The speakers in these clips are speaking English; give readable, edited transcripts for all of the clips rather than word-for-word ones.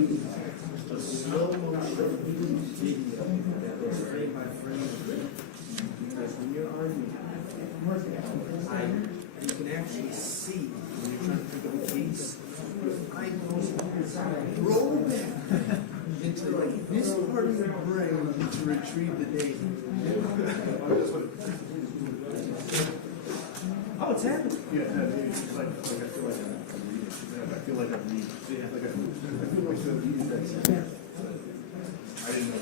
a slow motion video that was framed by frames. Because when you're arguing, you can actually see when you're trying to pick up a case. I roll back into like this part of your brain to retrieve the data. Oh, it's happening. Yeah, it's like I feel like I'm reading. I feel like I'm reading. Yeah, like I feel like I'm reading that. I didn't know.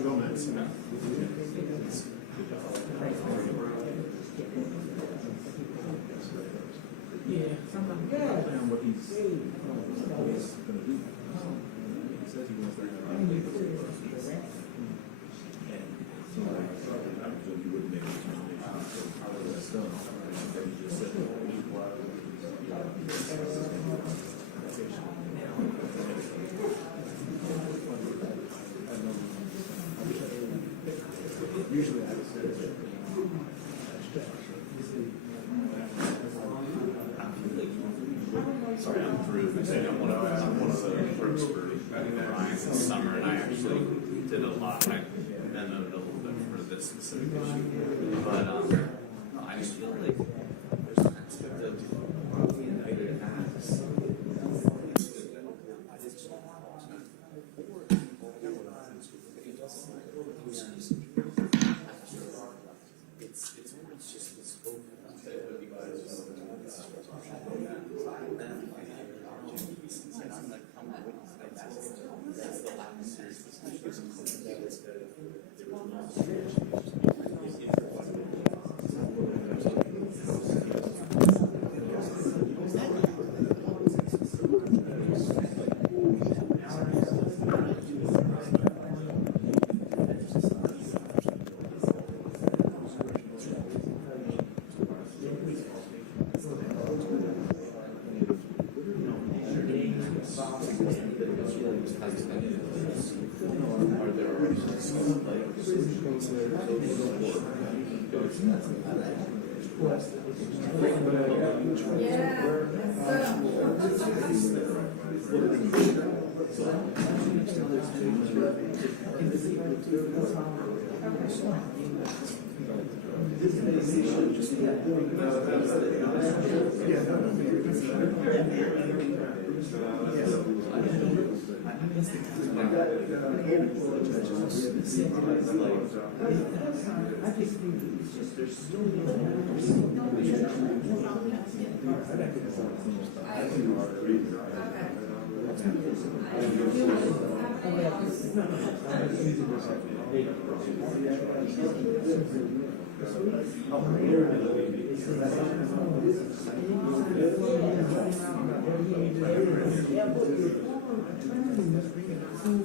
Romance. What he's going to do. He says he wants to you wouldn't make a determination. So how was that done? That he just said, usually I would say sorry, I'm Drew. I'm one of the groups for Ryan this summer, and I actually did a lot. I noted a little bit for this specific issue, but I just feel like there's an aspect of the indicted acts. It's just the scope that would be that's the lack of seriousness.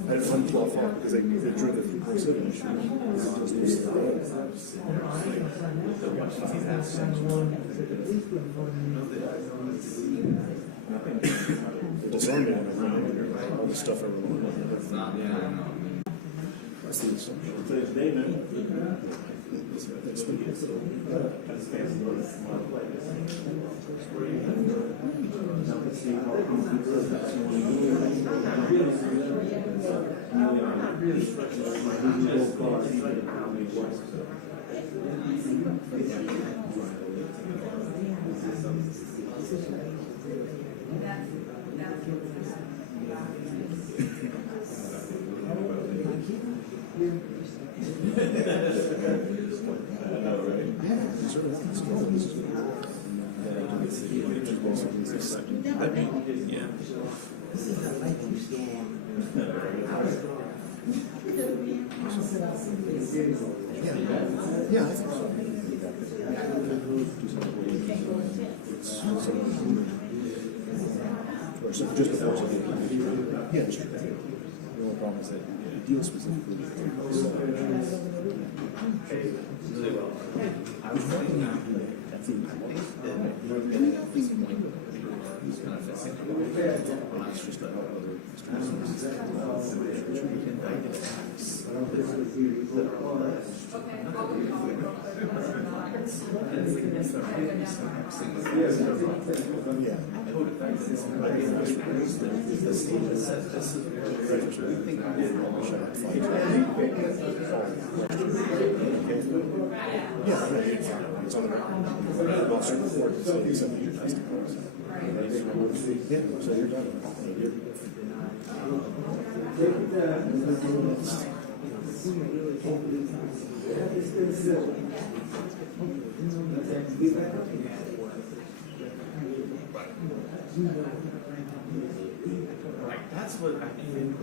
I had fun 12 off because they drew the exhibit. The song down all the stuff everyone. That's the assumption. Yeah. This is a lightning storm. Yeah, I think so. Or something just before something. Yeah, sure. The only problem is that it deals specifically with that's in missing when I was just indicted acts that are alleged. The state has said this is very dangerous. We think we did what we should have. It's on the record. Well, certain court, so you said that you're testifying. Yeah, so you're done. Right, that's what I think.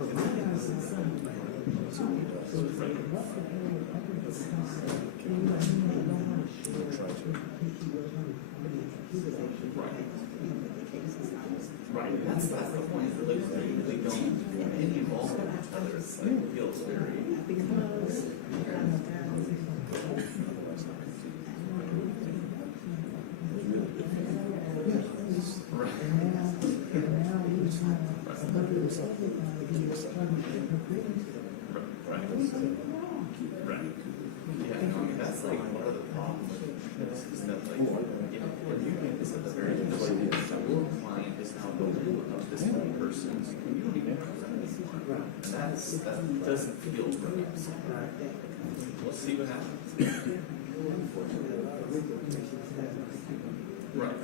Right, that's the point. They really don't get any involvement with each other. It's like, it feels very. Right. Yeah, that's like one of the problems with this is that like, when you make this at the very end, like, your client is now voting about this one person, you don't even know that anymore. And that doesn't feel right. We'll see what happens. Right.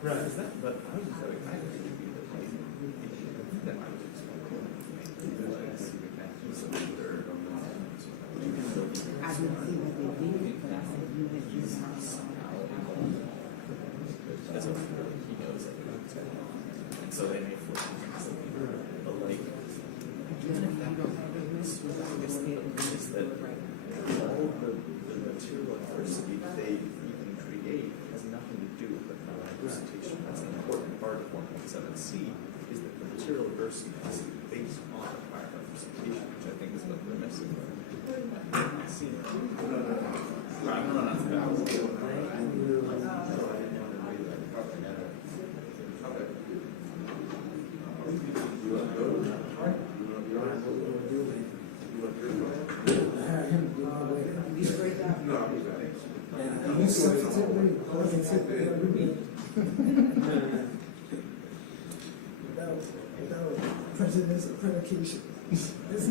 Right. Is that, but I was just like, I think it'd be the place that I was expecting. I didn't see what they did, but I said you had used my As a he knows that. And so they may force him to something. But like, even if that happens, I guess the point is that all the material adversity they even create has nothing to do with the prior representation. That's an important part of 1.7c is that the material adversity is based on the prior representation, which I think is what we're missing. Without president's accreditation, this guy is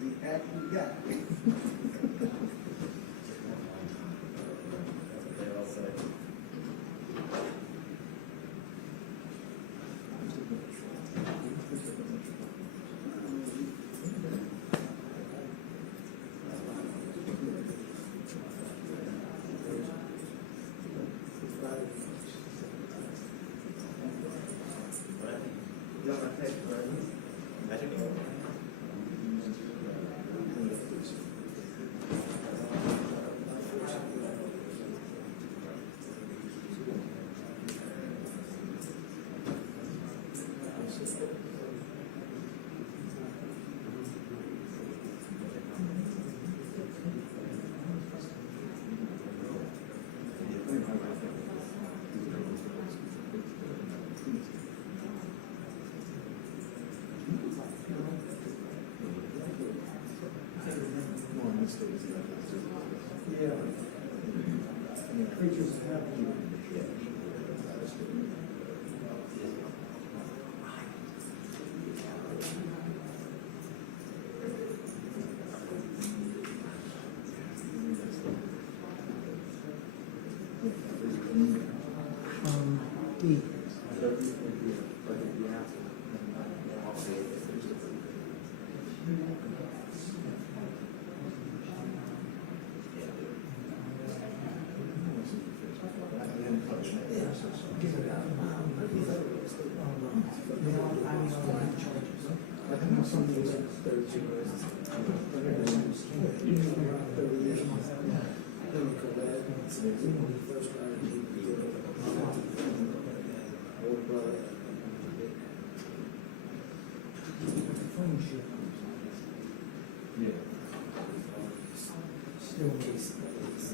the acting guy. Yeah. Creatures have still cases like this.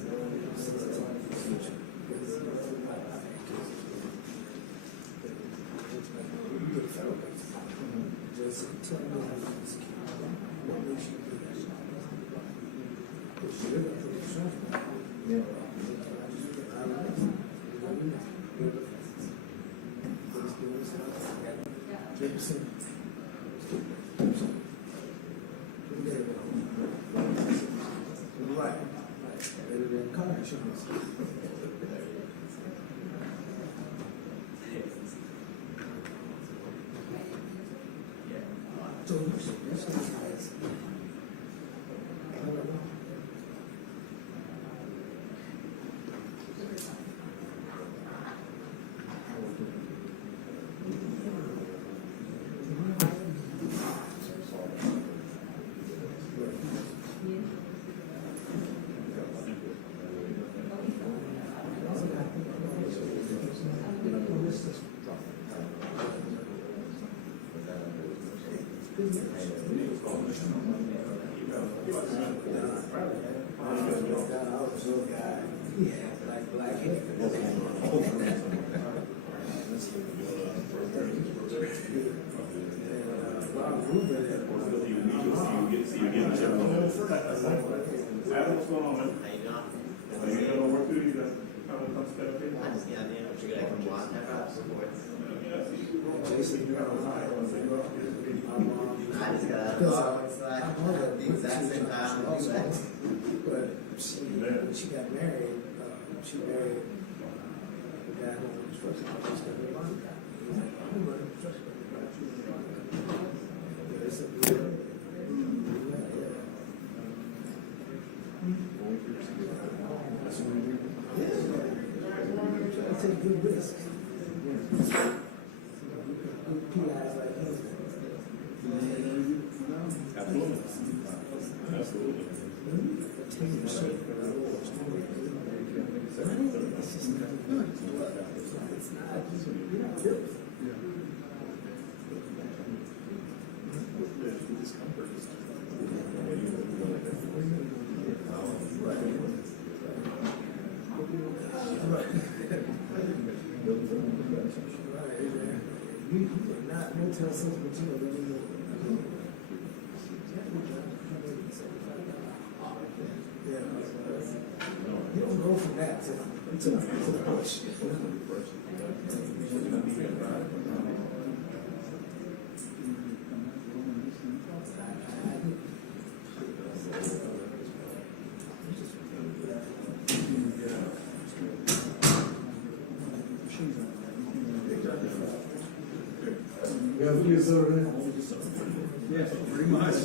Just tell me how it's what makes you do that. Yeah. Right. Better than car insurance. So that's what I don't know. What's going on, man? How you doing? Are you gonna work through? You got come step up here? I just got in. What you got from Juan? I support. Jason, you're on I just got out of the car. It's like the exact same time. But she got married, she married the guy who was construction office that we wanted. He's like, I'm running construction. They said, yeah. Try to take good risks. Good PIs like him. Absolutely. Absolutely. You are not mental sense, but you know, yeah, you don't go from that to the push. Yes, pretty much.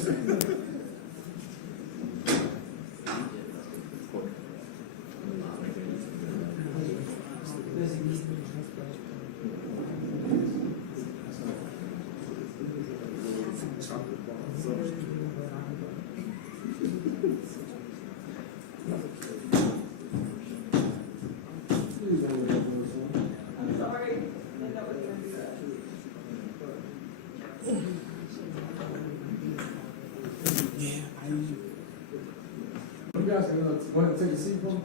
You guys want to take a seat for me?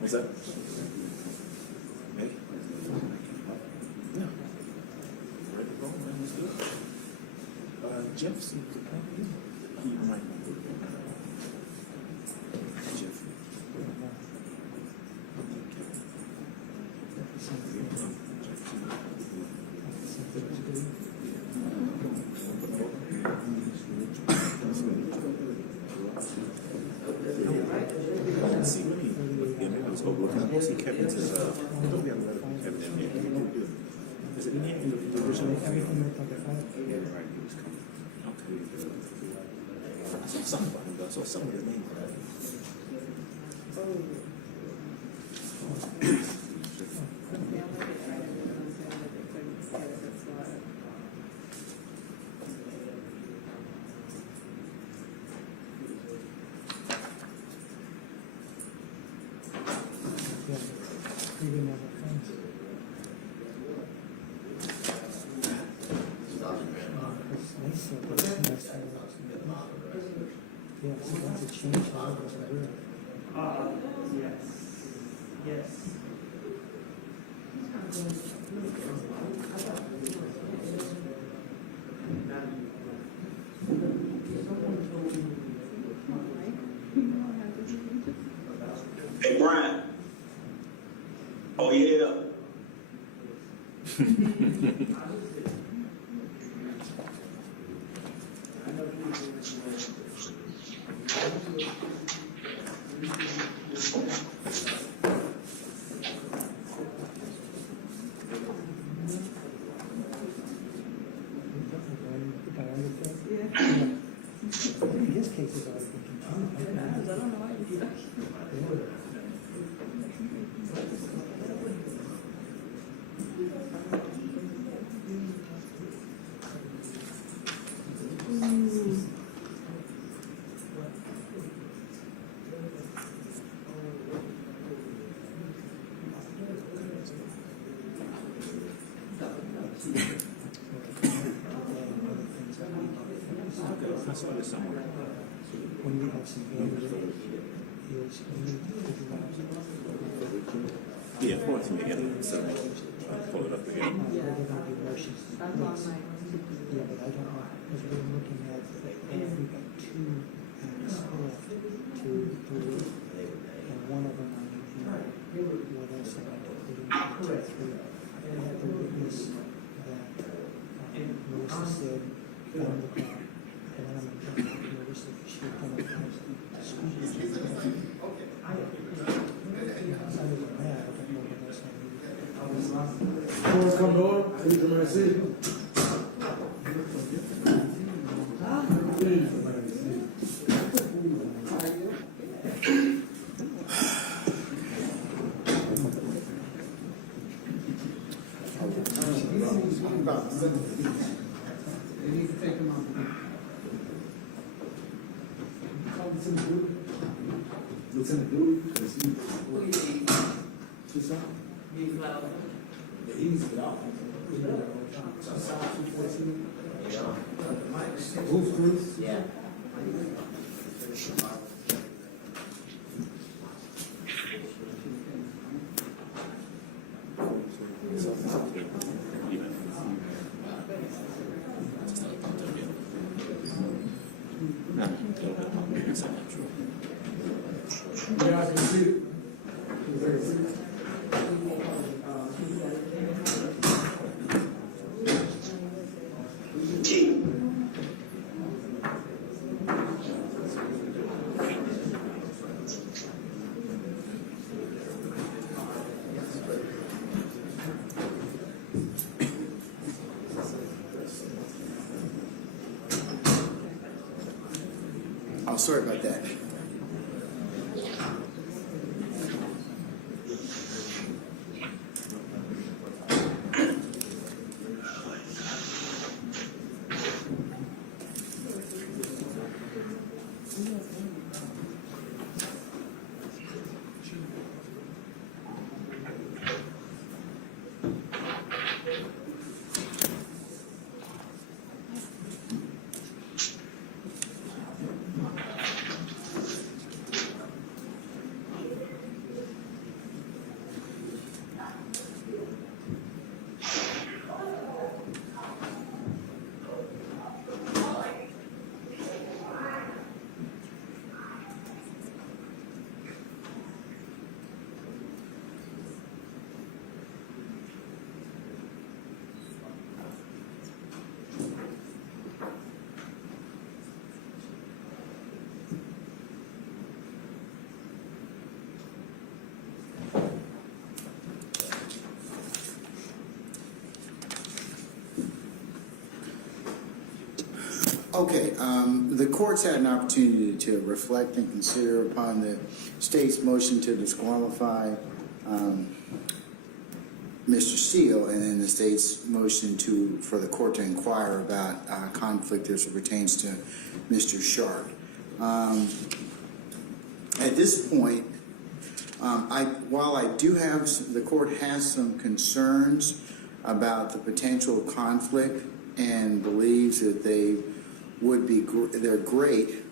What's that? Me? Yeah. Ready to go, man, let's do it. Jeff seems to come in. He might not be there. Jeff. See what he was overlooking. I see Kevin's don't be able to let Kevin in here. Is it in here? everything looked like a fire. Okay. I saw something about him, though. I saw some of his name. Yeah, we didn't have a fence. It's nice that they can have sidewalks in the place. Yeah, so that's a change, how it was weird. Hey, Brian. Oh, yeah. In his case, it's already been continued. I don't know why you stuck. I saw this somewhere. When we have some games, is we need to figure out. Yeah, pull it to me again. So, pull it up again. Where they're gonna do motions. That's on my. Yeah, but I don't know, because we're looking at, we've got 2 acts left, 2, 3, and one of them I need to know what else I need to put in, 2, 3. I have the witness that, Melissa said, found the car, and then I'm gonna come out and notice that she identifies the school district. I wasn't mad, I don't know what else I need. Doors come to order, please come and sit. They need to take them out. Lieutenant Dewey, is he? What's up? Yeah, he's get out. Roof, please. Yeah. Yeah, I can see it. Oh, sorry about that. Okay, the court's had an opportunity to reflect and consider upon the state's motion to disqualify Mr. Steele, and then the state's motion for the court to inquire about conflict as it pertains to Mr. Sharp. At this point, while I do have, the court has some concerns about the potential conflict and believes that they would be, they're great.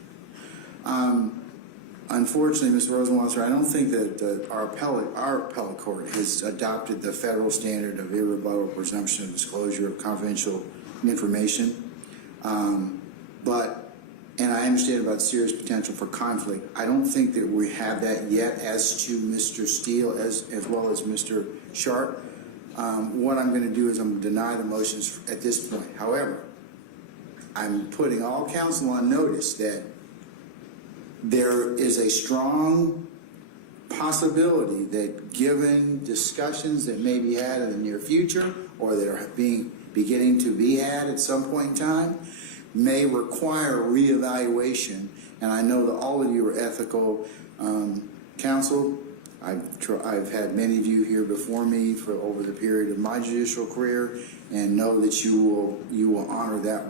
Unfortunately, Mr. Rosenwasser, I don't think that our appellate court has adopted the federal standard of irrebuttable presumption of disclosure of confidential information. And I understand about serious potential for conflict. I don't think that we have that yet as to Mr. Steele as well as Mr. Sharp. What I'm going to do is I'm going to deny the motions at this point. However, I'm putting all counsel on notice that there is a strong possibility that given discussions that may be had in the near future or that are beginning to be had at some point in time may require reevaluation. And I know that all of you are ethical counsel. I've had many of you here before me for over the period of my judicial career, and know that you will honor that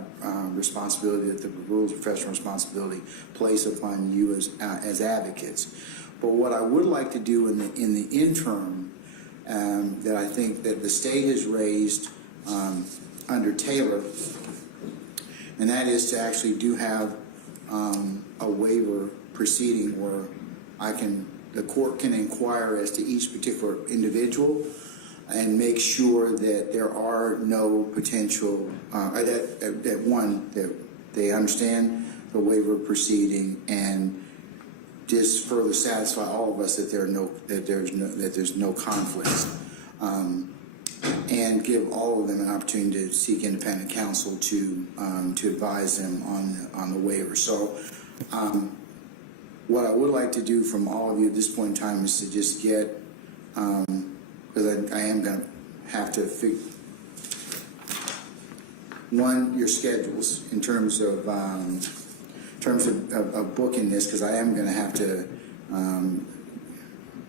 responsibility that the rules of professional responsibility place upon you as advocates. But what I would like to do in the interim, that I think that the state has raised under Taylor, and that is to actually do have a waiver proceeding where the court can inquire as to each particular individual and make sure that there are no potential, that they understand the waiver proceeding and just further satisfy all of us that there's no conflicts, and give all of them an opportunity to seek independent counsel to advise them on the waiver. So what I would like to do from all of you at this point in time is to just get, because I am going to have to figure, one, your schedules in terms of booking this, because I am going to have to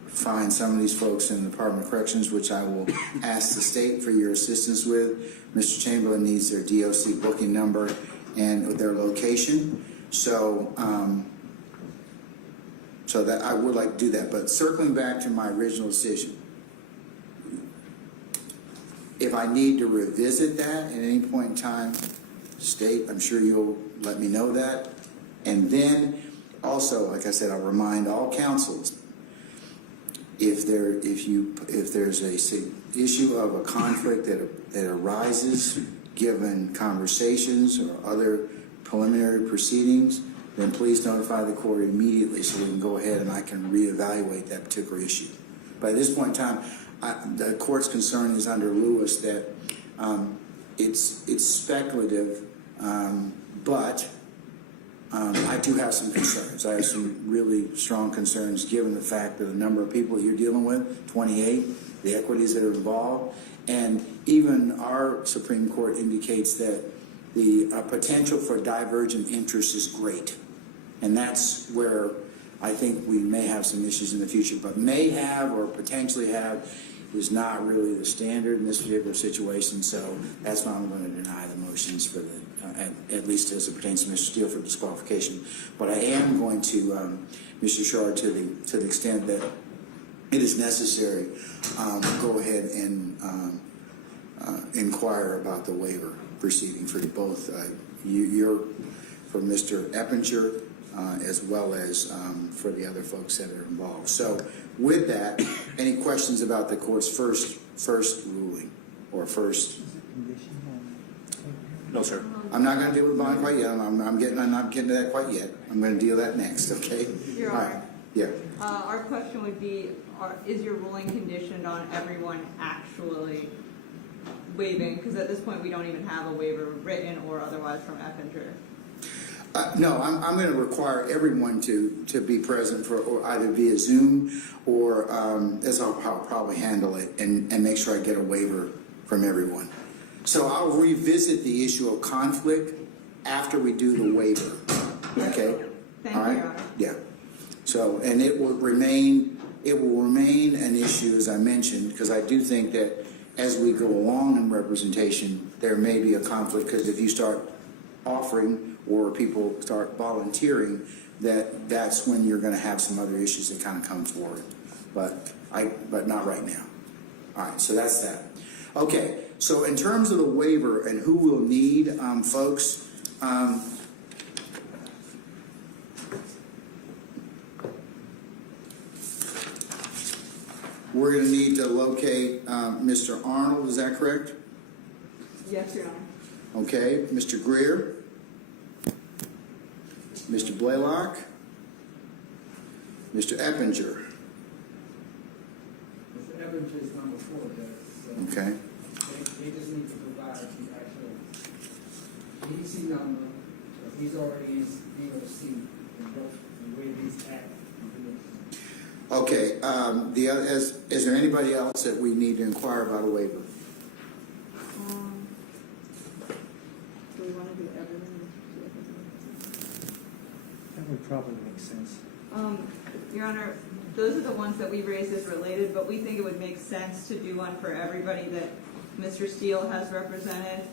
find some of these folks in the Department of Corrections, which I will ask the state for your assistance with. Mr. Chamberlain needs their DOC booking number and their location. So that I would like to do that. But circling back to my original decision, if I need to revisit that at any point in time, state, I'm sure you'll let me know that. And then also, like I said, I'll remind all counsels, if there's a issue of a conflict that arises given conversations or other preliminary proceedings, then please notify the court immediately so we can go ahead and I can reevaluate that particular issue. But at this point in time, the court's concern is under Lewis that it's speculative, but I do have some concerns. I have some really strong concerns given the fact that the number of people you're dealing with, 28, the equities that are involved, and even our Supreme Court indicates that the potential for divergent interest is great. And that's where I think we may have some issues in the future, but may have or potentially have is not really the standard in this particular situation. So that's why I'm going to deny the motions for at least as it pertains to Mr. Steele for disqualification. But I am going to, Mr. Shard, to the extent that it is necessary, go ahead and inquire about the waiver proceeding for both for Mr. Eppinger as well as for the other folks that are involved. So with that, any questions about the court's first ruling or first? No, sir. I'm not going to deal with bond quite yet. I'm not getting to that quite yet. I'm going to deal with that next, okay? Your All Honor. right. Yeah. Our question would be, is your ruling conditioned on everyone actually waiving? Because at this point, we don't even have a waiver written or otherwise from Eppinger. No, I'm going to require everyone to be present for or either via Zoom or that's how I'll probably handle it and make sure I get a waiver from everyone. So I'll revisit the issue of conflict after we do the waiver, okay? Thank All you, right? Your Honor. Yeah. So, and it will remain an issue, as I mentioned, because I do think that as we go along in representation, there may be a conflict, because if you start offering or people start volunteering, that's when you're going to have some other issues that kind of come forward. But not right now. All right, so that's that. Okay, so in terms of the waiver and who will need, folks, we're going to need to locate Mr. Arnold, is that correct? Yes, Your Honor. Okay, Mr. Greer, Mr. Blaylock, Mr. Eppinger. Mr. Evans is number 4, Judge. So Okay, they just need to provide the actual EDC number, because he's already in DOC, and the way these act. okay. The other, is there anybody else that we need to inquire about a waiver? Do we want to do everything? That would probably make sense. Your Honor, those are the ones that we raised as related, but we think it would make sense to do one for everybody that Mr. Steele has represented.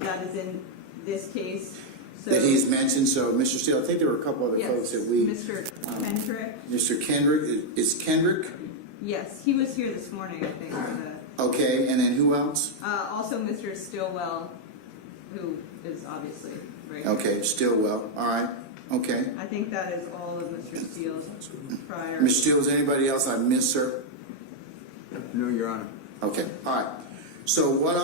That is in this case. So, That he's mentioned, so Mr. Steele, I think there were a couple other yes, folks that we... Mr. Kendrick. Mr. Kendrick, is Kendrick? Yes, he was here this morning, I think. Okay, and then who else? Also Mr. Stillwell, who is obviously right. Okay, Stillwell, all right, okay. I think that is all of Mr. Steele's prior. Mr. Steele, is there anybody else I missed, sir? No, Your Honor. Okay, all right. So what I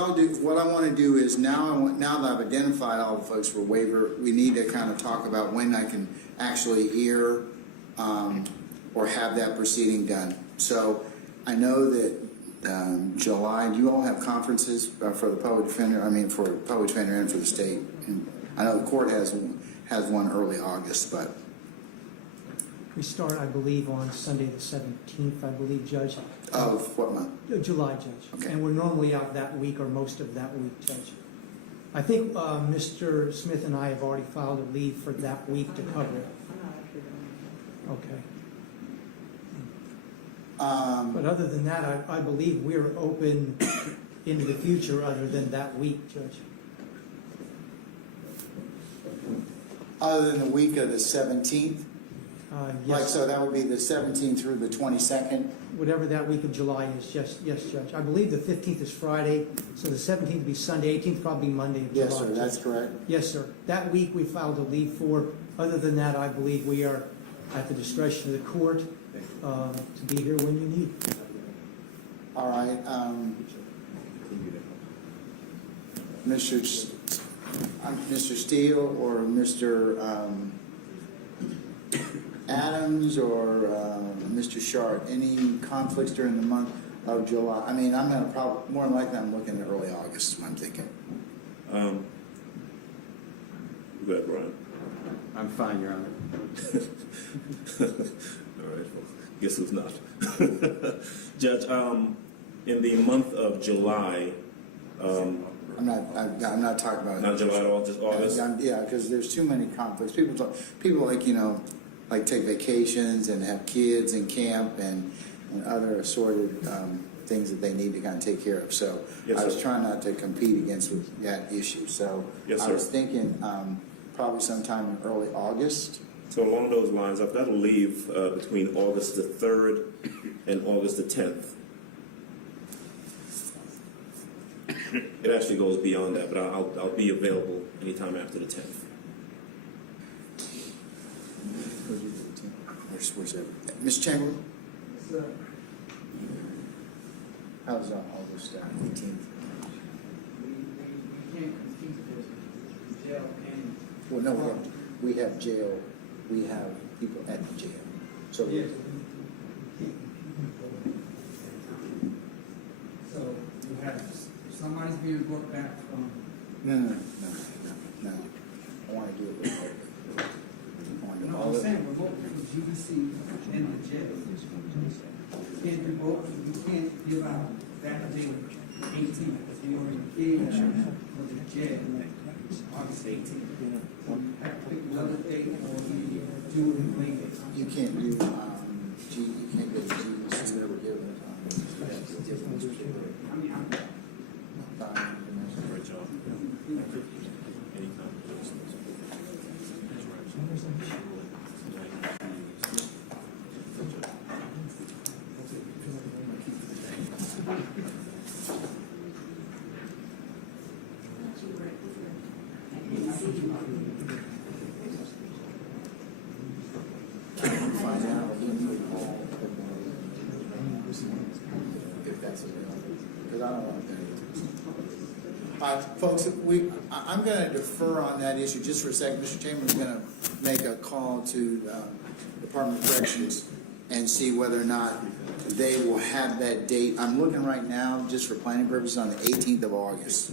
want to do is now that I've identified all the folks for waiver, we need to kind of talk about when I can actually hear or have that proceeding done. So I know that July, do you all have conferences for the public defender? I mean, for public defender and for the state. And I know the court has one early August, but We start, I believe, on Sunday the 17th, I believe, Judge. of what month? July, Judge. Okay. And we're normally out that week or most of that week, Judge. I think Mr. Smith and I have already filed a leave for that week to cover it. I'm not actually doing Okay. But other than that, I believe we're open into the future other than that week, Judge. Other than the week of the 17th? Like, Yes, so that would be the 17th through the 22nd? whatever that week of July is, yes, Judge. I believe the 15th is Friday, so the 17th would be Sunday, 18th probably Monday of July. Yes, sir, that's correct. Yes, sir. That week we filed a leave for. Other than that, I believe we are at the discretion of the court to be here when you need. All right, Mr. Steele or Mr. Adams or Mr. Sharp, any conflicts during the month of July? I mean, I'm gonna more than likely I'm looking at early August, is what I'm thinking. Go ahead, Brian. I'm fine, Your Honor. All right, well, guess who's not? Judge, in the month of July, I'm not talking about. not July at all, just August? Yeah, because there's too many conflicts. People like, like take vacations and have kids in camp and other assorted things that they need to kind of take care of. So Yes, I was sir. trying not to compete against with that issue. So Yes, I sir. was thinking probably sometime in early August. So along those lines, I've got to leave between August the 3rd and August the 10th. It actually goes beyond that, but I'll be available anytime after the 10th. Where's that? Ms. Chamberlain? Yes, sir. How's August 18th? We can't compete with jail and. Well, no, we have jail. We have people at the jail. So Yes. So you have, somebody's being brought back from. no. I want to do it remotely. I want to do No, all I'm of it. saying remote from GDC and the jail. You can't do both, you can't give out that day 18, because we already gave that for the jail, August 18th. Pick another date or we do it later. You can't do, G, you can't go to G, it's never given. I mean, I'm, Great job. Find out if that's available, because I don't want that. Folks, I'm going to defer on that issue just for a second. Mr. Chambers is going to make a call to Department of Corrections and see whether or not they will have that date. I'm looking right now, just for planning purposes, on the 18th of August.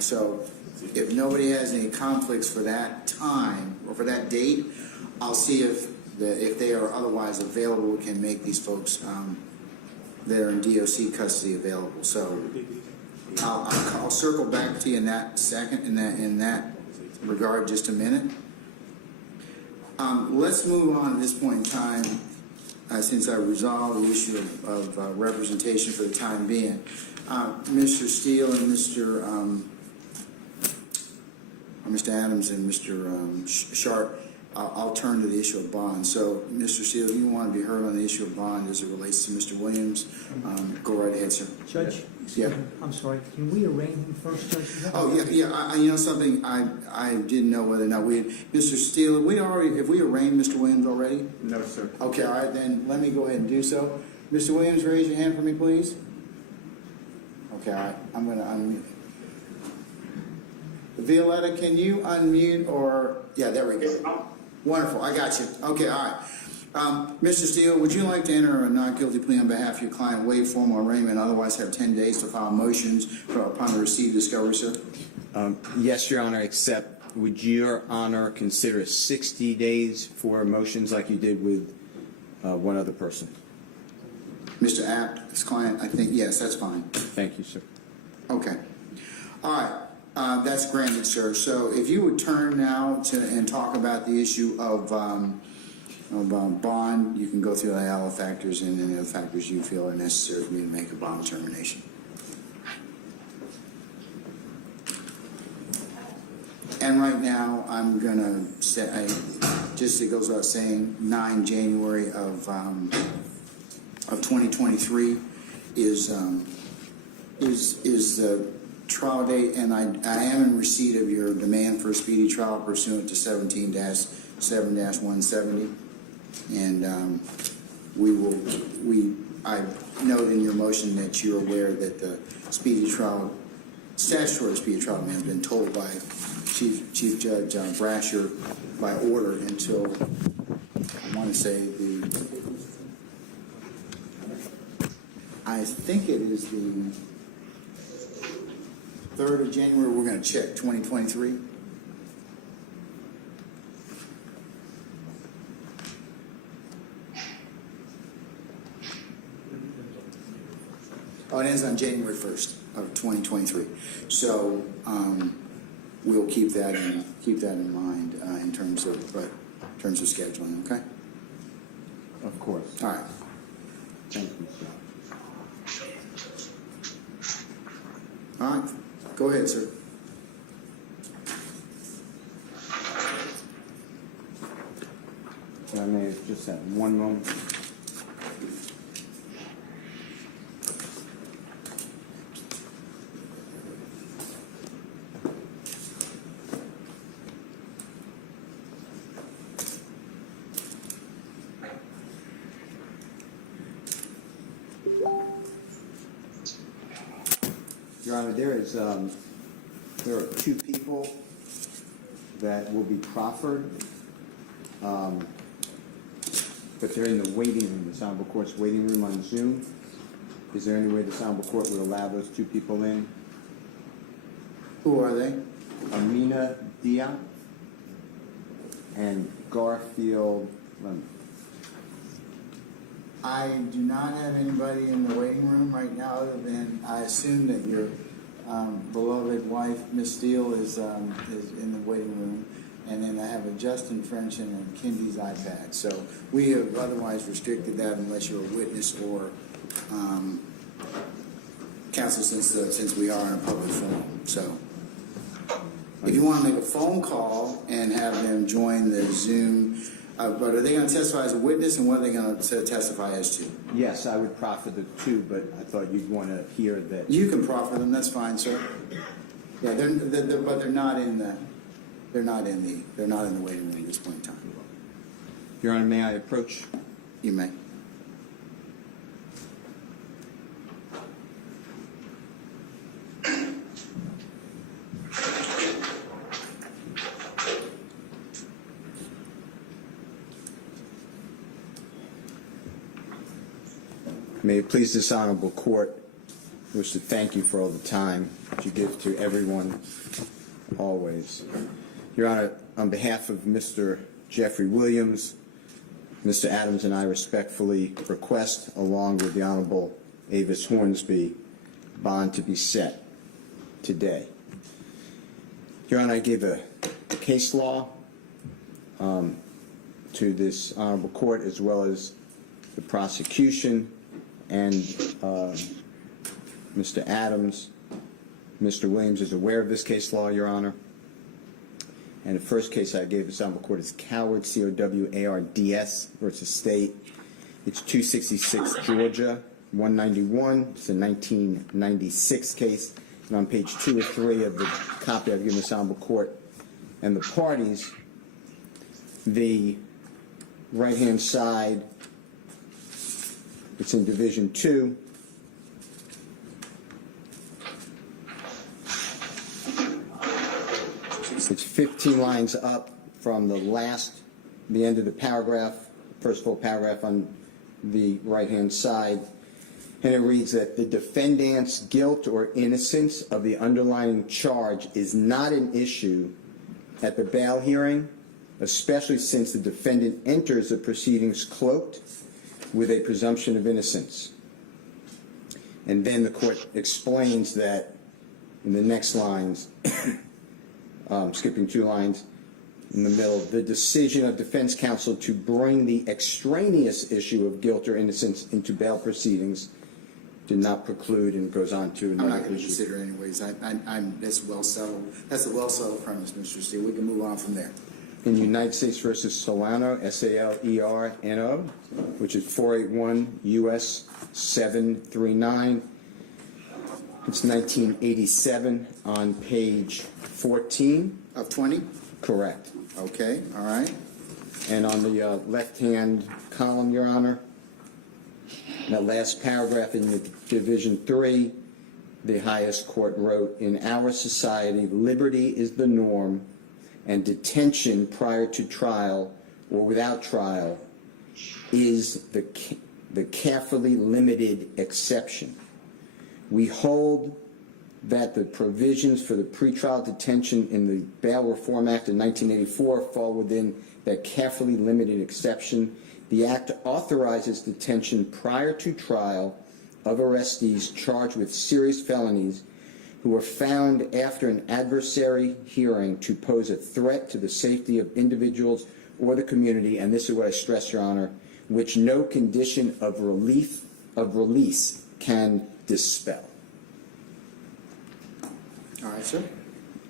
So if nobody has any conflicts for that time or for that date, I'll see if they are otherwise available, can make these folks that are in DOC custody available. So I'll circle back to you in that second, in that regard, just a minute. Let's move on at this point in time, since I resolved the issue of representation for the time being. Mr. Steele and Mr. Adams and Mr. Sharp, I'll turn to the issue of bond. So, Mr. Steele, if you want to be heard on the issue of bond as it relates to Mr. Williams, go right ahead, sir. Judge, Yeah. I'm sorry, can we arraign him first, Judge? Oh, yeah, you know something, I didn't know whether or not Mr. Steele, have we arraigned Mr. Williams already? No, sir. Okay, all right, then let me go ahead and do so. Mr. Williams, raise your hand for me, please. Okay, all right, I'm going to unmute. Violetta, can you unmute or, yeah, there we go. Wonderful, I got you. Okay, all right. Mr. Steele, would you like to enter a not guilty plea on behalf of your client, waive formal arraignment, otherwise have 10 days to file motions upon the receipt of discovery, sir? Yes, Your Honor, except would Your Honor consider 60 days for motions like you did with one other person? Mr. Apt, his client, I think, yes, that's fine. Thank you, sir. Okay. All right. That's granted, sir. So if you would turn now and talk about the issue of bond, you can go through all the factors and any other factors you feel are necessary for me to make a bond determination. And right now, I'm going to say, just it goes without saying, 9 January of 2023 is the trial date, and I am in receipt of your demand for a speedy trial pursuant to 17-7-170, and I note in your motion that you're aware that the statutory speedy trial has been told by Chief Judge Brasher by order until, I want to say, I think it is the 3rd of January, we're going to check 2023. Oh, it ends on January 1st of 2023. So we'll keep that in mind in terms of scheduling. Okay. Of course. All right. Thank you, sir. All right. Go ahead, sir. I may just have one moment. Your Honor, there are 2 people that will be proffered, but they're in the waiting room, the Honorable Court's waiting room on Zoom. Is there any way the Honorable Court would allow those 2 people in? Who are they? Amina Diop and Garfield Lemon. I do not have anybody in the waiting room right now, other than I assume that beloved wife, Miss Steele, is in the waiting room. And then I have a Justin French and a Kindy's iPad. So we have otherwise restricted that unless you're a witness or counsel, since we are in a public forum. So if you want to make a phone call and have them join the Zoom, but are they going to testify as a witness, and what are they going to testify as to? Yes, I would proffer the two, but I thought you'd want to hear that. You can proffer them. That's fine, sir. Yeah, but they're not in the waiting room at this point in time. Your Honor, may I approach? You may. May it please this honorable court, I wish to thank you for all the time that you give to everyone, always. Your Honor, on behalf of Mr. Jeffrey Williams, Mr. Adams and I respectfully request, along with the Honorable Avis Hornsby, bond to be set today. Your Honor, I gave a case law to this honorable court, as well as the prosecution, and Mr. Adams. Mr. Williams is aware of this case law, Your Honor. And the first case I gave this honorable court is Coward, C-O-W-A-R-D-S versus State. It's 266 Georgia, 191. It's a 1996 case. And on page 2 or 3 of the copy I've given this honorable court and the parties, the right-hand side, it's in Division 2. It's 15 lines up from the end of the paragraph, first full paragraph on the right-hand side. And it reads that the defendant's guilt or innocence of the underlying charge is not an issue at the bail hearing, especially since the defendant enters the proceedings cloaked with a presumption of innocence. And then the court explains that in the next lines, skipping 2 lines in the middle, the decision of defense counsel to bring the extraneous issue of guilt or innocence into bail proceedings did not preclude, and goes on to another issue. I'm not going to consider it anyways. That's well settled. That's a well settled premise, Mr. Steele. We can move on from there. In United States versus Solano, S-A-L-E-R-N-O, which is 481 U.S. 739. It's 1987 on page 14. Of 20? Correct. Okay, all right. And on the left-hand column, Your Honor, that last paragraph in the Division 3, the highest court wrote, in our society, liberty is the norm, and detention prior to trial or without trial is the carefully limited exception. We hold that the provisions for the pretrial detention in the Bail Reform Act of 1984 fall within that carefully limited exception. The Act authorizes detention prior to trial of arrestees charged with serious felonies who are found after an adversary hearing to pose a threat to the safety of individuals or the community, and this is what I stress, Your Honor, which no condition of release can dispel. All right, sir.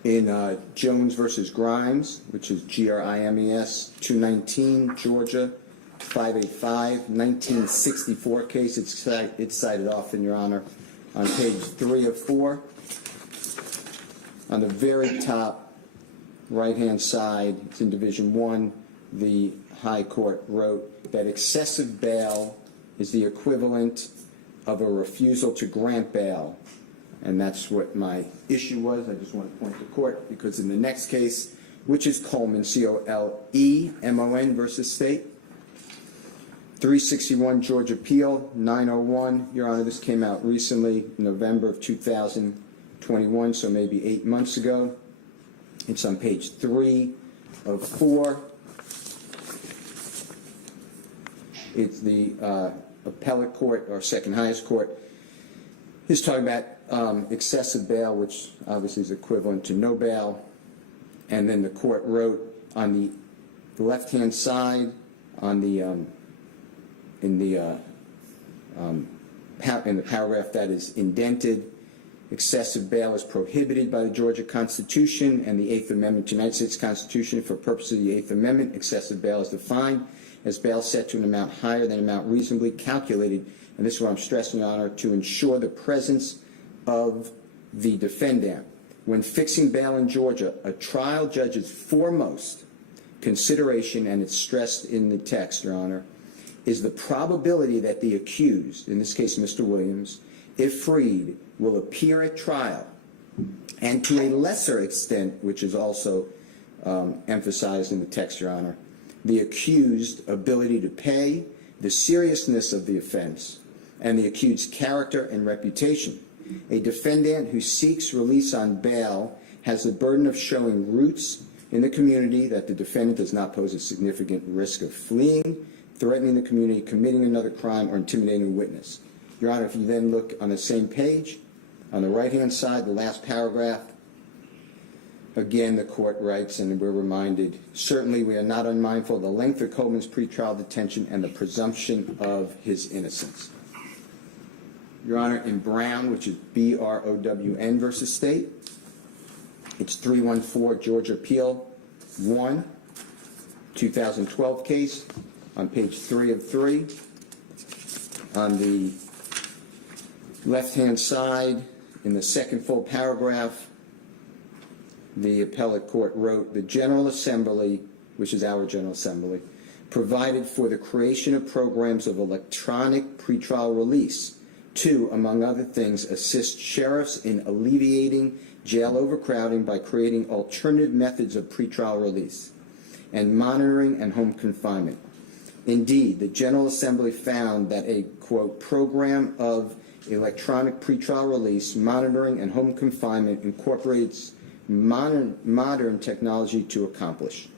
In Jones versus Grimes, which is G-R-I-M-E-S, 219, Georgia, 585, 1964 case, it's cited often, Your Honor, on page 3 of 4. On the very top right-hand side, it's in Division 1, the High Court wrote that excessive bail is the equivalent of a refusal to grant bail. And that's what my issue was. I just want to point to court, because in the next case, which is Coleman, C-O-L-E-M-O-N versus State, 361 Georgia Appeal, 901. Your Honor, this came out recently, November of 2021, so maybe 8 months ago. It's on page 3 of 4. It's the appellate court, or second highest court, is talking about excessive bail, which obviously is equivalent to no bail. And then the court wrote on the left-hand side, on the in the paragraph that is indented, excessive bail is prohibited by the Georgia Constitution and the 8th Amendment to the United States Constitution. For purposes of the 8th Amendment, excessive bail is defined as bail set to an amount higher than an amount reasonably calculated, and this is what I'm stressing, Your Honor, to ensure the presence of the defendant. When fixing bail in Georgia, a trial judge's foremost consideration, and it's stressed in the text, Your Honor, is the probability that the accused, in this case Mr. Williams, if freed, will appear at trial, and to a lesser extent, which is also emphasized in the text, Your Honor, the accused's ability to pay, the seriousness of the offense, and the accused's character and reputation. A defendant who seeks release on bail has the burden of showing roots in the community, that the defendant does not pose a significant risk of fleeing, threatening the community, committing another crime, or intimidating a witness. Your Honor, if you then look on the same page, on the right-hand side, the last paragraph, again, the court writes, and we're reminded, certainly we are not unmindful of the length of Coleman's pretrial detention and the presumption of his innocence. Your Honor, in Brown, which is B-R-O-W-N versus State, it's 314 Georgia Appeal 1, 2012 case, on page 3 of 3. On the left-hand side, in the second full paragraph, the appellate court wrote, the General Assembly, which is our General Assembly, provided for the creation of programs of electronic pretrial release to, among other things, assist sheriffs in alleviating jail overcrowding by creating alternative methods of pretrial release and monitoring and home confinement. Indeed, the General Assembly found that a, quote, program of electronic pretrial release, monitoring, and home confinement incorporates modern technology to accomplish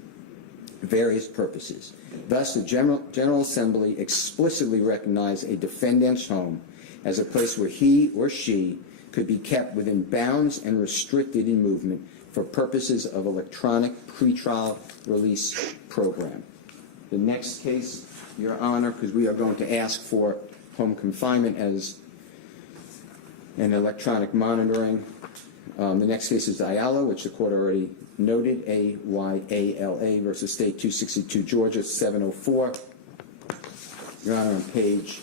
various purposes. Thus, the General Assembly explicitly recognized a defendant's home as a place where he or she could be kept within bounds and restricted in movement for purposes of electronic pretrial release program. The next case, Your Honor, because we are going to ask for home confinement as an electronic monitoring. The next case is Ayala, which the court already noted, A-Y-A-L-A versus State 262 Georgia 704. Your Honor, on page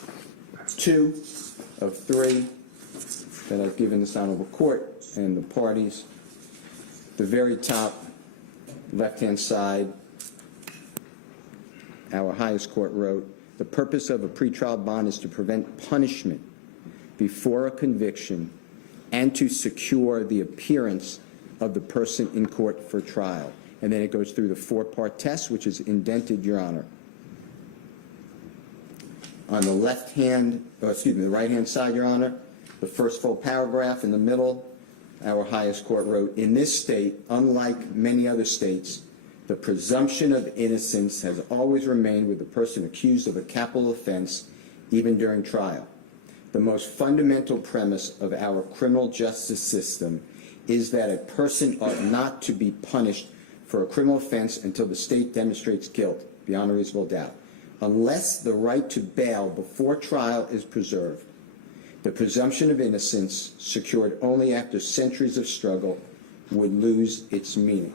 2 of 3 that I've given this honorable court and the parties, the very top left-hand side, our highest court wrote, the purpose of a pretrial bond is to prevent punishment before a conviction and to secure the appearance of the person in court for trial. And then it goes through the 4-part test, which is indented, Your Honor. On the the right-hand side, Your Honor, the first full paragraph in the middle, our highest court wrote, in this state, unlike many other states, the presumption of innocence has always remained with the person accused of a capital offense, even during trial. The most fundamental premise of our criminal justice system is that a person ought not to be punished for a criminal offense until the state demonstrates guilt beyond a reasonable doubt, unless the right to bail before trial is preserved. The presumption of innocence, secured only after centuries of struggle, would lose its meaning.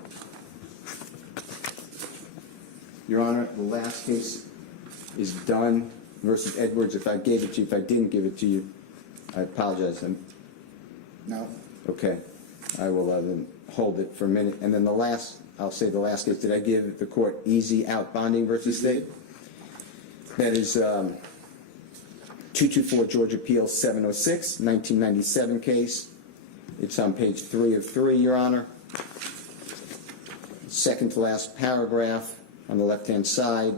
Your Honor, the last case is Dunn versus Edwards. If I gave it to you, if I didn't give it to you, I apologize. No. Okay. I will then hold it for a minute. And then the last, I'll say the last case, did I give the court easy out bonding versus State? That is 224 Georgia Appeal 706, 1997 case. It's on page 3 of 3, Your Honor. Second to last paragraph on the left-hand side.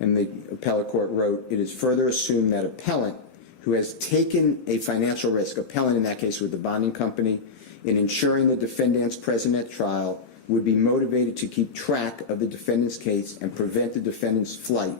And the appellate court wrote, it is further assumed that appellant who has taken a financial risk, appellant in that case with the bonding company, in ensuring the defendant's presence at trial would be motivated to keep track of the defendant's case and prevent the defendant's flight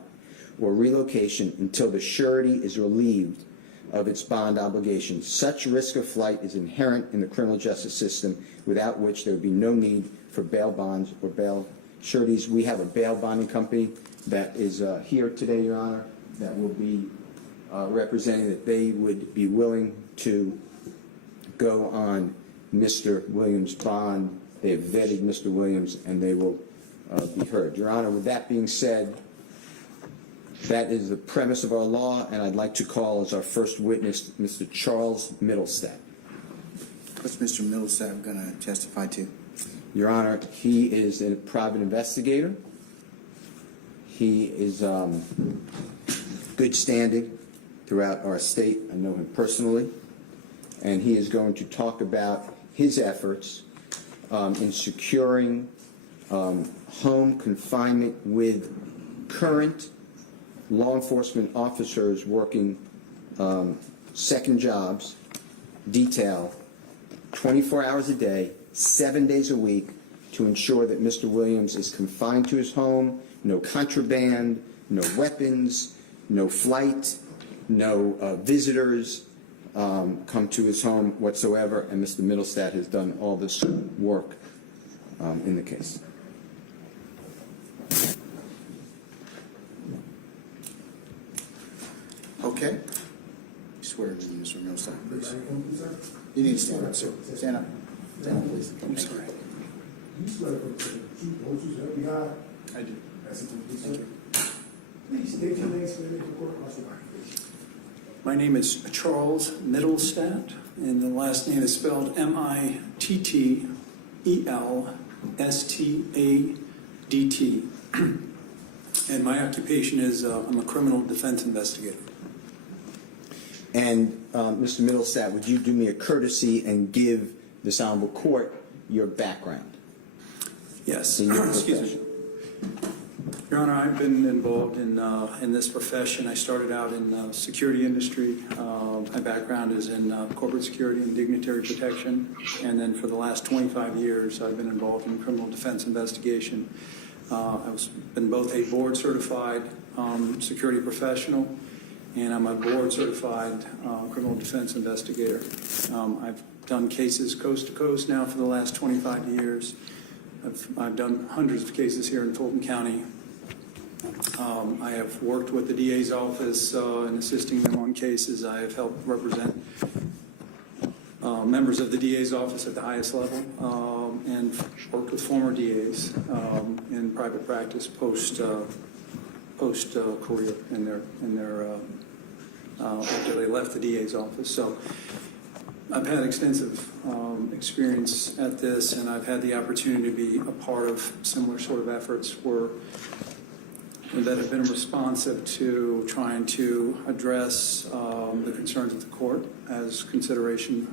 or relocation until the surety is relieved of its bond obligation. Such risk of flight is inherent in the criminal justice system, without which there would be no need for bail bonds or bail sureties. We have a bail bonding company that is here today, Your Honor, that will be representing that they would be willing to go on Mr. Williams' bond. They have vetted Mr. Williams, and they will be heard. Your Honor, with that being said, that is the premise of our law, and I'd like to call as our first witness Mr. Charles Middlestat. What's Mr. Middlestat going to testify to? Your Honor, he is a private investigator. He is good standing throughout our state. I know him personally. And he is going to talk about his efforts in securing home confinement with current law enforcement officers working second jobs, detail, 24 hours a day, 7 days a week, to ensure that Mr. Williams is confined to his home, no contraband, no weapons, no flight, no visitors come to his home whatsoever, and Mr. Middlestat has done all this work in the case. Okay. Swear to you, Mr. Middlestat, please. You need to stand up, sir. Stand up. Stand up, please. I'm sorry. You swear to the truth, won't you, sir? God? I do. Thank you. Please state your name, sir, and the court. My name is Charles Middlestat, and the last name is spelled Mittelstadt. And my occupation is I'm a criminal defense investigator. And Mr. Middlestat, would you do me a courtesy and give this honorable court your background? Yes. In your Excuse profession? me. Your Honor, I've been involved in this profession. I started out in the security industry. My background is in corporate security and dignitary protection. And then for the last 25 years, I've been involved in criminal defense investigation. I've been both a board certified security professional, and I'm a board certified criminal defense investigator. I've done cases coast to coast now for the last 25 years. I've done hundreds of cases here in Fulton County. I have worked with the DA's office in assisting them on cases. I have helped represent members of the DA's office at the highest level, and worked with former DAs in private practice post career in their after they left the DA's office. So I've had extensive experience at this, and I've had the opportunity to be a part of similar sort of efforts that have been responsive to trying to address the concerns of the court as consideration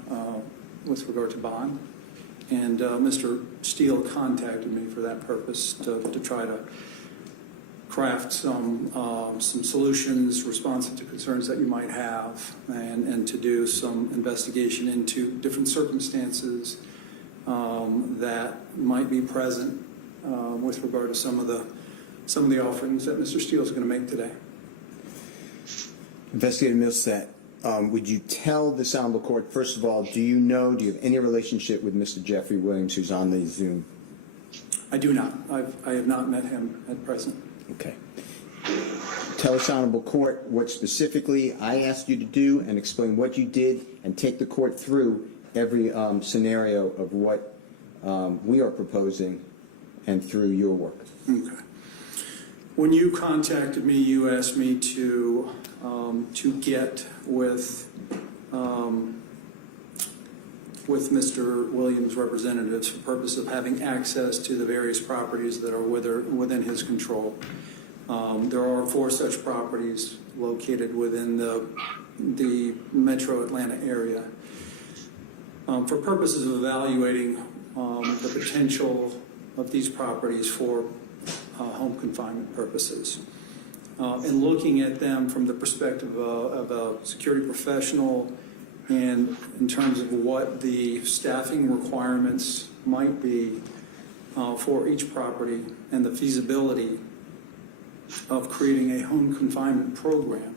with regard to bond. And Mr. Steele contacted me for that purpose to try to craft some solutions responsive to concerns that you might have, and to do some investigation into different circumstances that might be present with regard to some of the offerings that Mr. Steele is going to make today. Investigator Middlestat, would you tell this honorable court, first of all, do you have any relationship with Mr. Jeffrey Williams, who's on the Zoom? I do not. I have not met him at present. Okay. Tell this honorable court what specifically I asked you to do, and explain what you did, and take the court through every scenario of what we are proposing and through your work. Okay. When you contacted me, you asked me to get with Mr. Williams' representatives for purpose of having access to the various properties that are within his control. There are 4 such properties located within the metro Atlanta area. For purposes of evaluating the potential of these properties for home confinement purposes, and looking at them from the perspective of a security professional, and in terms of what the staffing requirements might be for each property, and the feasibility of creating a home confinement program.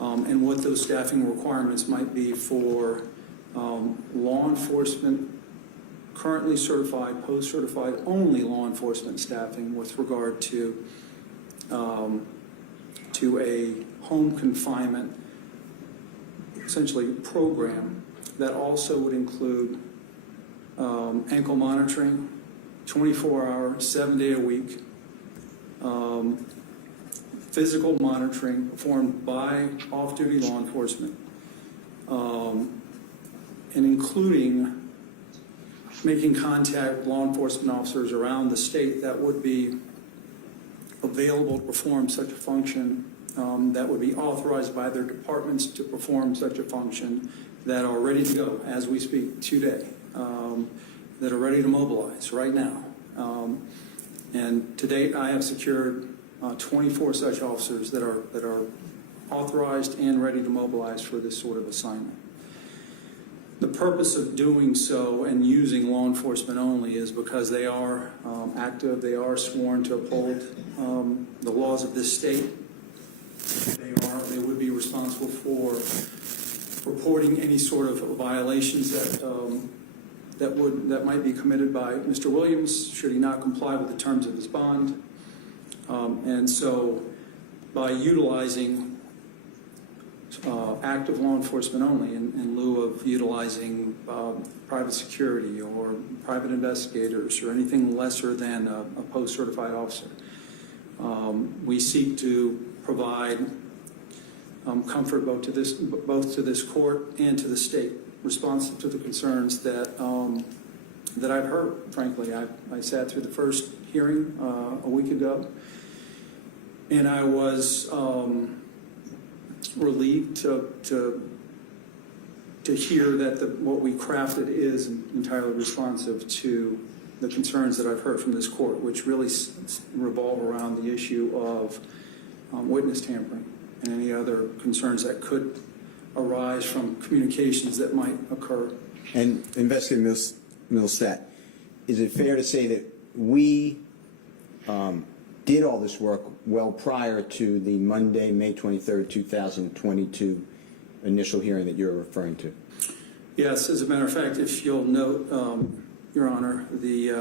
and what those staffing requirements might be for law enforcement, currently certified, post-certified, only law enforcement staffing with regard to a home confinement, essentially program that also would include ankle monitoring, 24-hour, 7-day-a-week, physical monitoring performed by off-duty law enforcement, and including making contact with law enforcement officers around the state that would be available to perform such a function, that would be authorized by their departments to perform such a function, that are ready to go as we speak today, that are ready to mobilize right now. And to date, I have secured 24 such officers that are authorized and ready to mobilize for this sort of assignment. The purpose of doing so and using law enforcement only is because they are active, they are sworn to uphold the laws of this state. They would be responsible for reporting any sort of violations that might be committed by Mr. Williams should he not comply with the terms of his bond. And so by utilizing active law enforcement only in lieu of utilizing private security or private investigators or anything lesser than a post-certified officer, we seek to provide comfort both to this court and to the state, responsive to the concerns that I've heard. Frankly, I sat through the first hearing a week ago, and I was relieved to hear that what we crafted is entirely responsive to the concerns that I've heard from this court, which really revolve around the issue of witness tampering and any other concerns that could arise from communications that might occur. And Investigator Millstat, is it fair to say that we did all this work well prior to the Monday, May 23rd, 2022 initial hearing that you're referring to? Yes, as a matter of fact, if you'll note, Your Honor, the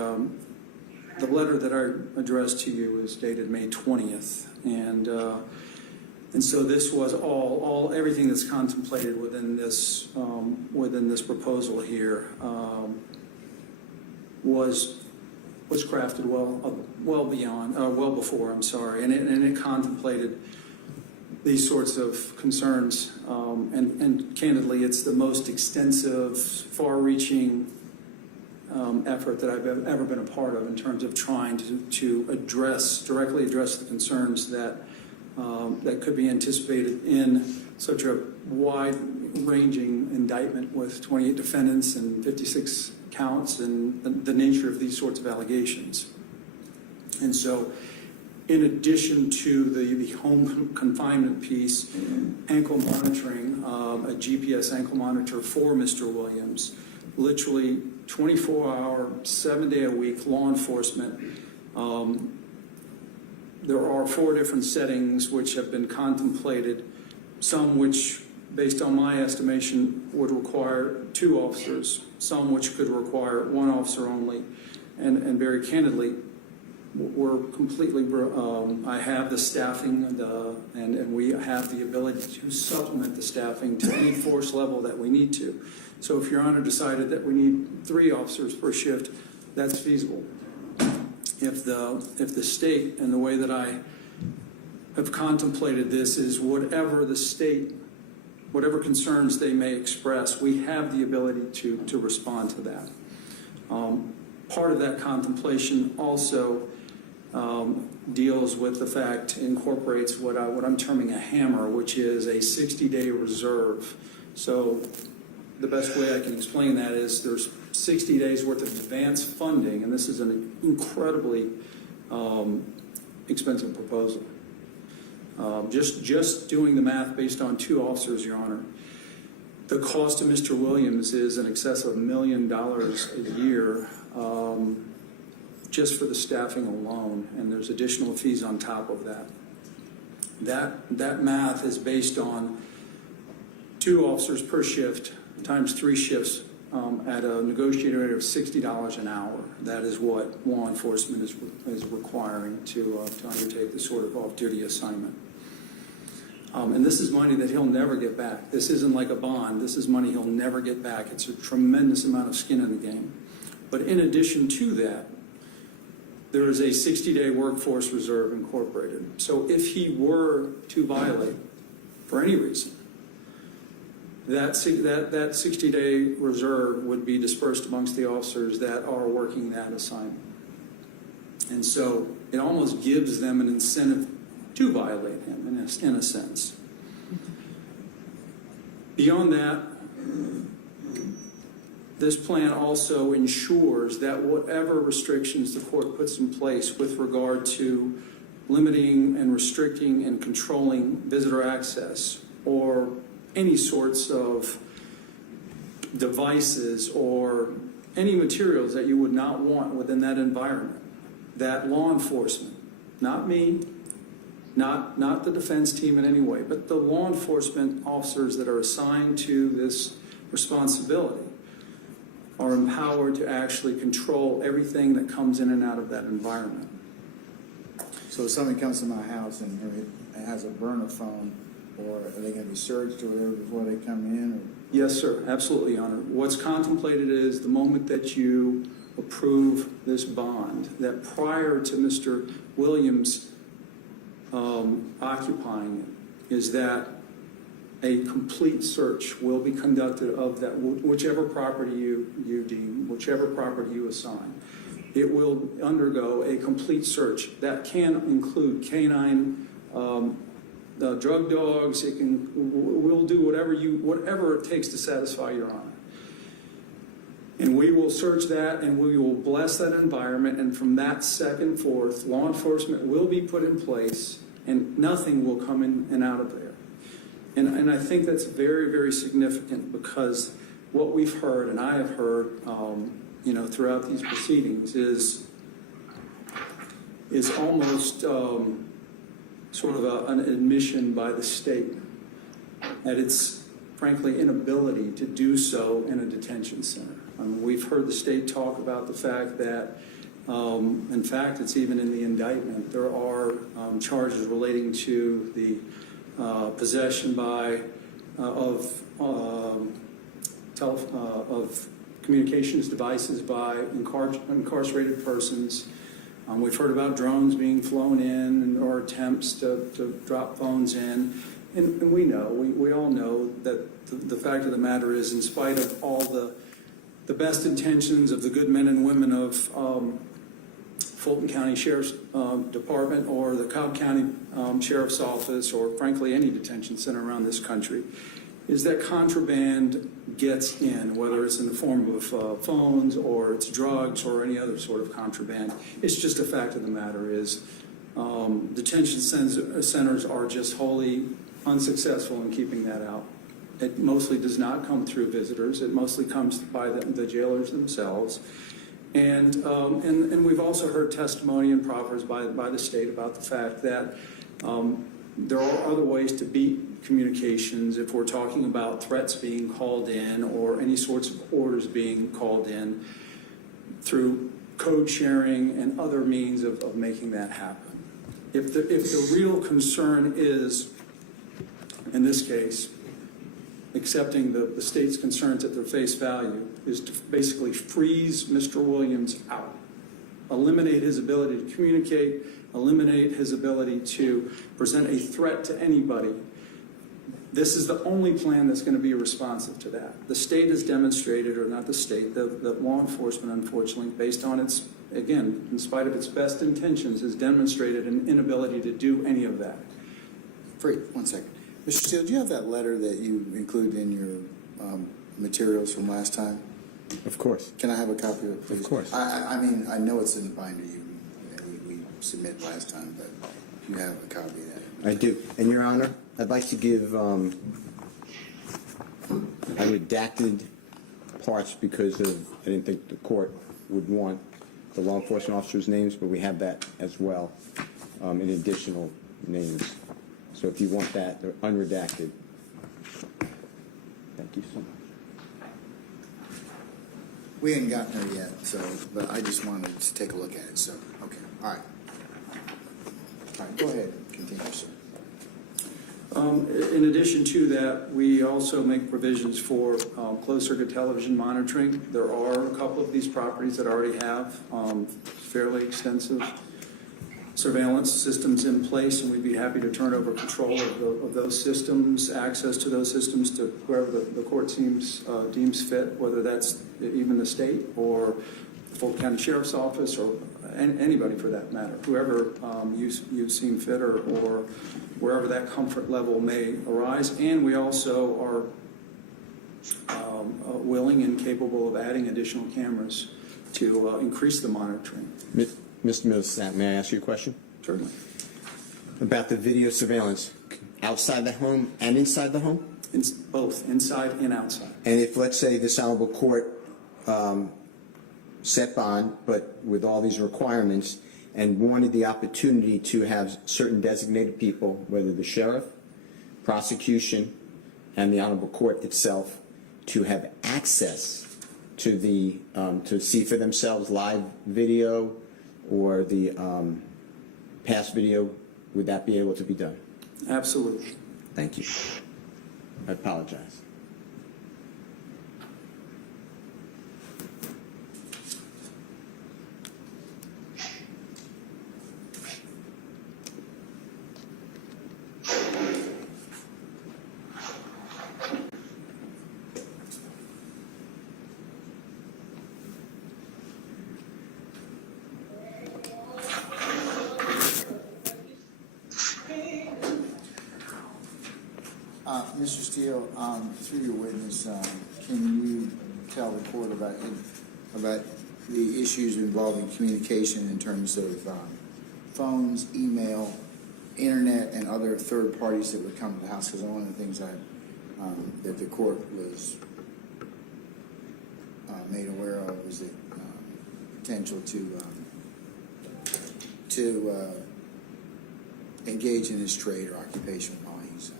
letter that I addressed to you is dated May 20th, and so this was everything that's contemplated within this proposal here was crafted well before, and it contemplated these sorts of concerns, and candidly, it's the most extensive, far-reaching effort that I've ever been a part of in terms of trying to directly address the concerns that could be anticipated in such a wide-ranging indictment with 28 defendants and 56 counts and the nature of these sorts of allegations. And so, in addition to the home confinement piece, ankle monitoring, a GPS ankle monitor for Mr. Williams, literally 24-hour, 7-day-a-week law enforcement. There are 4 different settings which have been contemplated, some which, based on my estimation, would require 2 officers, some which could require 1 officer only, and very candidly, we're completely, I have the staffing and we have the ability to supplement the staffing to any force level that we need to. So if Your Honor decided that we need 3 officers per shift, that's feasible. If the state, and the way that I have contemplated this is whatever the state, whatever concerns they may express, we have the ability to respond to that. Part of that contemplation also deals with the fact, incorporates what I'm terming a hammer, which is a 60-day reserve. So the best way I can explain that is there's 60 days worth of advance funding, and this is an incredibly expensive proposal. Just doing the math based on 2 officers, Your Honor, the cost to Mr. Williams is in excess of $1 million a year just for the staffing alone, and there's additional fees on top of that. That math is based on 2 officers per shift times 3 shifts at a negotiated rate of $60 an hour. That is what law enforcement is requiring to undertake this sort of off-duty assignment. And this is money that he'll never get back. This isn't like a bond. This is money he'll never get back. It's a tremendous amount of skin in the game. But in addition to that, there is a 60-day workforce reserve incorporated. So if he were to violate for any reason, that 60-day reserve would be dispersed amongst the officers that are working that assignment. And so it almost gives them an incentive to violate him in a sense. Beyond that, this plan also ensures that whatever restrictions the court puts in place with regard to limiting and restricting and controlling visitor access or any sorts of devices or any materials that you would not want within that environment, that law enforcement, not me, not the defense team in any way, but the law enforcement officers that are assigned to this responsibility are empowered to actually control everything that comes in and out of that environment. So if somebody comes to my house and has a burner phone, or are they going to be searched or whatever before they come in? Or? Yes, sir. Absolutely, Your Honor. What's contemplated is the moment that you approve this bond, that prior to Mr. Williams occupying it, is that a complete search will be conducted of that, whichever property you deem, whichever property you assign. It will undergo a complete search. That can include canine drug dogs. We'll do whatever it takes to satisfy Your Honor. And we will search that and we will bless that environment, and from that second forth, law enforcement will be put in place and nothing will come in and out of there. And I think that's very, very significant, because what we've heard, and I have heard, throughout these proceedings, is almost sort of an admission by the state at its, frankly, inability to do so in a detention center. I mean, we've heard the state talk about the fact that, in fact, it's even in the indictment, there are charges relating to the possession of communications devices by incarcerated persons. We've heard about drones being flown in or attempts to drop phones in. And we all know that the fact of the matter is, in spite of all the best intentions of the good men and women of Fulton County Sheriff's Department or the Cobb County Sheriff's Office, or frankly any detention center around this country, is that contraband gets in, whether it's in the form of phones or it's drugs or any other sort of contraband. It's just a fact of the matter is detention centers are just wholly unsuccessful in keeping that out. It mostly does not come through visitors. It mostly comes by the jailers themselves. And we've also heard testimony and proffers by the state about the fact that there are other ways to beat communications if we're talking about threats being called in or any sorts of orders being called in, through code sharing and other means of making that happen. If the real concern is, in this case, accepting the state's concerns at their face value, is to basically freeze Mr. Williams out, eliminate his ability to communicate, eliminate his ability to present a threat to anybody. This is the only plan that's going to be responsive to that. The state has demonstrated, or not the state, the law enforcement, unfortunately, based on its, again, in spite of its best intentions, has demonstrated an inability to do any of that. Free, 1 second. Mr. Steele, do you have that letter that you included in your materials from last time? Of course. Can I have a copy of it, please? Of course. I mean, I know it's in the binder we submitted last time, but if you have a copy of that. I do. And Your Honor, I'd like to give I redacted parts because I didn't think the court would want the law enforcement officers' names, but we have that as well in additional names. So if you want that, they're unredacted. Thank you so much. We ain't gotten there yet, so, but I just wanted to take a look at it, so, okay, all right. All right, go ahead, continue, sir. In addition to that, we also make provisions for closed-circuit television monitoring. There are a couple of these properties that already have fairly extensive surveillance systems in place, and we'd be happy to turn over control of those systems, access to those systems to whoever the court deems fit, whether that's even the state or the Fulton County Sheriff's Office or anybody for that matter, whoever you've seen fit or wherever that comfort level may arise. And we also are willing and capable of adding additional cameras to increase the monitoring. Mr. Millsap, may I ask you a question? Certainly. About the video surveillance, outside the home and inside the home? Both inside and outside. And if, let's say, this honorable court set bond, but with all these requirements, and wanted the opportunity to have certain designated people, whether the sheriff, prosecution, and the honorable court itself, to have access to the to see for themselves live video or the past video, would that be able to be done? Absolutely. Thank you. I apologize. Mr. Steele, through your witness, can you tell the court about the issues involving communication in terms of phones, email, internet, and other third parties that would come to the house? Because one of the things that the court was made aware of was the potential to engage in his trade or occupation while he's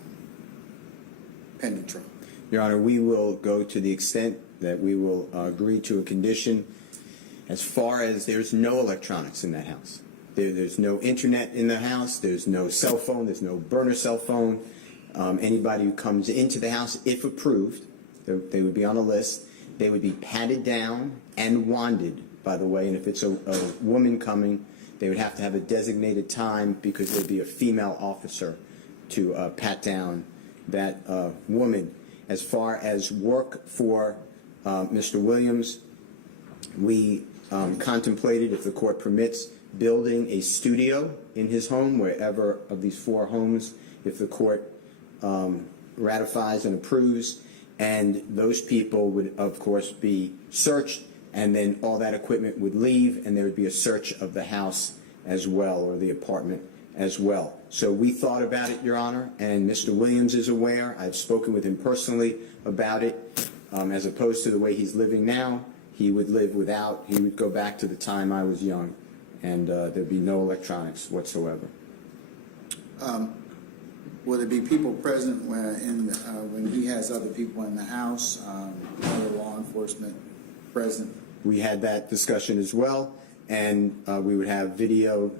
pending trial. Your Honor, we will go to the extent that we will agree to a condition as far as there's no electronics in that house. There's no internet in the house, there's no cell phone, there's no burner cell phone. Anybody who comes into the house, if approved, they would be on a list. They would be patted down and wanded, by the way, and if it's a woman coming, they would have to have a designated time because there'd be a female officer to pat down that woman. As far as work for Mr. Williams, we contemplated, if the court permits, building a studio in his home, wherever of these 4 homes, if the court ratifies and approves, and those people would, of course, be searched, and then all that equipment would leave, and there would be a search of the house as well, or the apartment as well. So we thought about it, Your Honor, and Mr. Williams is aware. I've spoken with him personally about it. As opposed to the way he's living now, he would live without, he would go back to the time I was young, and there'd be no electronics whatsoever. Will there be people present when he has other people in the house, other law enforcement present? We had that discussion as well, and we would have video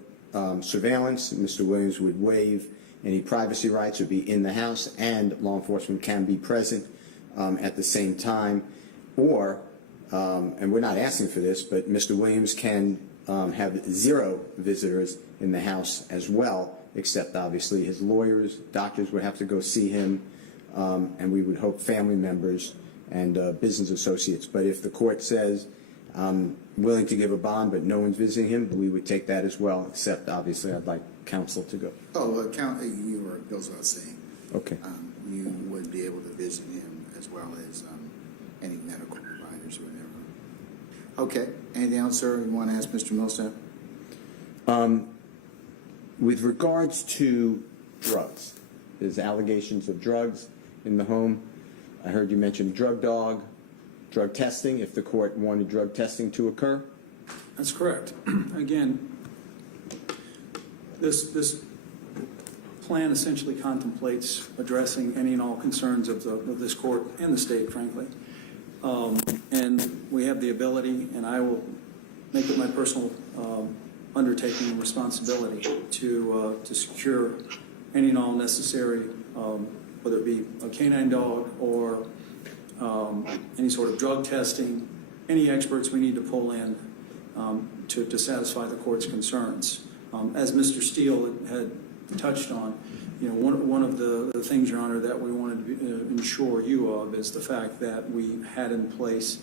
surveillance. Mr. Williams would waive any privacy rights, would be in the house, and law enforcement can be present at the same time. Or, and we're not asking for this, but Mr. Williams can have 0 visitors in the house as well, except obviously his lawyers, doctors would have to go see him, and we would hope family members and business associates. But if the court says, I'm willing to give a bond, but no one's visiting him, we would take that as well, except obviously I'd like counsel to go. Oh, you were, Bill's about saying. Okay. You would be able to visit him as well as any medical providers or whatever. Okay. Anything else, sir, you want to ask Mr. Millsap? With regards to drugs, there's allegations of drugs in the home. I heard you mention drug dog, drug testing, if the court wanted drug testing to occur. That's correct. Again, this plan essentially contemplates addressing any and all concerns of this court and the state, frankly. And we have the ability, and I will make it my personal undertaking and responsibility to secure any and all necessary, whether it be a canine dog or any sort of drug testing, any experts we need to pull in to satisfy the court's concerns. As Mr. Steele had touched on, you know, one of the things, Your Honor, that we wanted to ensure you of is the fact that we had in place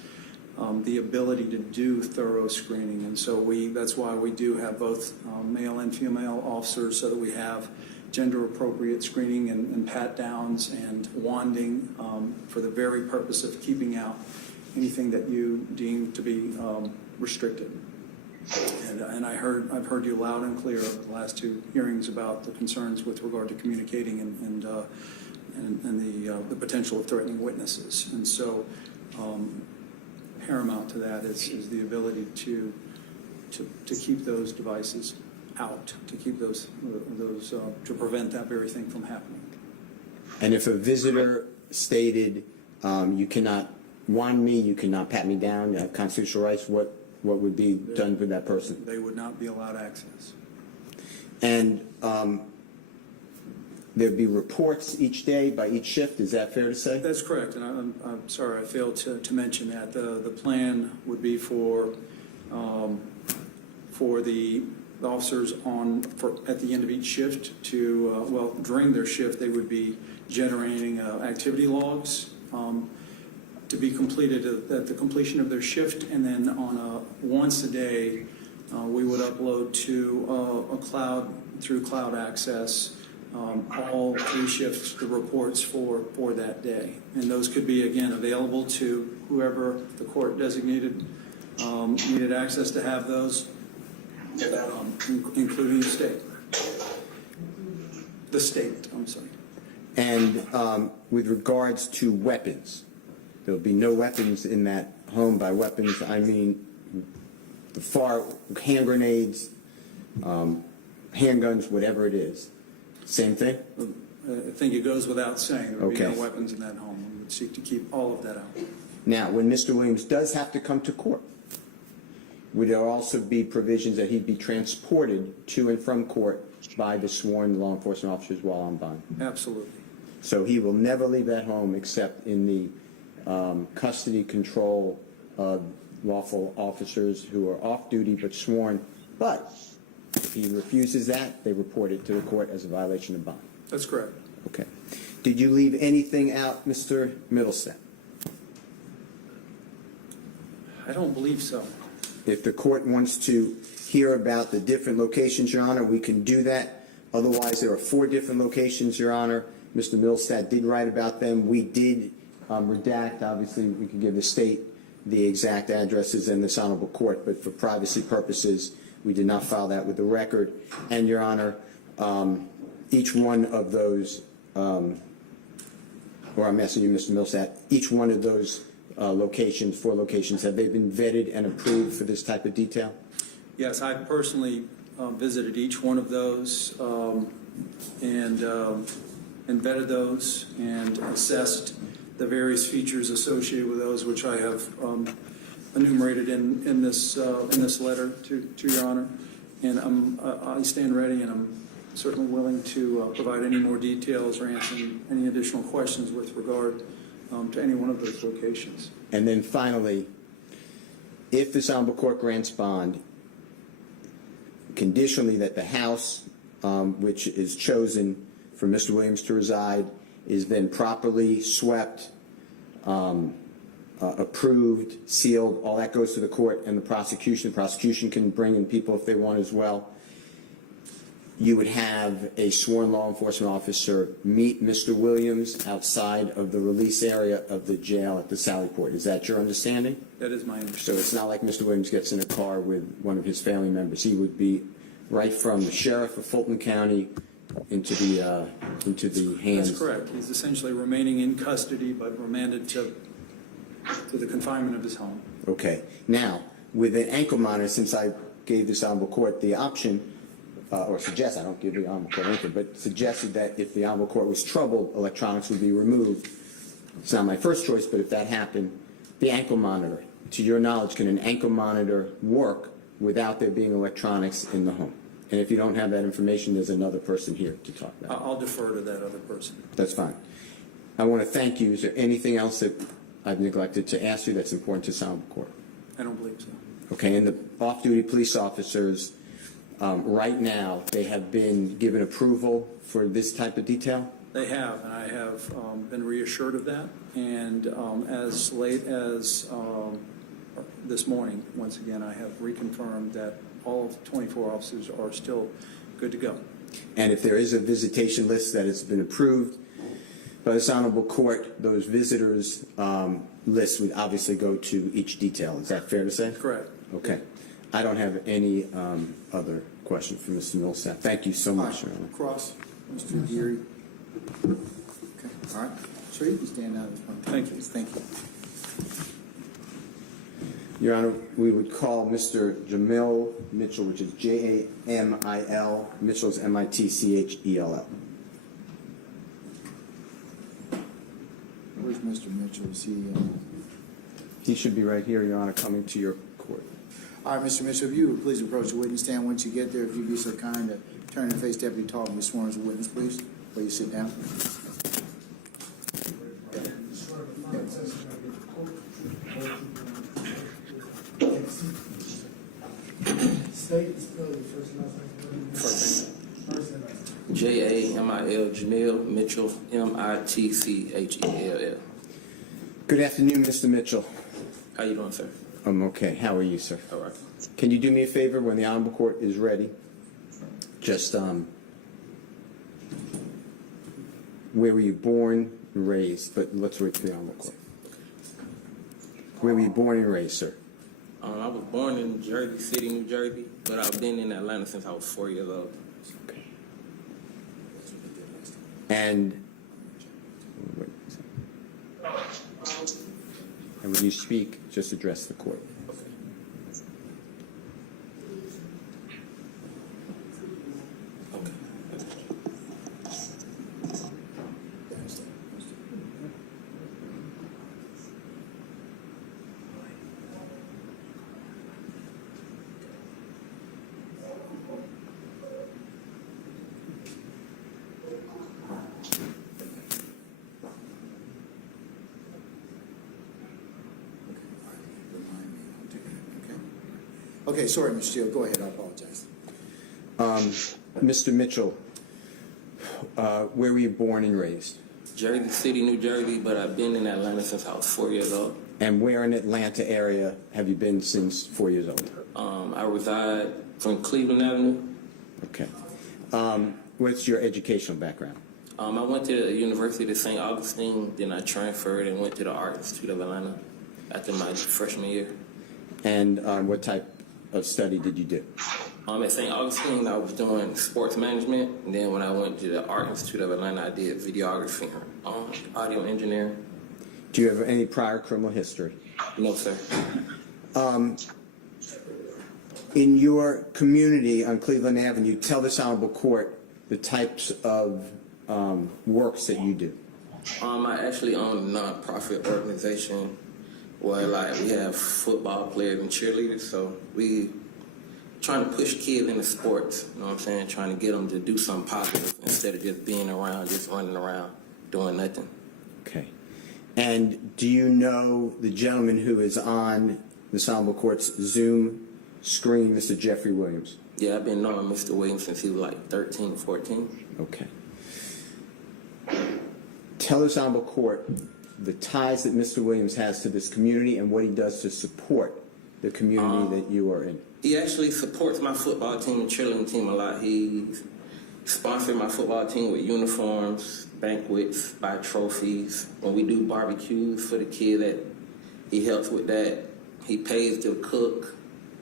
the ability to do thorough screening, and so that's why we do have both male and female officers, so that we have gender-appropriate screening and pat-downs and wanding for the very purpose of keeping out anything that you deem to be restricted. And I've heard you loud and clear over the last two hearings about the concerns with regard to communicating and the potential of threatening witnesses. And so paramount to that is the ability to keep those devices out, to keep those to prevent that very thing from happening. And if a visitor stated, you cannot wand me, you cannot pat me down, you have constitutional rights, what would be done with that person? They would not be allowed access. And there'd be reports each day by each shift, is that fair to say? That's correct, and I'm sorry I failed to mention that. The plan would be for the officers at the end of each shift to, during their shift, they would be generating activity logs to be completed at the completion of their shift, and then on once a day, we would upload to a cloud, through cloud access, all 3 shifts, the reports for that day. And those could be, again, available to whoever the court designated needed access to have those, including the state. The state, I'm sorry. And with regards to weapons, there'll be no weapons in that home. By weapons, I mean hand grenades, handguns, whatever it is. Same thing? I think it goes without saying there would be Okay. no weapons in that home. We would seek to keep all of that out. Now, when Mr. Williams does have to come to court, would there also be provisions that he'd be transported to and from court by the sworn law enforcement officers while on bond? Absolutely. So he will never leave that home except in the custody control of lawful officers who are off duty but sworn. But if he refuses that, they report it to the court as a violation of bond. That's correct. Okay. Did you leave anything out, Mr. Middlestead? I don't believe so. If the court wants to hear about the different locations, Your Honor, we can do that. Otherwise, there are 4 different locations, Your Honor. Mr. Middlestead did write about them. We did redact. Obviously, we could give the state the exact addresses in this honorable court, but for privacy purposes, we did not file that with the record. And, Your Honor, each one of those, or I'm asking you, Mr. Middlestead, each one of those locations, 4 locations, have they been vetted and approved for this type of detail? Yes, I personally visited each one of those and vetted those and assessed the various features associated with those, which I have enumerated in this letter to Your Honor. And I stand ready, and I'm certainly willing to provide any more details or answer any additional questions with regard to any one of those locations. And then finally, if this honorable court grants bond, conditionally that the house which is chosen for Mr. Williams to reside is then properly swept, approved, sealed, all that goes to the court and the prosecution. The prosecution can bring in people if they want as well. You would have a sworn law enforcement officer meet Mr. Williams outside of the release area of the jail at the Sally Port. Is that your understanding? That is my understanding. So it's not like Mr. Williams gets in a car with one of his family members. He would be right from the sheriff of Fulton County into the hands. That's correct. He's essentially remaining in custody, but remanded to the confinement of his home. Okay. Now, with an ankle monitor, since I gave this honorable court the option, or suggested, I don't give the Honorable Court anything, but suggested that if the Honorable Court was troubled, electronics would be removed. It's not my first choice, but if that happened, the ankle monitor. To your knowledge, can an ankle monitor work without there being electronics in the home? And if you don't have that information, there's another person here to talk about it. I'll defer to that other person. That's fine. I want to thank you. Is there anything else that I've neglected to ask you that's important to this Honorable Court? I don't believe so. Okay, and the off-duty police officers, right now, they have been given approval for this type of detail? They have, and I have been reassured of that. And as late as this morning, once again, I have reconfirmed that all 24 officers are still good to go. And if there is a visitation list that has been approved by this Honorable Court, those visitors' lists would obviously go to each detail. Is that fair to say? Correct. Okay. I don't have any other questions for Mr. Millsap. Thank you so much, Your Honor. Cross, Mr. Geary. Okay, all right. Sure, you can stand out. Thank you. Thank you. Your Honor, we would call Mr. Jamil Mitchell, which is Jamil. Mitchell is Mitchell. Where's Mr. Mitchell? Is he? He should be right here, Your Honor, coming to your court. All right, Mr. Mitchell, if you would please approach the witness stand. Once you get there, if you'd be so kind to turn and face Deputy Talk and be sworn as a witness, please. Please sit down. State, spell your first and last name. Jamil, Jamil, Mitchell, Mitchell. Good afternoon, Mr. Mitchell. How you doing, sir? I'm okay. How are you, sir? All right. Can you do me a favor when the Honorable Court is ready? Just, where were you born and raised? But let's wait for the Honorable Court. Where were you born and raised, sir? I was born in Jersey City, New Jersey, but I've been in Atlanta since I was 4 years old. Okay. And when you speak, just address the court. Okay, sorry, Mr. Steele. Go ahead. I apologize. Mr. Mitchell, where were you born and raised? Jersey City, New Jersey, but I've been in Atlanta since I was 4 years old. And where in Atlanta area have you been since 4 years old? I reside from Cleveland Avenue. Okay. What's your educational background? I went to the University of St. Augustine, then I transferred and went to the Art Institute of Atlanta after my freshman year. And what type of study did you do? At St. Augustine, I was doing sports management, and then when I went to the Art Institute of Atlanta, I did videography, audio engineering. Do you have any prior criminal history? No, sir. In your community on Cleveland Avenue, tell this Honorable Court the types of works that you do. I actually own a non-profit organization where, like, we have football players and cheerleaders, so we trying to push kids into sports, you know what I'm saying? Trying to get them to do something positive instead of just being around, just running around, doing nothing. Okay. And do you know the gentleman who is on this Honorable Court's Zoom screen, Mr. Jeffrey Williams? Yeah, I've been knowing Mr. Williams since he was like 13 or 14. Okay. Tell this Honorable Court the ties that Mr. Williams has to this community and what he does to support the community that you are in. He actually supports my football team and cheerleading team a lot. He sponsored my football team with uniforms, banquets, buy trophies. When we do barbecues for the kid, he helps with that. He pays to cook.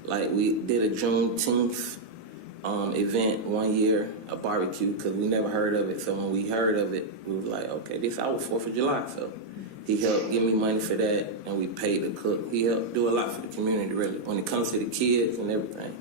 Like, we did a Juneteenth event one year, a barbecue, because we never heard of it. So when we heard of it, we were like, okay, this is our 4th of July. So he helped give me money for that, and we paid to cook. He helped do a lot for the community, really, when it comes to the kids and everything.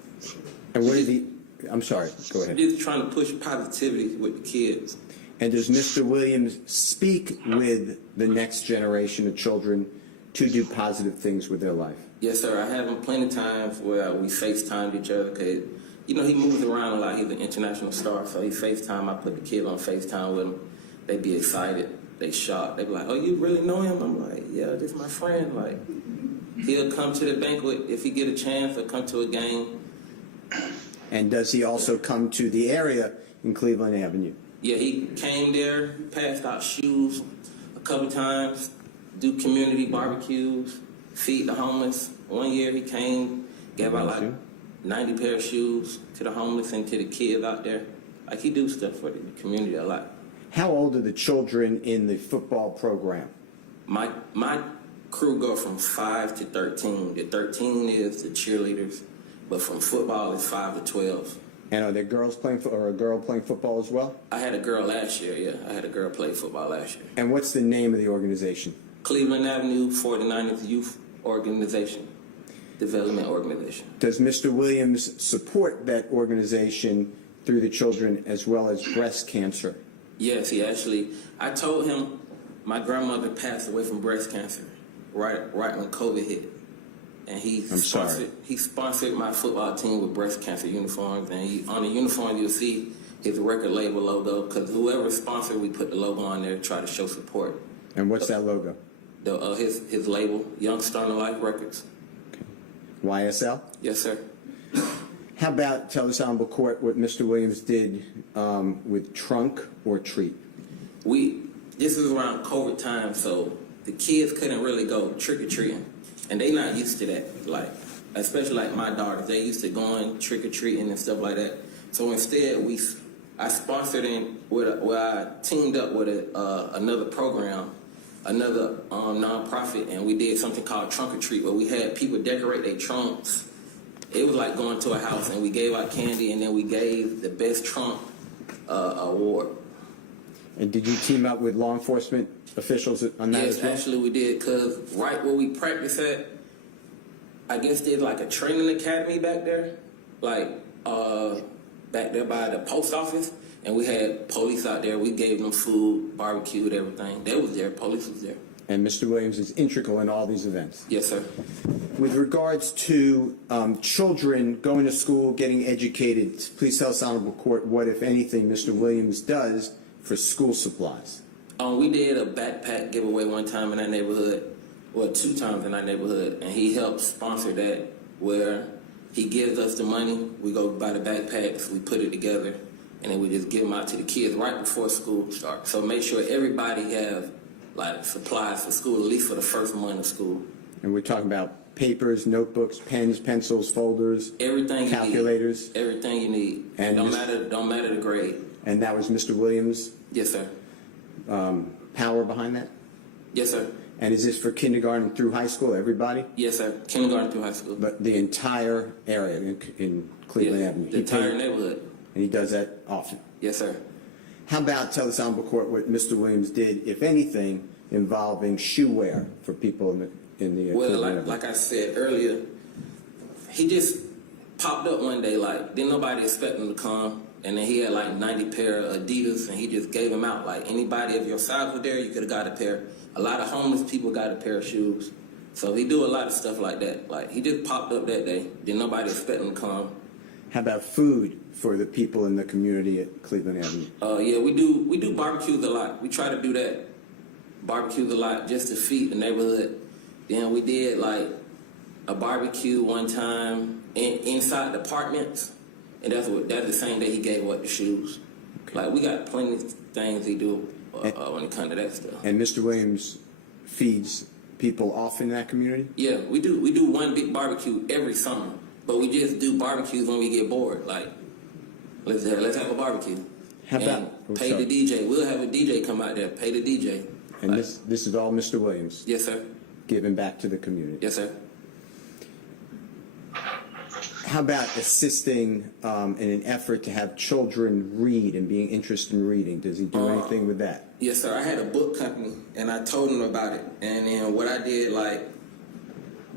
And what did he I'm sorry, go ahead. Just trying to push positivity with the kids. And does Mr. Williams speak with the next generation of children to do positive things with their life? Yes, sir. I have him plenty of times where we FaceTimed each other. Cause, you know, he moves around a lot. He's an international star, so he FaceTime. I put the kids on FaceTime with him. They be excited. They shocked. They be like, "Oh, you really know him?" I'm like, "Yeah, this is my friend." Like, he'll come to the banquet if he get a chance, or come to a game. And does he also come to the area in Cleveland Avenue? Yeah, he came there, passed out shoes a couple times, do community barbecues, feed the homeless. One year he came, gave out like 90 pair of shoes to the homeless and to the kids out there. Like, he do stuff for the community a lot. How old are the children in the football program? My crew go from 5 to 13. The 13 is the cheerleaders, but from football it's 5 to 12. And are there girls playing or a girl playing football as well? I had a girl last year, yeah. I had a girl play football last year. And what's the name of the organization? Cleveland Avenue 49th Youth Organization, Development Organization. Does Mr. Williams support that organization through the children as well as breast cancer? Yes, he actually, I told him my grandmother passed away from breast cancer right when COVID hit. And he sponsored my football team with breast cancer uniforms. And on the uniform, you'll see his record label logo, because whoever sponsored, we put the logo on there to try to show support. And what's that logo? His label, Young Stoner Life Records. Okay. YSL? Yes, sir. How about tell this honorable court what Mr. Williams did with trunk or treat? This is around COVID time, so the kids couldn't really go trick-or-treating. And they not used to that, like, especially like my daughters. They used to going trick-or-treating and stuff like that. So instead, I sponsored I teamed up with another program, another nonprofit, and we did something called Trunk or Treat, where we had people decorate their trunks. It was like going to a house, and we gave out candy, and then we gave the best trunk award. And did you team up with law enforcement officials on that as well? Yes, actually we did, because right where we practice at, I guess there's like a training academy back there, like back there by the post office, and we had police out there. We gave them food, barbecued, everything. They was there, police was there. And Mr. Williams is integral in all these events? Yes, sir. With regards to children going to school, getting educated, please tell us, honorable court, what, if anything, Mr. Williams does for school supplies. We did a backpack giveaway one time in our neighborhood, well, 2 times in our neighborhood, and he helped sponsor that, where he gives us the money, we go buy the backpacks, we put it together, and then we just give them out to the kids right before school starts. So make sure everybody have like supplies for school, at least for the first month of school. And we're talking about papers, notebooks, pens, pencils, folders, everything, calculators, you need. Everything you need. And don't matter the grade. And that was Mr. Williams? Yes, sir. Power behind that? Yes, sir. And is this for kindergarten through high school, everybody? Yes, sir. Kindergarten through high school. But the entire area in Cleveland Avenue? The entire neighborhood. And he does that often? Yes, sir. How about tell this honorable court what Mr. Williams did, if anything, involving shoe wear for people in the well, Cleveland like I said earlier, he just popped up one day, like, didn't nobody expect him to come, and then he had like 90 pair of Adidas, and he just gave them out. Like, anybody of your size was there, you could have got a pair. A lot of homeless people got a pair of shoes. So he do a lot of stuff like that. Like, he just popped up that day, didn't nobody expect him to come. How about food for the people in the community at Cleveland Avenue? Yeah, we do barbecues a lot. We try to do that, barbecues a lot, just to feed the neighborhood. Then we did like a barbecue one time inside the apartments, and that's the same day he gave up the shoes. Okay. Like, we got plenty of things he do when it comes to that stuff. And Mr. Williams feeds people often in that community? Yeah, we do one big barbecue every summer. But we just do barbecues when we get bored. Like, let's have a barbecue. How about pay the DJ? We'll have a DJ come out there. Pay the DJ. And like, this is all Mr. Williams? Yes, sir. Giving back to the community? Yes, sir. How about assisting in an effort to have children read and being interested in reading? Does he do anything with that? Yes, sir. I had a book company, and I told him about it. And then what I did, like,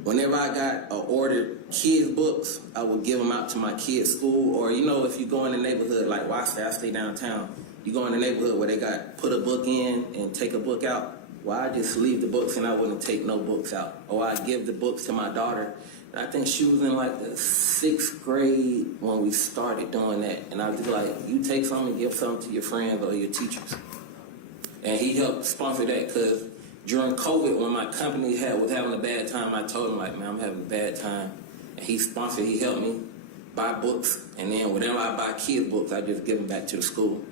whenever I got an ordered kids' books, I would give them out to my kids' school. Or, you know, if you go in the neighborhood, like where I stay downtown, you go in the neighborhood where they got put a book in and take a book out. Well, I just leave the books and I wouldn't take no books out. Or I give the books to my daughter. And I think she was in like the 6th grade when we started doing that. And I was just like, you take some and give some to your friends or your teachers. And he helped sponsor that because during COVID, when my company was having a bad time, I told him, like, man, I'm having a bad time. And he helped me buy books. And then whenever I buy kids' books, I just give them back to the school.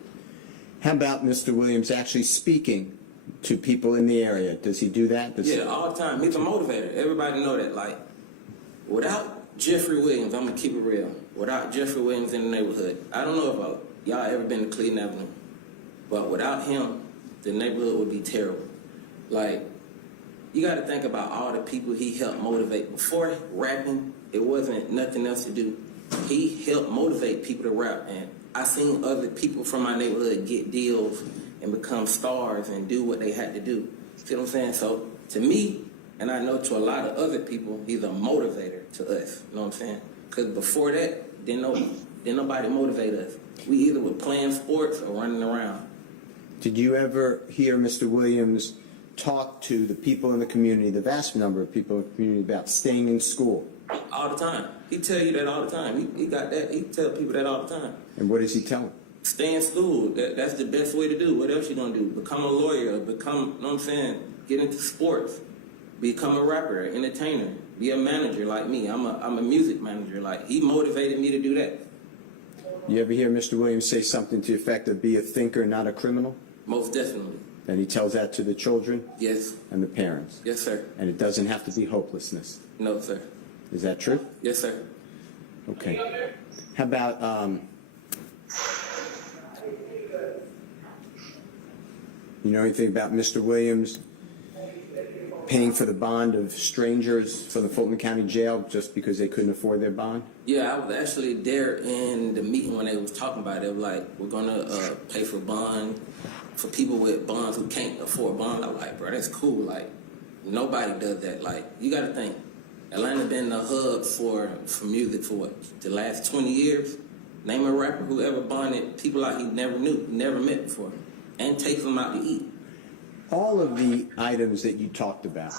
How about Mr. Williams actually speaking to people in the area? Does he do that? Yeah, all the time. He's a motivator. Everybody know that. Like, without Jeffrey Williams, I'm going to keep it real. Without Jeffrey Williams in the neighborhood, I don't know if y'all ever been to Cleveland Avenue, but without him, the neighborhood would be terrible. Like, you got to think about all the people he helped motivate. Before rapping, it wasn't nothing else to do. He helped motivate people to rap, and I seen other people from my neighborhood get deals and become stars and do what they had to do. See what I'm saying? So to me, and I know to a lot of other people, he's a motivator to us. You know what I'm saying? Because before that, didn't nobody motivate us. We either were playing sports or running around. Did you ever hear Mr. Williams talk to the people in the community, the vast number of people in the community, about staying in school? All the time. He tell you that all the time. He got that. He tell people that all the time. And what does he tell them? Stay in school. That's the best way to do. What else you gonna do? Become a lawyer. Become, you know what I'm saying? Get into sports. Become a rapper, entertainer. Be a manager like me. I'm a music manager. Like, he motivated me to do that. You ever hear Mr. Williams say something to the effect of be a thinker, not a criminal? Most definitely. And he tells that to the children? Yes. And the parents? Yes, sir. And it doesn't have to be hopelessness? No, sir. Is that true? Yes, sir. Okay. How about, you know anything about Mr. Williams paying for the bond of strangers for the Fulton County Jail just because they couldn't afford their bond? Yeah, I was actually there in the meeting when they was talking about it. They were like, we're gonna pay for bond for people with bonds who can't afford bond. I was like, bro, that's cool. Like, nobody does that. Like, you gotta think, Atlanta been the hub for music for what, the last 20 years? Name a rapper who ever bonded people out he never knew, never met before, and takes them out to eat. All of the items that you talked about,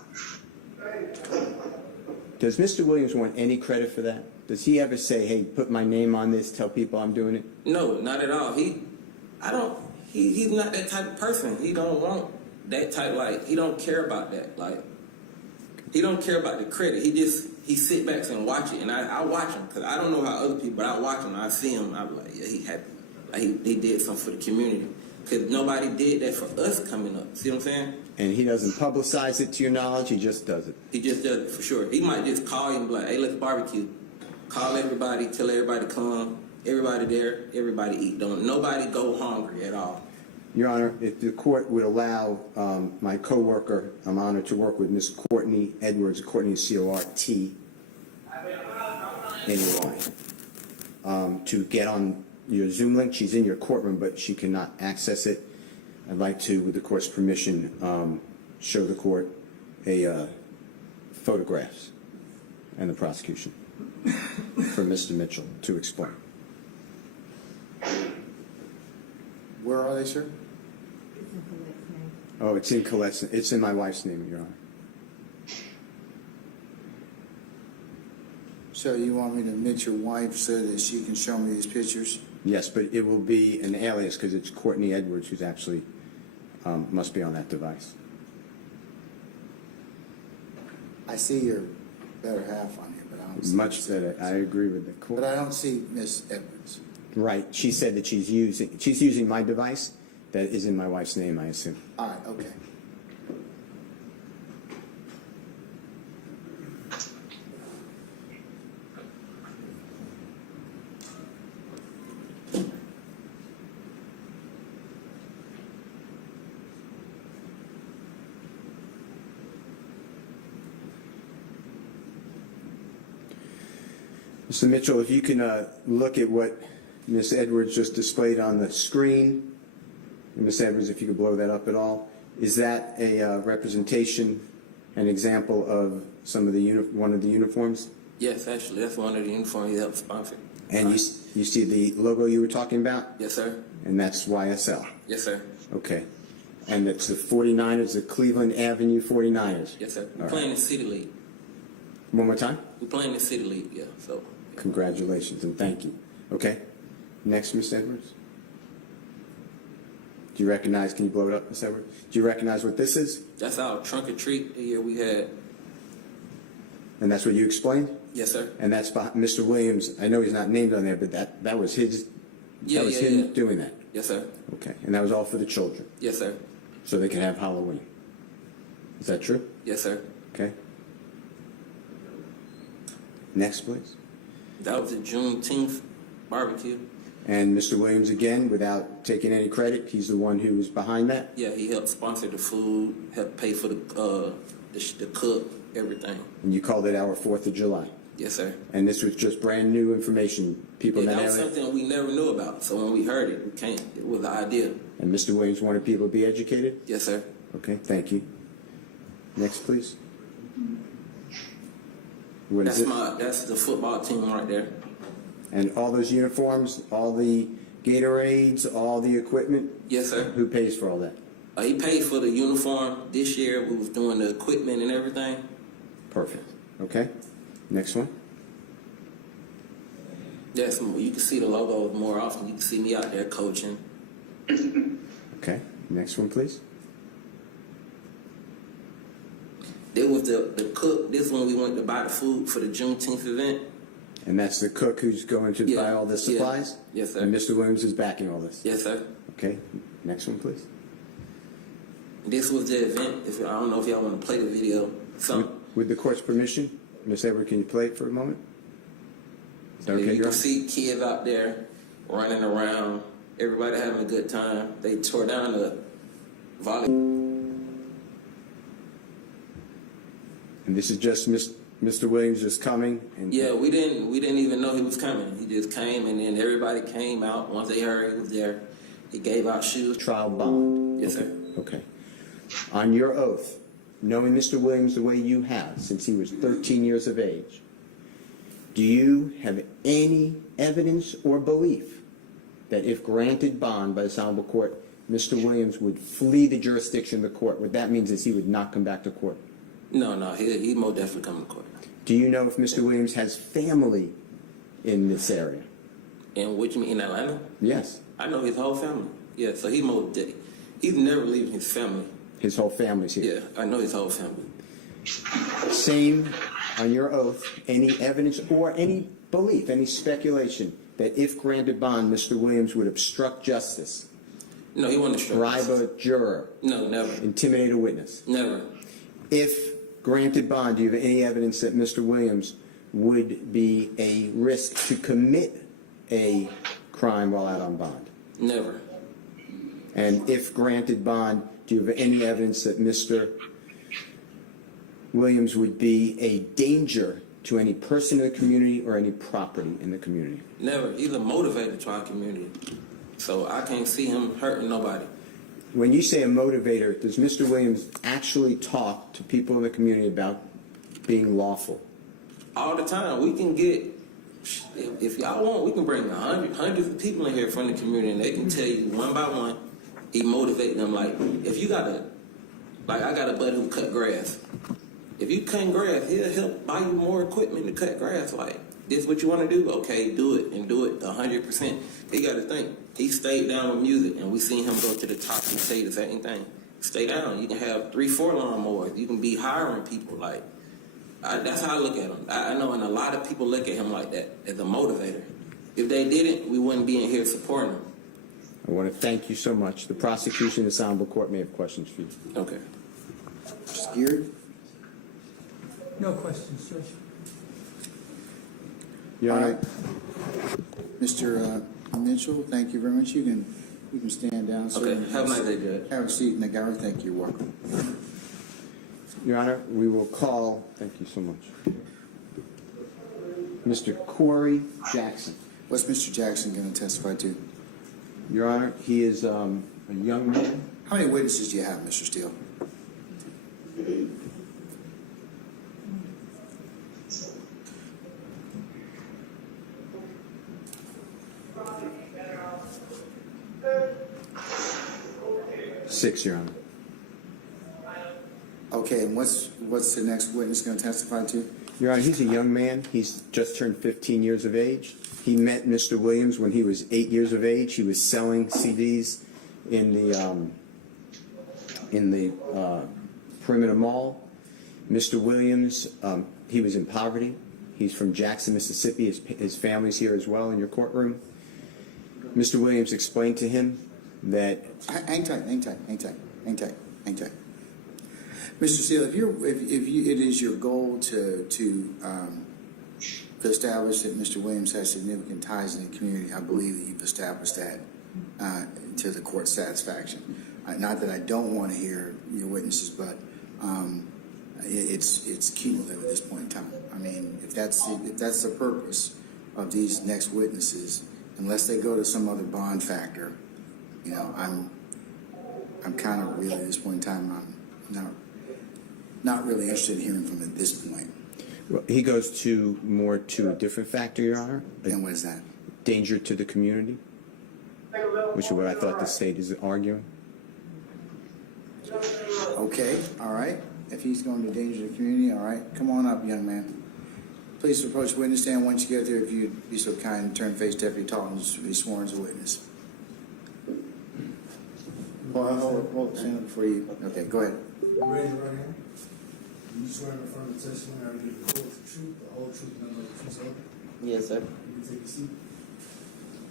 does Mr. Williams want any credit for that? Does he ever say, hey, put my name on this, tell people I'm doing it? No, not at all. He's not that type of person. He don't want that type, like, he don't care about that. Like, he don't care about the credit. He sit back and watch it, and I watch him, because I don't know how other people, but I watch him, I see him, I'm like, yeah, he happy. Like, he did something for the community. Because nobody did that for us coming up. See what I'm saying? And he doesn't publicize it to your knowledge, he just does it? He just does it, for sure. He might just call you and be like, hey, let's barbecue. Call everybody, tell everybody come, everybody there, everybody eat. Don't nobody go hungry at all. Your Honor, if the court would allow my co-worker, I'm honored to work with Ms. Courtney Edwards, Courtney C-O-R-T, anyway, to get on your Zoom link. She's in your courtroom, but she cannot access it. I'd like to, with the court's permission, show the court photographs and the prosecution for Mr. Mitchell to explain. Where are they, sir? Oh, it's in Colette's. It's in my wife's name, Your Honor. So you want me to admit your wife so that she can show me these pictures? Yes, but it will be an alias because it's Courtney Edwards who's actually must be on that device. I see your better half on here, but I don't see Much better. I agree with the court. But I don't see Miss Edwards. Right. She said that she's using my device that is in my wife's name, I assume. All right, okay. Mr. Mitchell, if you can look at what Ms. Edwards just displayed on the screen. And Ms. Edwards, if you could blow that up at all. Is that a representation, an example of some of the one of the uniforms? Yes, actually, that's one of the uniforms he helped sponsor. And you see the logo you were talking about? Yes, sir. And that's YSL. Yes, sir. Okay. And it's the 49ers, the Cleveland Avenue 49ers. Yes, sir. We're All playing right. in City League. One more time? We're playing in City League, yeah. So. Congratulations and thank you. Okay. Next, Miss Edwards. Do you recognize, can you blow it up, Miss Edwards? Do you recognize what this is? That's our trunk or treat the year we had. And that's what you explained? Yes, sir. And that's behind Mr. Williams. I know he's not named on there, but that was his. Yeah, that was him doing that. Yes, sir. Okay. And that was all for the children, Yes, sir. so they could have Halloween. Is that true? Yes, sir. Okay. Next, please. That was a Juneteenth barbecue. And Mr. Williams, again, without taking any credit, he's the one who was behind that. Yeah, he helped sponsor the food, helped pay for the cook, everything. And you called it our 4th of July. Yes, sir. And this was just brand new information. People Yeah, in that that was area. something we never knew about. So when we heard it, we came. It was the idea. And Mr. Williams wanted people to be educated? Yes, sir. Okay, thank you. Next, please. What is That's the football team right there. And all those uniforms, all the Gatorades, all the equipment? Yes, sir. Who pays for all that? He paid for the uniform. This year we was doing the equipment and everything. Perfect. Okay. Next one. Yes, you can see the logo more often. You can see me out there coaching. Okay. Next one, please. There was the cook. This one we went to buy the food for the Juneteenth event. And that's the cook who's going to buy all the supplies? Yes, sir. And Mr. Williams is backing all this? Yes, sir. Okay. Next one, please. This was the event. I don't know if y'all want to play the video. With the court's permission, Ms. Edward, can you play it for a moment? Is that okay, You Your can Honor? see kids out there running around. Everybody having a good time. They tore down the volley. And this is just Mr. Williams just coming? And Yeah, we didn't even know he was coming. He just came, and then everybody came out. Once they heard he was there, he gave out shoes. Trial bond? Yes, sir. Okay. On your oath, knowing Mr. Williams the way you have since he was 13 years of age, do you have any evidence or belief that if granted bond by the Honorable Court, Mr. Williams would flee the jurisdiction of the court? What that means is he would not come back to court. No, he most definitely coming to court. Do you know if Mr. Williams has family in this area? And what you mean, in Atlanta? Yes. I know his whole family. Yeah, so he's never leaving his family. His whole family's here? Yeah, I know his whole family. Same on your oath, any evidence or any belief, any speculation that if granted bond, Mr. Williams would obstruct justice? No, he wouldn't obstruct bribe justice. a juror? No, never. Intimidate a witness? Never. If granted bond, do you have any evidence that Mr. Williams would be a risk to commit a crime while out on bond? Never. And if granted bond, do you have any evidence that Mr. Williams would be a danger to any person in the community or any property in the community? Never. He's a motivator to our community. So I can't see him hurting nobody. When you say a motivator, does Mr. Williams actually talk to people in the community about being lawful? All the time. We can get, if y'all want, we can bring hundreds of people in here from the community, and they can tell you one by one, he motivate them. Like, if you got I got a buddy who cut grass. If you cut grass, he'll help buy you more equipment to cut grass. Like, this is what you want to do? Okay, do it, and do it 100%. He got to think. He stayed down with music, and we seen him go to the top and say the same thing. Stay down. You can have 3-4 lawnmowers. You can be hiring people. Like, that's how I look at him. I know, and a lot of people look at him like that, as a motivator. If they didn't, we wouldn't be in here supporting him. I want to thank you so much. The prosecution, the Honorable Court may have questions for you. Okay. Mr. Geary? No questions, Judge. Your Honor, Mr. Mitchell, thank you very much. You can stand down, sir. Okay. Have a nice day, Judge. Have a seat in the gallery. Thank you. You're welcome. Your Honor, we will call, thank you so much, Mr. Corey Jackson. What's Mr. Jackson going to testify to? Your Honor, he is a young man. How many witnesses do you have, Mr. Steele? Six, Your Honor. Okay, and what's the next witness going to testify to? Your Honor, he's a young man. He's just turned 15 years of age. He met Mr. Williams when he was 8 years of age. He was selling CDs in the Perimeter Mall. Mr. Williams, he was in poverty. He's from Jackson, Mississippi. His family's here as well in your courtroom. Mr. Williams explained to him that... Hang tight. Mr. Steele, if it is your goal to establish that Mr. Williams has significant ties in the community, I believe that you've established that to the court's satisfaction. Not that I don't want to hear your witnesses, but it's cumulative at this point in time. I mean, if that's the purpose of these next witnesses, unless they go to some other bond factor, you know, I'm kind of really at this point in time, I'm not really interested in hearing from him at this point. Well, he goes to more to a different factor, Your Honor. And what is that? Danger to the community, which is what I thought the state is arguing. Okay, all right. If he's going to danger the community, all right. Come on up, young man. Please approach the witness stand. Once you get there, if you'd be so kind and turn face Deputy Talton to be sworn as a witness. Hold it, stand up before you. Okay, go ahead. You raise your right hand. You swear in front of the testimony I give the whole truth, the whole truth, and nothing but the truth, so Yes, sir. you can take a seat.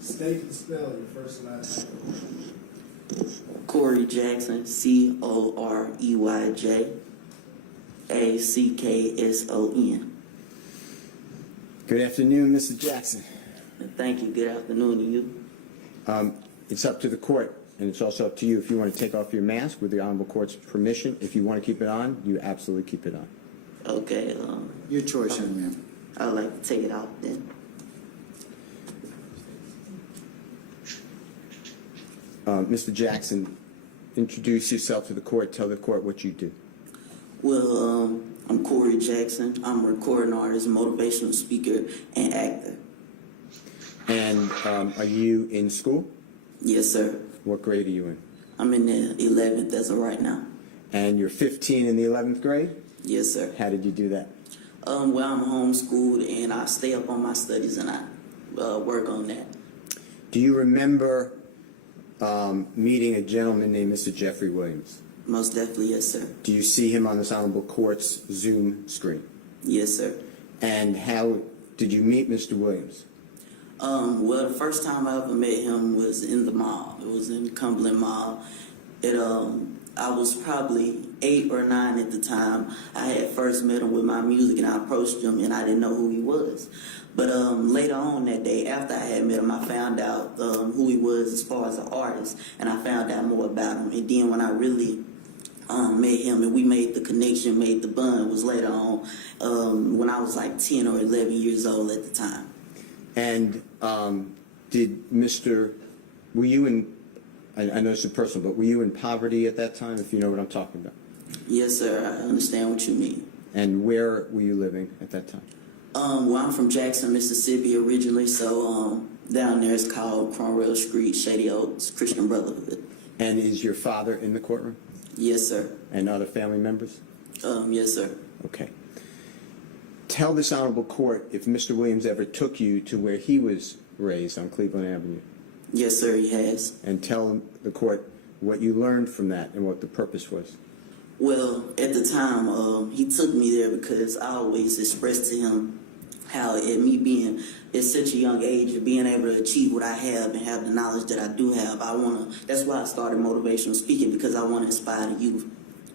State and spell your first and last name. Corey Jackson, COREYJACKSON. Good afternoon, Mr. Jackson. Thank you. Good afternoon to you. It's up to the court, and it's also up to you if you want to take off your mask with the Honorable Court's permission. If you want to keep it on, you absolutely keep it on. Okay. Your choice, young man. I'd like to take it off then. Mr. Jackson, introduce yourself to the court. Tell the court what you do. Well, I'm Corey Jackson. I'm a recording artist, motivational speaker, and actor. And are you in school? Yes, sir. What grade are you in? I'm in the 11th as of right now. And you're 15 in the 11th grade? Yes, sir. How did you do that? Well, I'm homeschooled, and I stay up on my studies, and I work on that. Do you remember meeting a gentleman named Mr. Jeffrey Williams? Most definitely, yes, sir. Do you see him on this Honorable Court's Zoom screen? Yes, sir. And how did you meet Mr. Williams? Well, the first time I ever met him was in the mall. It was in Cumberland Mall. I was probably 8 or 9 at the time. I had first met him with my music, and I approached him, and I didn't know who he was. But later on that day, after I had met him, I found out who he was as far as an artist, and I found out more about him. And then when I really met him and we made the connection, made the bond, was later on when I was like 10 or 11 years old at the time. And were you in, I know it's personal, but were you in poverty at that time, if you know what I'm talking about? Yes, sir. I understand what you mean. And where were you living at that time? Well, I'm from Jackson, Mississippi originally, so down there it's called Cromwell Street, Shady Oaks, Christian Brotherhood. And is your father in the courtroom? Yes, sir. And other family members? Yes, sir. Okay. Tell this Honorable Court if Mr. Williams ever took you to where he was raised on Cleveland Avenue. Yes, sir, he has. And tell the court what you learned from that and what the purpose was. Well, at the time, he took me there because I always expressed to him how at me being at such a young age, being able to achieve what I have and have the knowledge that I do have, that's why I started motivational speaking, because I want to inspire the youth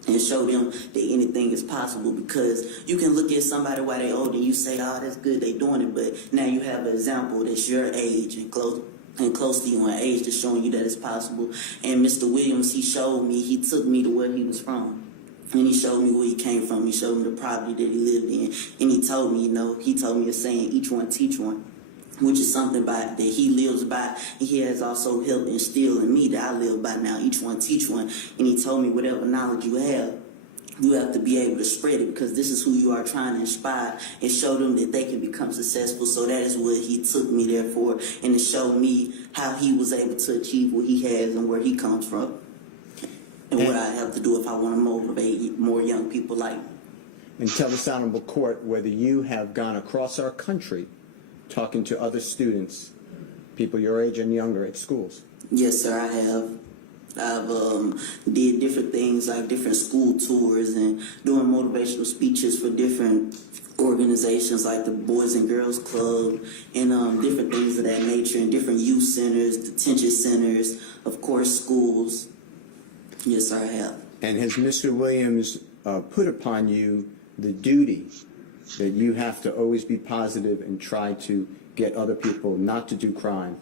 and show them that anything is possible. Because you can look at somebody while they're old and you say, oh, that's good, they're doing it, but now you have an example that's your age and close to you in age that's showing you that it's possible. And Mr. Williams, he took me to where he was from. And he showed me where he came from. He showed me the property that he lived in. And he told me, a saying, each one teach one, which is something that he lives by. And he has also helped instill in me that I live by now, each one teach one. And he told me whatever knowledge you have, you have to be able to spread it, because this is who you are trying to inspire and show them that they can become successful. So that is what he took me there for, and to show me how he was able to achieve what he has and where he comes from, and what I have to do if I want to motivate more young people like me. And tell this honorable court whether you have gone across our country talking to other students, people your age and younger, at schools. Yes, sir, I have. I've did different things like different school tours and doing motivational speeches for different organizations like the Boys and Girls Club and different things of that nature, and different youth centers, detention centers, of course, schools. Yes, sir, I have. And has Mr. Williams put upon you the duty that you have to always be positive and try to get other people not to do crime?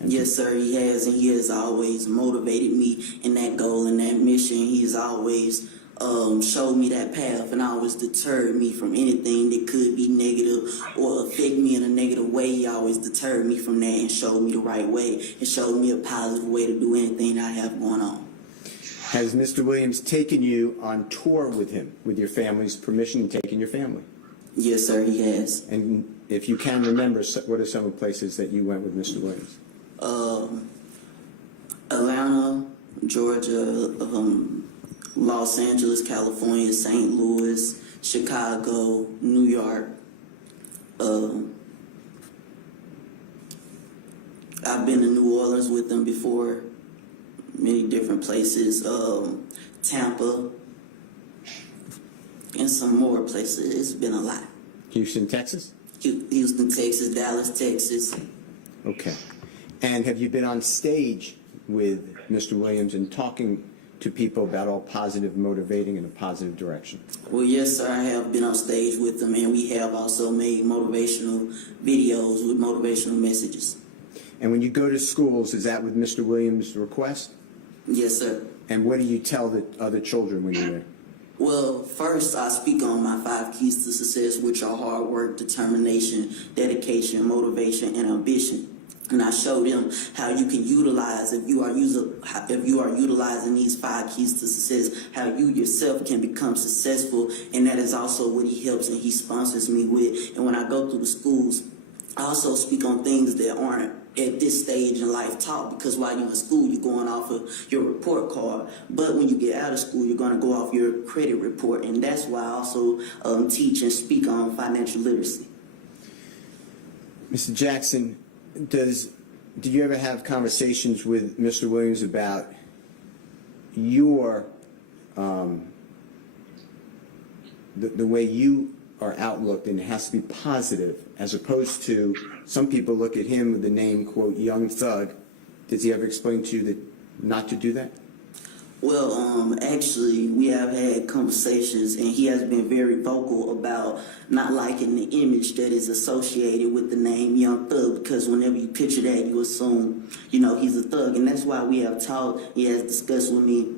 Yes, sir, he has, and he has always motivated me in that goal and that mission. He has always showed me that path, and always deterred me from anything that could be negative or affect me in a negative way. He always deterred me from that and showed me the right way and showed me a positive way to do anything I have going on. Has Mr. Williams taken you on tour with him, with your family's permission, and taken your family? Yes, sir, he has. And if you can remember, what are some of the places that you went with Mr. Williams? Atlanta, Georgia, Los Angeles, California, St. Louis, Chicago, New York. I've been to New Orleans with them before, many different places, Tampa, and some more places. It's been a lot. Houston, Texas? Houston, Texas, Dallas, Texas. Okay. And have you been on stage with Mr. Williams and talking to people about all positive, motivating in a positive direction? Well, yes, sir, I have been on stage with them, and we have also made motivational videos with motivational messages. And when you go to schools, is that with Mr. Williams' request? Yes, sir. And what do you tell the other children when you're there? Well, first, I speak on my 5 keys to success, which are hard work, determination, dedication, motivation, and ambition. And I show them how you can utilize, if you are utilizing these 5 keys to success, how you yourself can become successful. And that is also what he helps and he sponsors me with. And when I go through the schools, I also speak on things that aren't at this stage in life taught, because while you're in school, you're going off of your report card. But when you get out of school, you're going to go off your credit report. And that's why I also teach and speak on financial literacy. Mr. Jackson, do you ever have conversations with Mr. Williams about your the way you are outlooked, and it has to be positive, as opposed to some people look at him with the name, quote, young thug? Does he ever explain to you that not to do that? Well, actually, we have had conversations, and he has been very vocal about not liking the image that is associated with the name Young Thug, because whenever you picture that, you assume, he's a thug. And that's why we have talked, he has discussed with me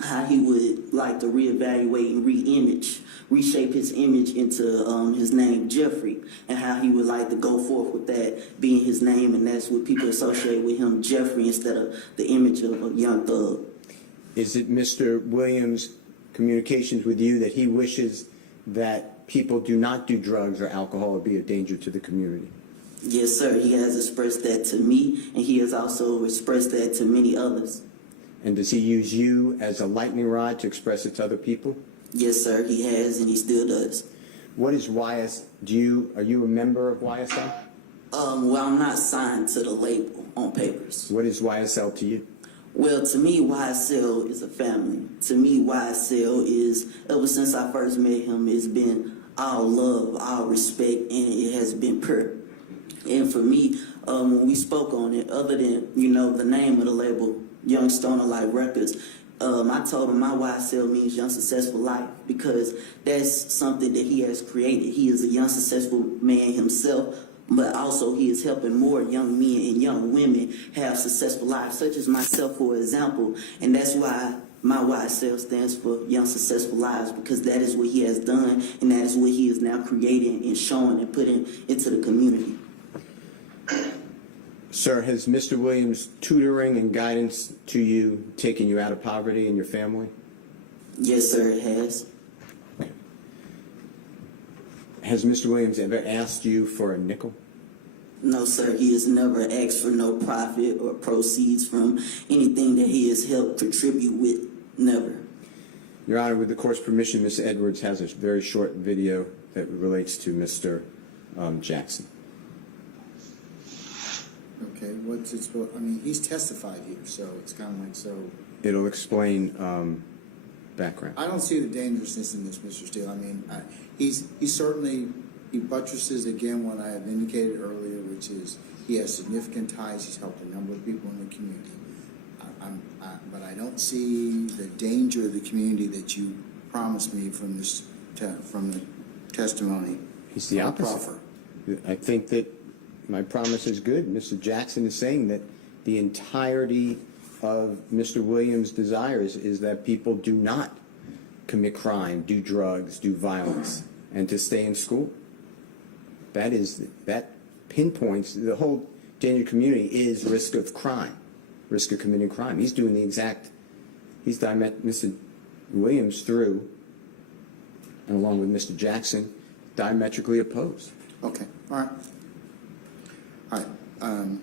how he would like to reevaluate and reshape his image into his name, Jeffrey, and how he would like to go forth with that being his name, and that's what people associate with him, Jeffrey, instead of the image of a Young Thug. Is it Mr. Williams' communications with you that he wishes that people do not do drugs or alcohol or be a danger to the community? Yes, sir. He has expressed that to me, and he has also expressed that to many others. And does he use you as a lightning rod to express it to other people? Yes, sir. He has, and he still does. What is YS? Are you a member of YSL? Well, I'm not signed to the label on papers. What is YSL to you? Well, to me, YSL is a family. To me, YSL is, ever since I first met him, it's been all love, all respect, and it has been pure. And for me, when we spoke on it, other than, the name of the label, Young Stoner Life Records, I told him my YSL means Young Successful Life, because that's something that he has created. He is a young, successful man himself, but also he is helping more young men and young women have successful lives, such as myself, for example. And that's why my YSL stands for Young Successful Lives, because that is what he has done, and that is what he is now creating and showing and putting into the community. Sir, has Mr. Williams' tutoring and guidance to you taken you out of poverty and your family? Yes, sir, it has. Has Mr. Williams ever asked you for a nickel? No, sir, he has never asked for no profit or proceeds from anything that he has helped contribute with. Never. Your Honor, with the court's permission, Ms. Edwards has a very short video that relates to Mr. Jackson. Okay, what's it supposed, I mean, he's testified here, so it's kind of like, so. It'll explain background. I don't see the dangerousness in this, Mr. Steele. I mean, he certainly, he buttresses again what I have indicated earlier, which is he has significant ties. He's helped a number of people in the community. But I don't see the danger of the community that you promised me from this, from the testimony. He's the opposite. I think that my promise is good. Mr. Jackson is saying that the entirety of Mr. Williams' desires is that people do not commit crime, do drugs, do violence, and to stay in school. That pinpoints the whole danger community is risk of crime, risk of committing crime. He's doing the exact, Mr. Williams through, and along with Mr. Jackson, diametrically opposed. Okay, all right. All right.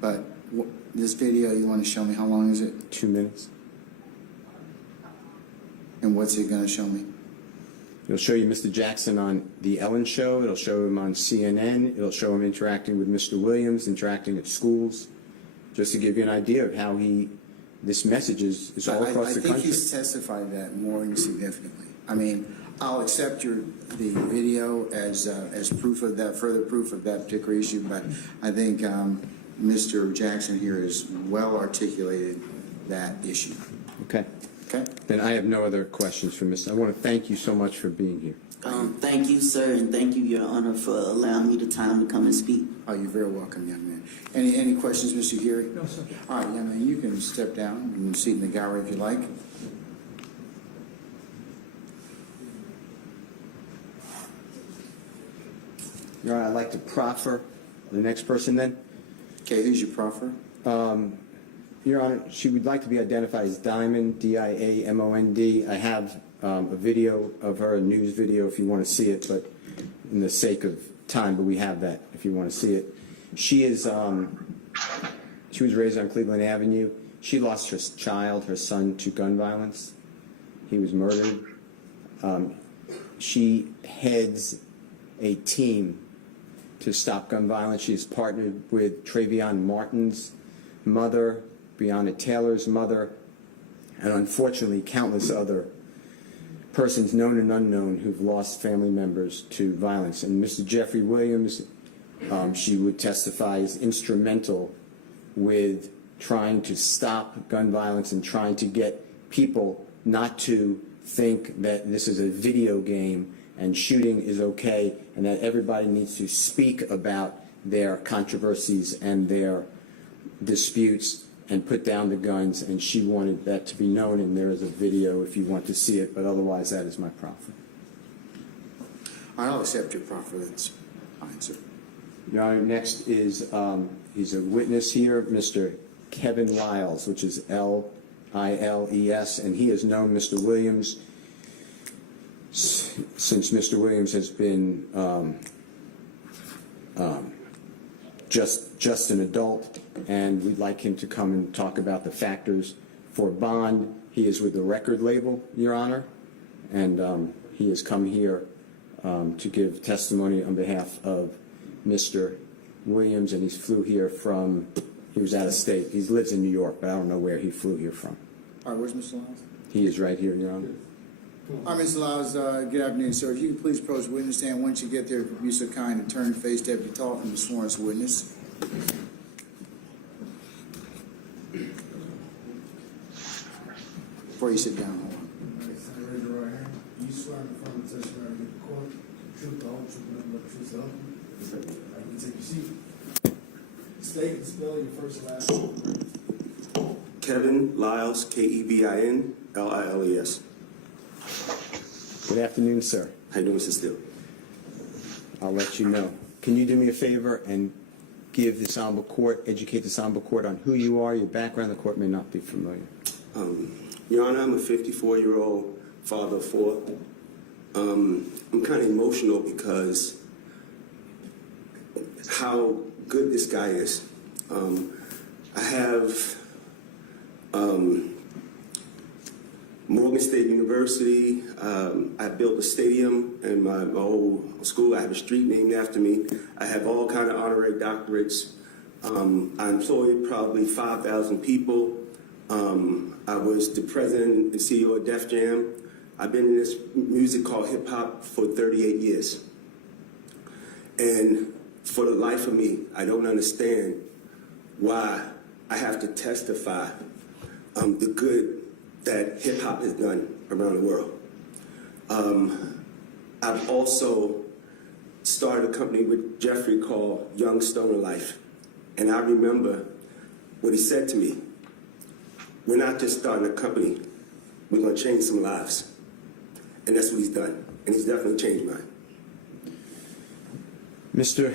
But this video, you want to show me, how long is it? 2 minutes. And what's it going to show me? It'll show you Mr. Jackson on The Ellen Show. It'll show him on CNN. It'll show him interacting with Mr. Williams, interacting at schools, just to give you an idea of how this message is all across the country. I think he's testified that more significantly. I mean, I'll accept the video as proof of that, further proof of that particular issue, but I think Mr. Jackson here has well articulated that issue. Okay. Okay. Then I have no other questions for Mr. I want to thank you so much for being here. Thank you, sir, and thank you, Your Honor, for allowing me the time to come and speak. Oh, you're very welcome, young man. Any questions, Mr. Geary? No, sir. All right, young man, you can step down and sit in the gallery if you like. Your Honor, I'd like to proffer the next person then. Okay, who's your proffer? Your Honor, she would like to be identified as Diamond, D-I-A-M-O-N-D. I have a video of her, a news video if you want to see it, but in the sake of time, but we have that if you want to see it. She was raised on Cleveland Avenue. She lost her child, her son, to gun violence. He was murdered. She heads a team to stop gun violence. She is partnered with Travion Martin's mother, Breonna Taylor's mother, and unfortunately countless other persons, known and unknown, who've lost family members to violence. And Mr. Jeffrey Williams, she would testify, is instrumental with trying to stop gun violence and trying to get people not to think that this is a video game and shooting is okay, and that everybody needs to speak about their controversies and their disputes and put down the guns. And she wanted that to be known, and there is a video if you want to see it, but otherwise that is my proffer. I'll accept your proffer. That's fine, sir. Your Honor, next is he's a witness here, Mr. Kevin Lyles, which is L-I-L-E-S, and he has known Mr. Williams since Mr. Williams has been just an adult, and we'd like him to come and talk about the factors for bond. He is with the record label, Your Honor, and he has come here to give testimony on behalf of Mr. Williams, and he flew here from, he was out of state. He lives in New York, but I don't know where he flew here from. All right, where's Mr. Lyles? He is right here, Your Honor. All right, Mr. Lyles, good afternoon, sir. If you could please approach the witness stand. Once you get there, be so kind to turn and face Deputy Talton, the sworn as witness. Before you sit down, hold on. Raise your right hand. You swear in front of the testimony in the court, truth, the whole truth, nothing but the truth, so help you. I can take your seat. State and spell your first and last name. Kevin Lyles, K-E-V-I-N-L-I-L-E-S. Good afternoon, sir. How you doing, Mr. Steele? I'll let you know. Can you do me a favor and give this honorable court, educate this honorable court on who you are, your background? The court may not be familiar. Your Honor, I'm a 54-year-old father of four. I'm kind of emotional because how good this guy is. I have Morgan State University. I built a stadium in my old school. I have a street named after me. I have all kind of honorary doctorates. I employed probably 5,000 people. I was the president and CEO of Def Jam. I've been in this music called hip hop for 38 years. And for the life of me, I don't understand why I have to testify the good that hip hop has done around the world. I've also started a company with Jeffrey called Young Stoner Life. And I remember what he said to me. We're not just starting a company, we're gonna change some lives. And that's what he's done. And he's definitely changed mine. Mr.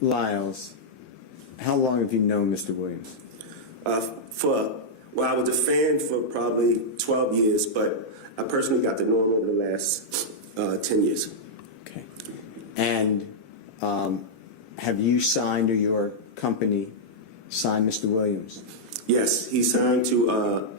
Lyles, how long have you known Mr. Williams? Well, I was a fan for probably 12 years, but I personally got to know him over the last 10 years. Okay. And have you signed, or your company signed Mr. Williams? Yes, he signed to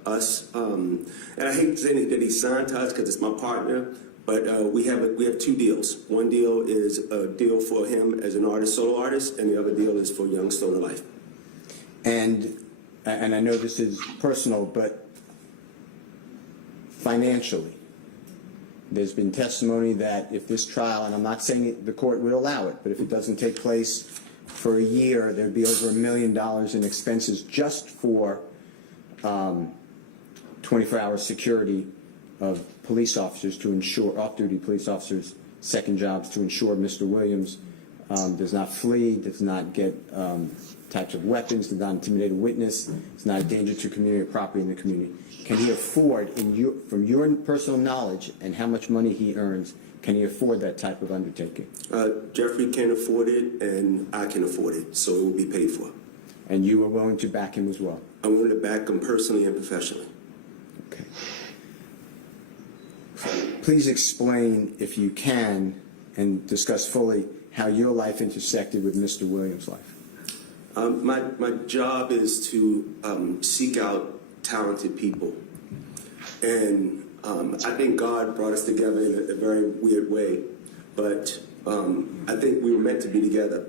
us, and I hate saying that he signed to us because it's my partner, but we have two deals. One deal is a deal for him as an artist, solo artist, and the other deal is for Young Stoner Life. And I know this is personal, but financially, there's been testimony that if this trial, and I'm not saying the court would allow it, but if it doesn't take place for a year, there'd be over $1 million in expenses just for 24-hour security of police officers to ensure, off-duty police officers' second jobs to ensure Mr. Williams does not flee, does not get types of weapons, does not intimidate a witness, is not a danger to community or property in the community. Can he afford, from your personal knowledge and how much money he earns, can he afford that type of undertaking? Jeffrey can afford it, and I can afford it, so it will be paid for. And you are willing to back him as well? I'm willing to back him personally and professionally. Okay. Please explain, if you can, and discuss fully how your life intersected with Mr. Williams' life. My job is to seek out talented people. And I think God brought us together in a very weird way. But I think we were meant to be together.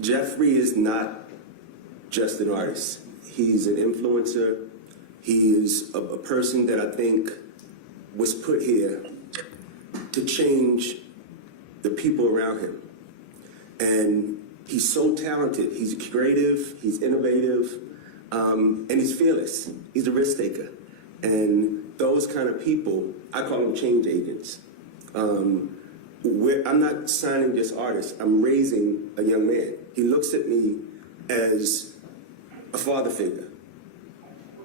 Jeffrey is not just an artist. He's an influencer. He is a person that I think was put here to change the people around him. And he's so talented. He's creative, he's innovative, and he's fearless. He's a risk taker. And those kind of people, I call them change agents. I'm not signing just artists, I'm raising a young man. He looks at me as a father figure.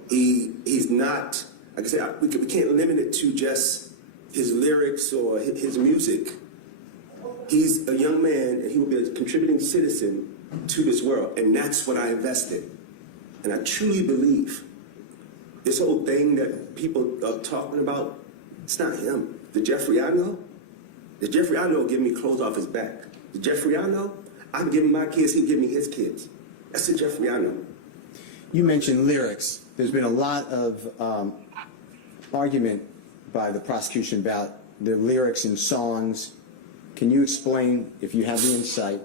He's not, like I said, we can't limit it to just his lyrics or his music. He's a young man, and he will be a contributing citizen to this world, and that's what I invest in. And I truly believe this whole thing that people are talking about, it's not him. The Jeffrey I know give me clothes off his back. The Jeffrey I know, I can give him my kids, he can give me his kids. That's the Jeffrey I know. You mentioned lyrics. There's been a lot of argument by the prosecution about the lyrics in songs. Can you explain, if you have the insight,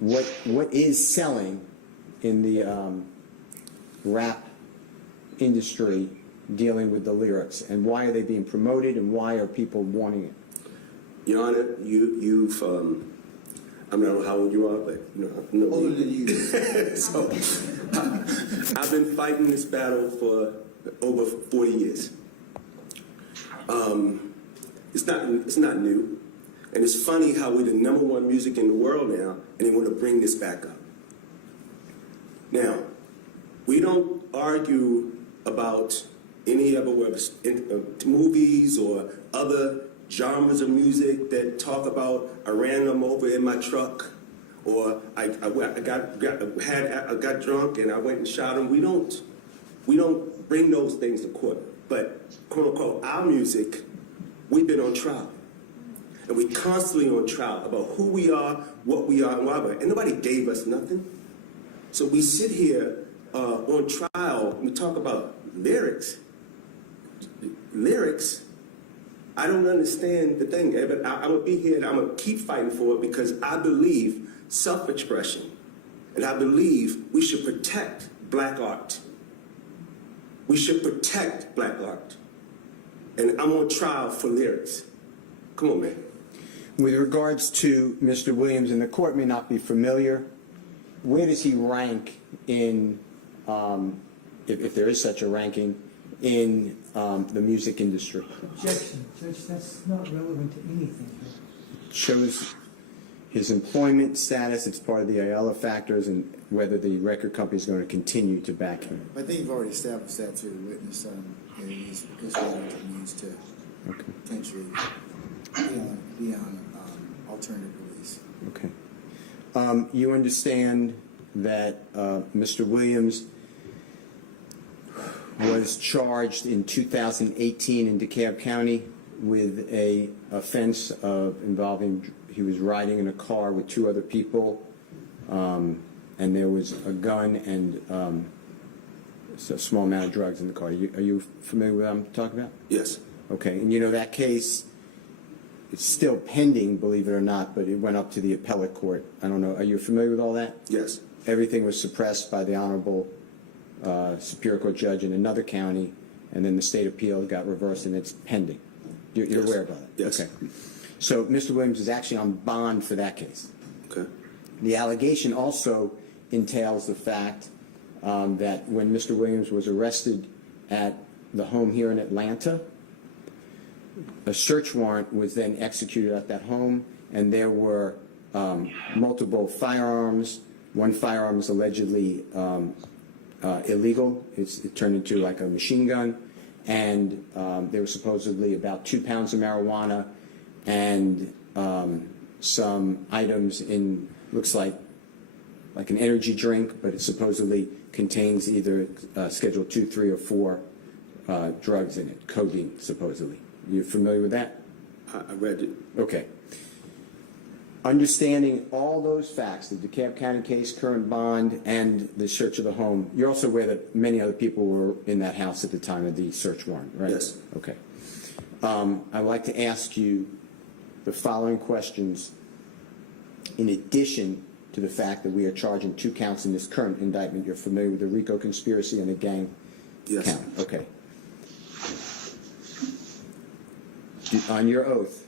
what is selling in the rap industry dealing with the lyrics, and why are they being promoted, and why are people wanting it? Your Honor, you've I don't know how old you are, but I'm older than you. So I've been fighting this battle for over 40 years. It's not new. And it's funny how we're the #1 music in the world now, and they want to bring this back up. Now, we don't argue about any other movies or other genres of music that talk about I ran them over in my truck, or I got drunk and I went and shot him. We don't bring those things to court. But quote unquote, our music, we've been on trial. And we constantly on trial about who we are, what we are, and why we are. And nobody gave us nothing. So we sit here on trial and we talk about lyrics. Lyrics, I don't understand the thing, but I'm going to be here and I'm going to keep fighting for it because I believe self-expression. And I believe we should protect black art. We should protect black art. And I'm on trial for lyrics. Come on, man. With regards to Mr. Williams, and the court may not be familiar, where does he rank in, if there is such a ranking, in the music industry? Objection, Judge, that's not relevant to anything here. Shows his employment status, it's part of the Ayala factors, and whether the record company is going to continue to back him. I think you've already established that to the witness, and his relative needs to potentially be on alternative release. Okay. You understand that Mr. Williams was charged in 2018 in DeKalb County with a offense of involving, he was riding in a car with two other people, and there was a gun and a small amount of drugs in the car. Are you familiar with what I'm talking about? Yes. Okay, and you know that case, it's still pending, believe it or not, but it went up to the appellate court. I don't know, are you familiar with all that? Yes. Everything was suppressed by the Honorable Superior Court judge in another county, and then the state appeal got reversed, and it's pending. You're Yes. aware about it? Yes. Okay. So Mr. Williams is actually on bond for that case. Okay. The allegation also entails the fact that when Mr. Williams was arrested at the home here in Atlanta, a search warrant was then executed at that home, and there were multiple firearms. One firearm was allegedly illegal. It turned into like a machine gun, and there were supposedly about 2 pounds of marijuana and some items in, looks like an energy drink, but it supposedly contains either Schedule 2, 3, or 4 drugs in it, codeine, supposedly. You familiar with that? I read it. Okay. Understanding all those facts, the DeKalb County case, current bond, and the search of the home, you're also aware that many other people were in that house at the time of the search warrant, right? Yes. Okay. I'd like to ask you the following questions in addition to the fact that we are charging 2 counts in this current indictment. You're familiar with the RICO conspiracy and the gang count? Okay. On your oath,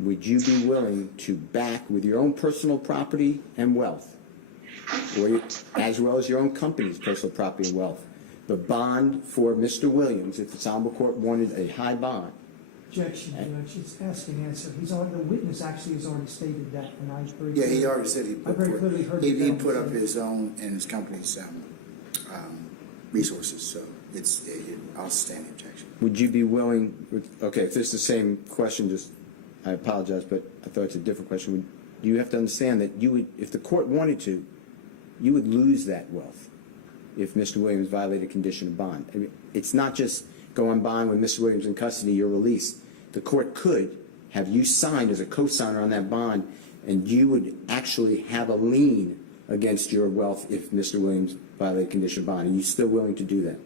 would you be willing to back with your own personal property and wealth, or as well as your own company's personal property and wealth, the bond for Mr. Williams, if the Honorable Court wanted a high bond? Objection, Judge, it's ask and answer. The witness actually has already stated that, and I very Yeah, he already said I very clearly heard it. he put up his own and his company's resources, so I'll sustain the objection. Would you be willing, okay, if this is the same question, I apologize, but I thought it's a different question. You have to understand that you would, if the court wanted to, you would lose that wealth if Mr. Williams violated condition of bond. I mean, it's not just go on bond with Mr. Williams in custody, you're released. The court could have you signed as a co-signer on that bond, and you would actually have a lien against your wealth if Mr. Williams violated condition of bond. Are you still willing to do that?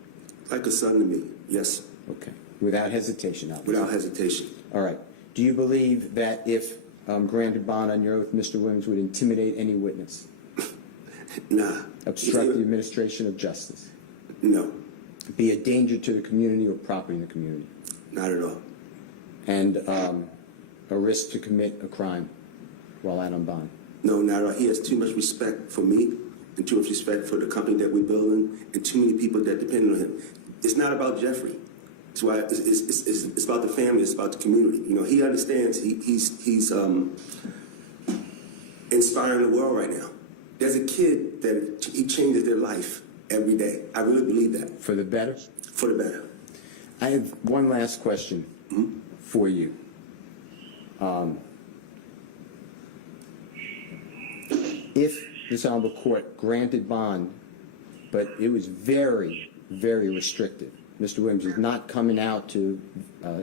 Like a son to me, yes. Okay. Without hesitation, obviously. Without hesitation. All right. Do you believe that if granted bond on your oath, Mr. Williams would intimidate any witness? Nah. Obstruct the administration of justice? No. Be a danger to the community or property in the community? Not at all. And a risk to commit a crime while out on bond? No, not at all. He has too much respect for me and too much respect for the company that we're building and too many people that depend on him. It's not about Jeffrey. It's why it's about the family. It's about the community. You know, he understands. He's inspiring the world right now. There's a kid that he changes their life every day. I really believe that. For the better? For the better. I have one last question for you. If this Honorable Court granted bond, but it was very, very restrictive, Mr. Williams is not coming out to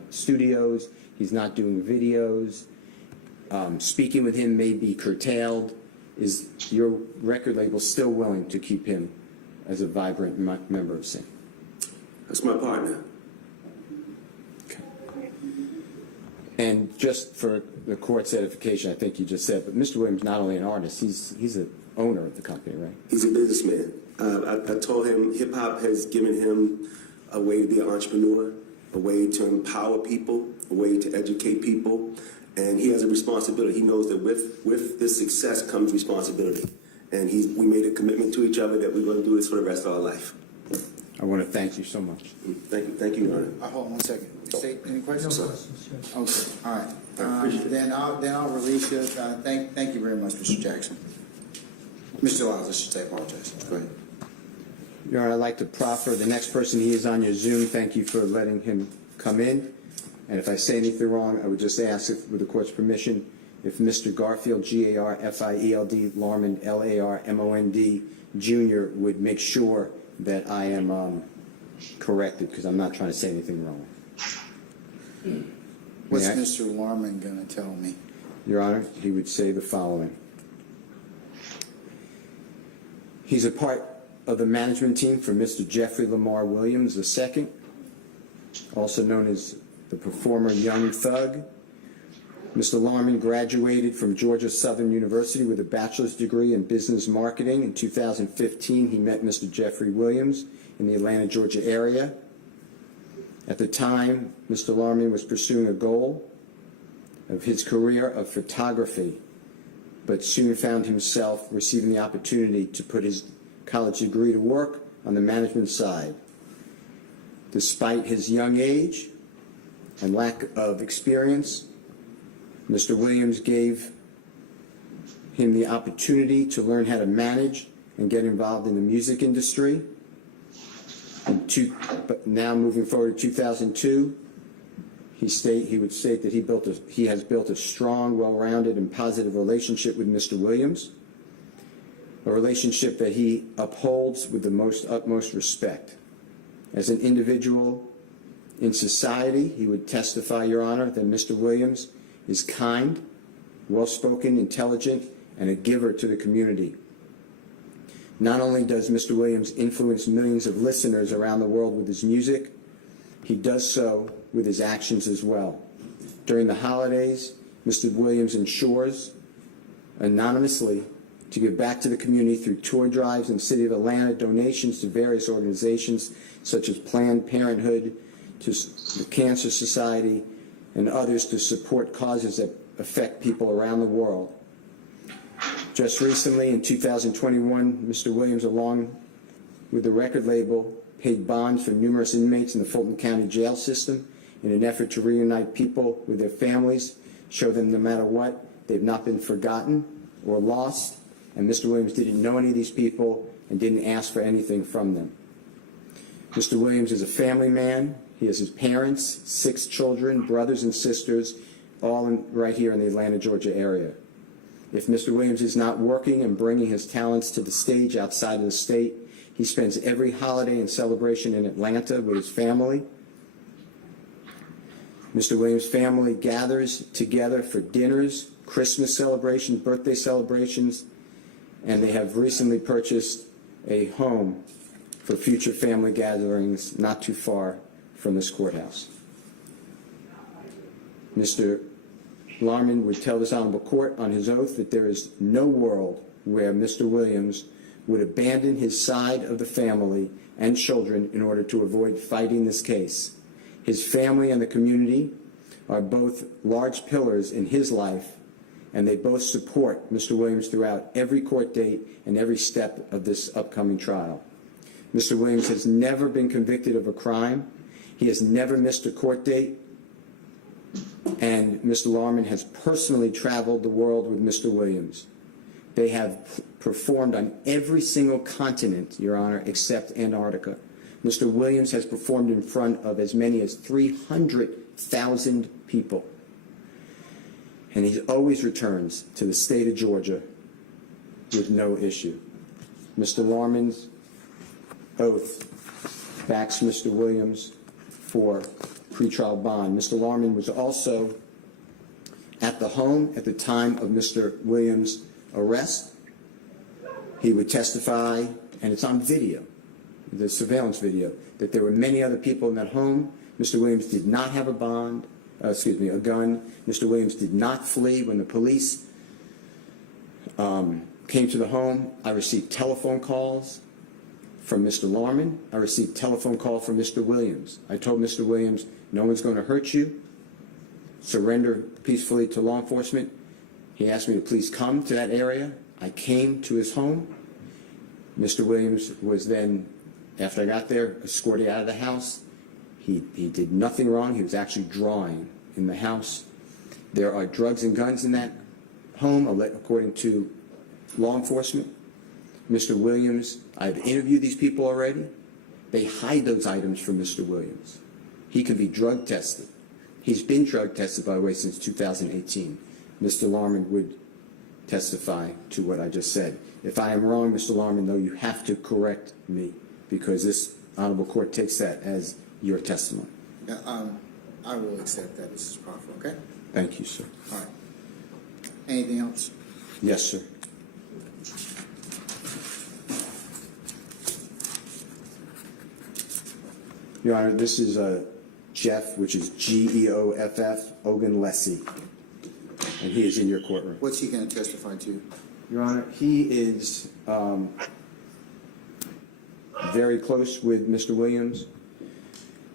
studios. He's not doing videos. Speaking with him may be curtailed. Is your record label still willing to keep him as a vibrant member of SIN? That's my partner. And just for the court's edification, I think you just said, but Mr. Williams is not only an artist, he's an owner of the company, right? He's a businessman. I told him hip-hop has given him a way to be an entrepreneur, a way to empower people, a way to educate people, and he has a responsibility. He knows that with this success comes responsibility. And we made a commitment to each other that we're going to do this for the rest of our life. I want to thank you so much. Thank you, Your Honor. Hold on 1 second. State, any questions? No questions, okay, all right. Then I'll release you. Thank you very much, Mr. Jackson. Mr. Lyles, I should say, apologize. Go ahead. Your Honor, I'd like to proffer the next person. He is on your Zoom. Thank you for letting him come in. And if I say anything wrong, I would just ask, with the court's permission, if Mr. Garfield, G-A-R-F-I-E-L-D, Larmond, L-A-R-M-O-N-D, Jr. would make sure that I am corrected, because I'm not trying to say anything wrong. What's Mr. Larmond going to tell me? Your Honor, he would say the following. He's a part of the management team for Mr. Jeffrey Lamar Williams II, also known as the performer Young Thug. Mr. Larmond graduated from Georgia Southern University with a bachelor's degree in business marketing. In 2015, he met Mr. Jeffrey Williams in the Atlanta, Georgia area. At the time, Mr. Larmond was pursuing a goal of his career of photography, but soon found himself receiving the opportunity to put his college degree to work on the management side. Despite his young age and lack of experience, Mr. Williams gave him the opportunity to learn how to manage and get involved in the music industry. But now moving forward to 2002, he would state that he has built a strong, well-rounded, and positive relationship with Mr. Williams, a relationship that he upholds with the utmost respect. As an individual in society, he would testify, Your Honor, that Mr. Williams is kind, well-spoken, intelligent, and a giver to the community. Not only does Mr. Williams influence millions of listeners around the world with his music, he does so with his actions as well. During the holidays, Mr. Williams ensures anonymously to give back to the community through toy drives in the city of Atlanta, donations to various organizations such as Planned Parenthood, to the Cancer Society, and others to support causes that affect people around the world. Just recently, in 2021, Mr. Williams, along with the record label, paid bonds for numerous inmates in the Fulton County jail system in an effort to reunite people with their families, show them no matter what, they've not been forgotten or lost, and Mr. Williams didn't know any of these people and didn't ask for anything from them. Mr. Williams is a family man. He has his parents, 6 children, brothers and sisters, all right here in the Atlanta, Georgia area. If Mr. Williams is not working and bringing his talents to the stage outside of the state, he spends every holiday and celebration in Atlanta with his family. Mr. Williams' family gathers together for dinners, Christmas celebrations, birthday celebrations, and they have recently purchased a home for future family gatherings not too far from this courthouse. Mr. Larmond would tell this honorable court on his oath that there is no world where Mr. Williams would abandon his side of the family and children in order to avoid fighting this case. His family and the community are both large pillars in his life, and they both support Mr. Williams throughout every court date and every step of this upcoming trial. Mr. Williams has never been convicted of a crime. He has never missed a court date. And Mr. Larmond has personally traveled the world with Mr. Williams. They have performed on every single continent, Your Honor, except Antarctica. Mr. Williams has performed in front of as many as 300,000 people. And he always returns to the state of Georgia with no issue. Mr. Larmond's oath backs Mr. Williams for pretrial bond. Mr. Larman was also at the home at the time of Mr. Williams' arrest. He would testify, and it's on video, the surveillance video, that there were many other people in that home. Mr. Williams did not have a gun. Mr. Williams did not flee when the police came to the home. I received telephone calls from Mr. Larman. I received telephone call from Mr. Williams. I told Mr. Williams, no one's going to hurt you. Surrender peacefully to law enforcement. He asked me to please come to that area. I came to his home. Mr. Williams was then, after I got there, escorted out of the house. He did nothing wrong. He was actually drawing in the house. There are drugs and guns in that home, according to law enforcement. Mr. Williams, I've interviewed these people already. They hide those items from Mr. Williams. He can be drug tested. He's been drug tested, by the way, since 2018. Mr. Larman would testify to what I just said. If I am wrong, Mr. Larman, though, you have to correct me, because this honorable court takes that as your testimony. I will accept that, Mrs. Crawford, okay? Thank you, sir. All right. Anything else? Yes, sir. Your Honor, this is Jeff, which is Geoff, Ogunlesi, and he is in your courtroom. What's he going to testify to? Your Honor, he is very close with Mr. Williams.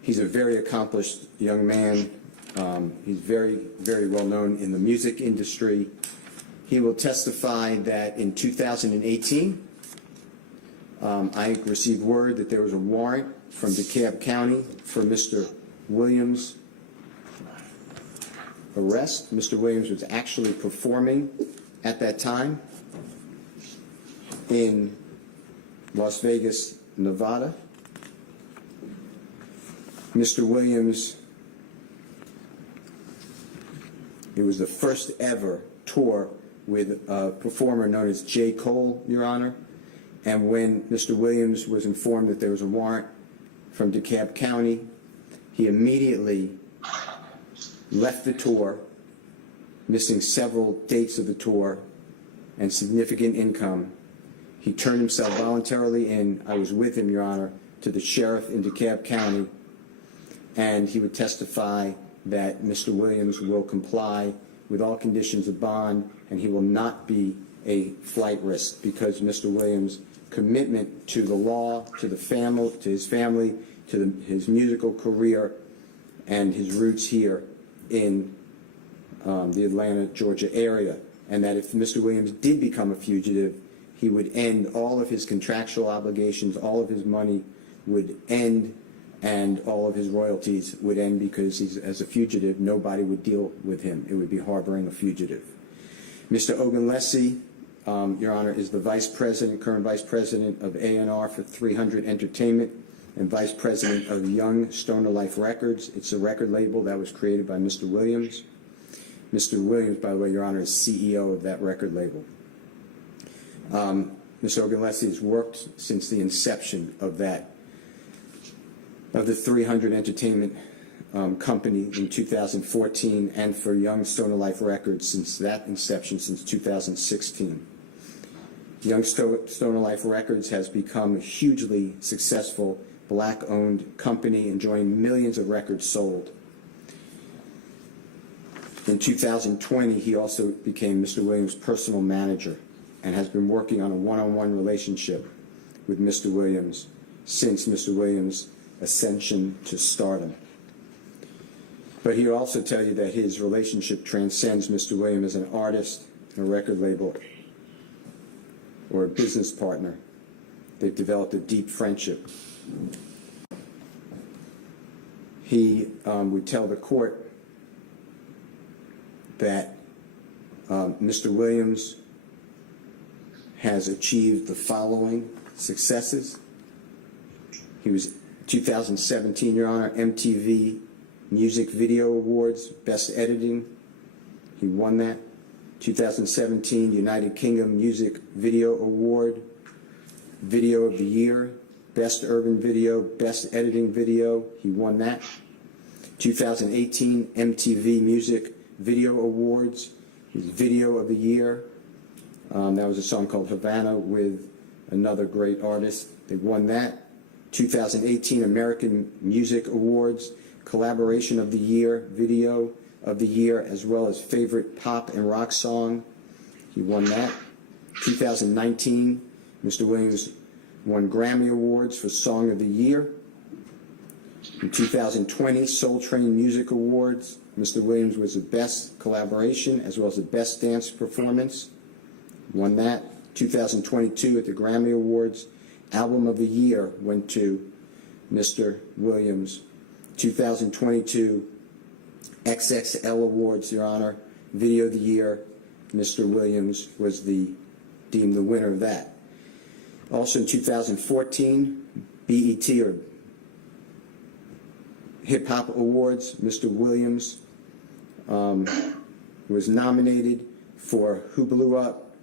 He's a very accomplished young man. He's very, very well known in the music industry. He will testify that in 2018, I received word that there was a warrant from DeKalb County for Mr. Williams' arrest. Mr. Williams was actually performing at that time in Las Vegas, Nevada. Mr. Williams, it was the first ever tour with a performer known as J. Cole, Your Honor. And when Mr. Williams was informed that there was a warrant from DeKalb County, he immediately left the tour, missing several dates of the tour and significant income. He turned himself voluntarily in. I was with him, Your Honor, to the sheriff in DeKalb County, and he would testify that Mr. Williams will comply with all conditions of bond, and he will not be a flight risk, because Mr. Williams' commitment to the law, to the family, to his family, to his musical career, and his roots here in the Atlanta, Georgia area, and that if Mr. Williams did become a fugitive, he would end all of his contractual obligations, all of his money would end, and all of his royalties would end, because he's, as a fugitive, nobody would deal with him. It would be harboring a fugitive. Mr. Ogunlesi, Your Honor, is the vice president, current vice president of A&R for 300 Entertainment and vice president of Young Stoner Life Records. It's a record label that was created by Mr. Williams. Mr. Williams, by the way, Your Honor, is CEO of that record label. Mr. Ogunlesi has worked since the inception of the 300 Entertainment company in 2014, and for Young Stoner Life Records since that inception, since 2016. Young Stoner Life Records has become a hugely successful black-owned company, enjoying millions of records sold. In 2020, he also became Mr. Williams' personal manager and has been working on a one-on-one relationship with Mr. Williams since Mr. Williams' ascension to stardom. But he'll also tell you that his relationship transcends Mr. Williams as an artist, a record label, or a business partner. They've developed a deep friendship. He would tell the court that Mr. Williams has achieved the following successes. He was 2017, Your Honor, MTV Music Video Awards, Best Editing. He won that. 2017 United Kingdom Music Video Award, Video of the Year. Best Urban Video, Best Editing Video, he won that. 2018 MTV Music Video Awards, his Video of the Year. That was a song called Havana with another great artist. They won that. 2018 American Music Awards, Collaboration of the Year, Video of the Year, as well as Favorite Pop and Rock Song. He won that. 2019, Mr. Williams won Grammy Awards for Song of the Year. In 2020, Soul Train Music Awards, Mr. Williams was the Best Collaboration as well as the Best Dance Performance. Won that. 2022 at the Grammy Awards, Album of the Year went to Mr. Williams. 2022 XXL Awards, Your Honor, Video of the Year, Mr. Williams was deemed the winner of that. Also in 2014, BET or Hip Hop Awards, Mr. Williams was nominated for Who Blew Up,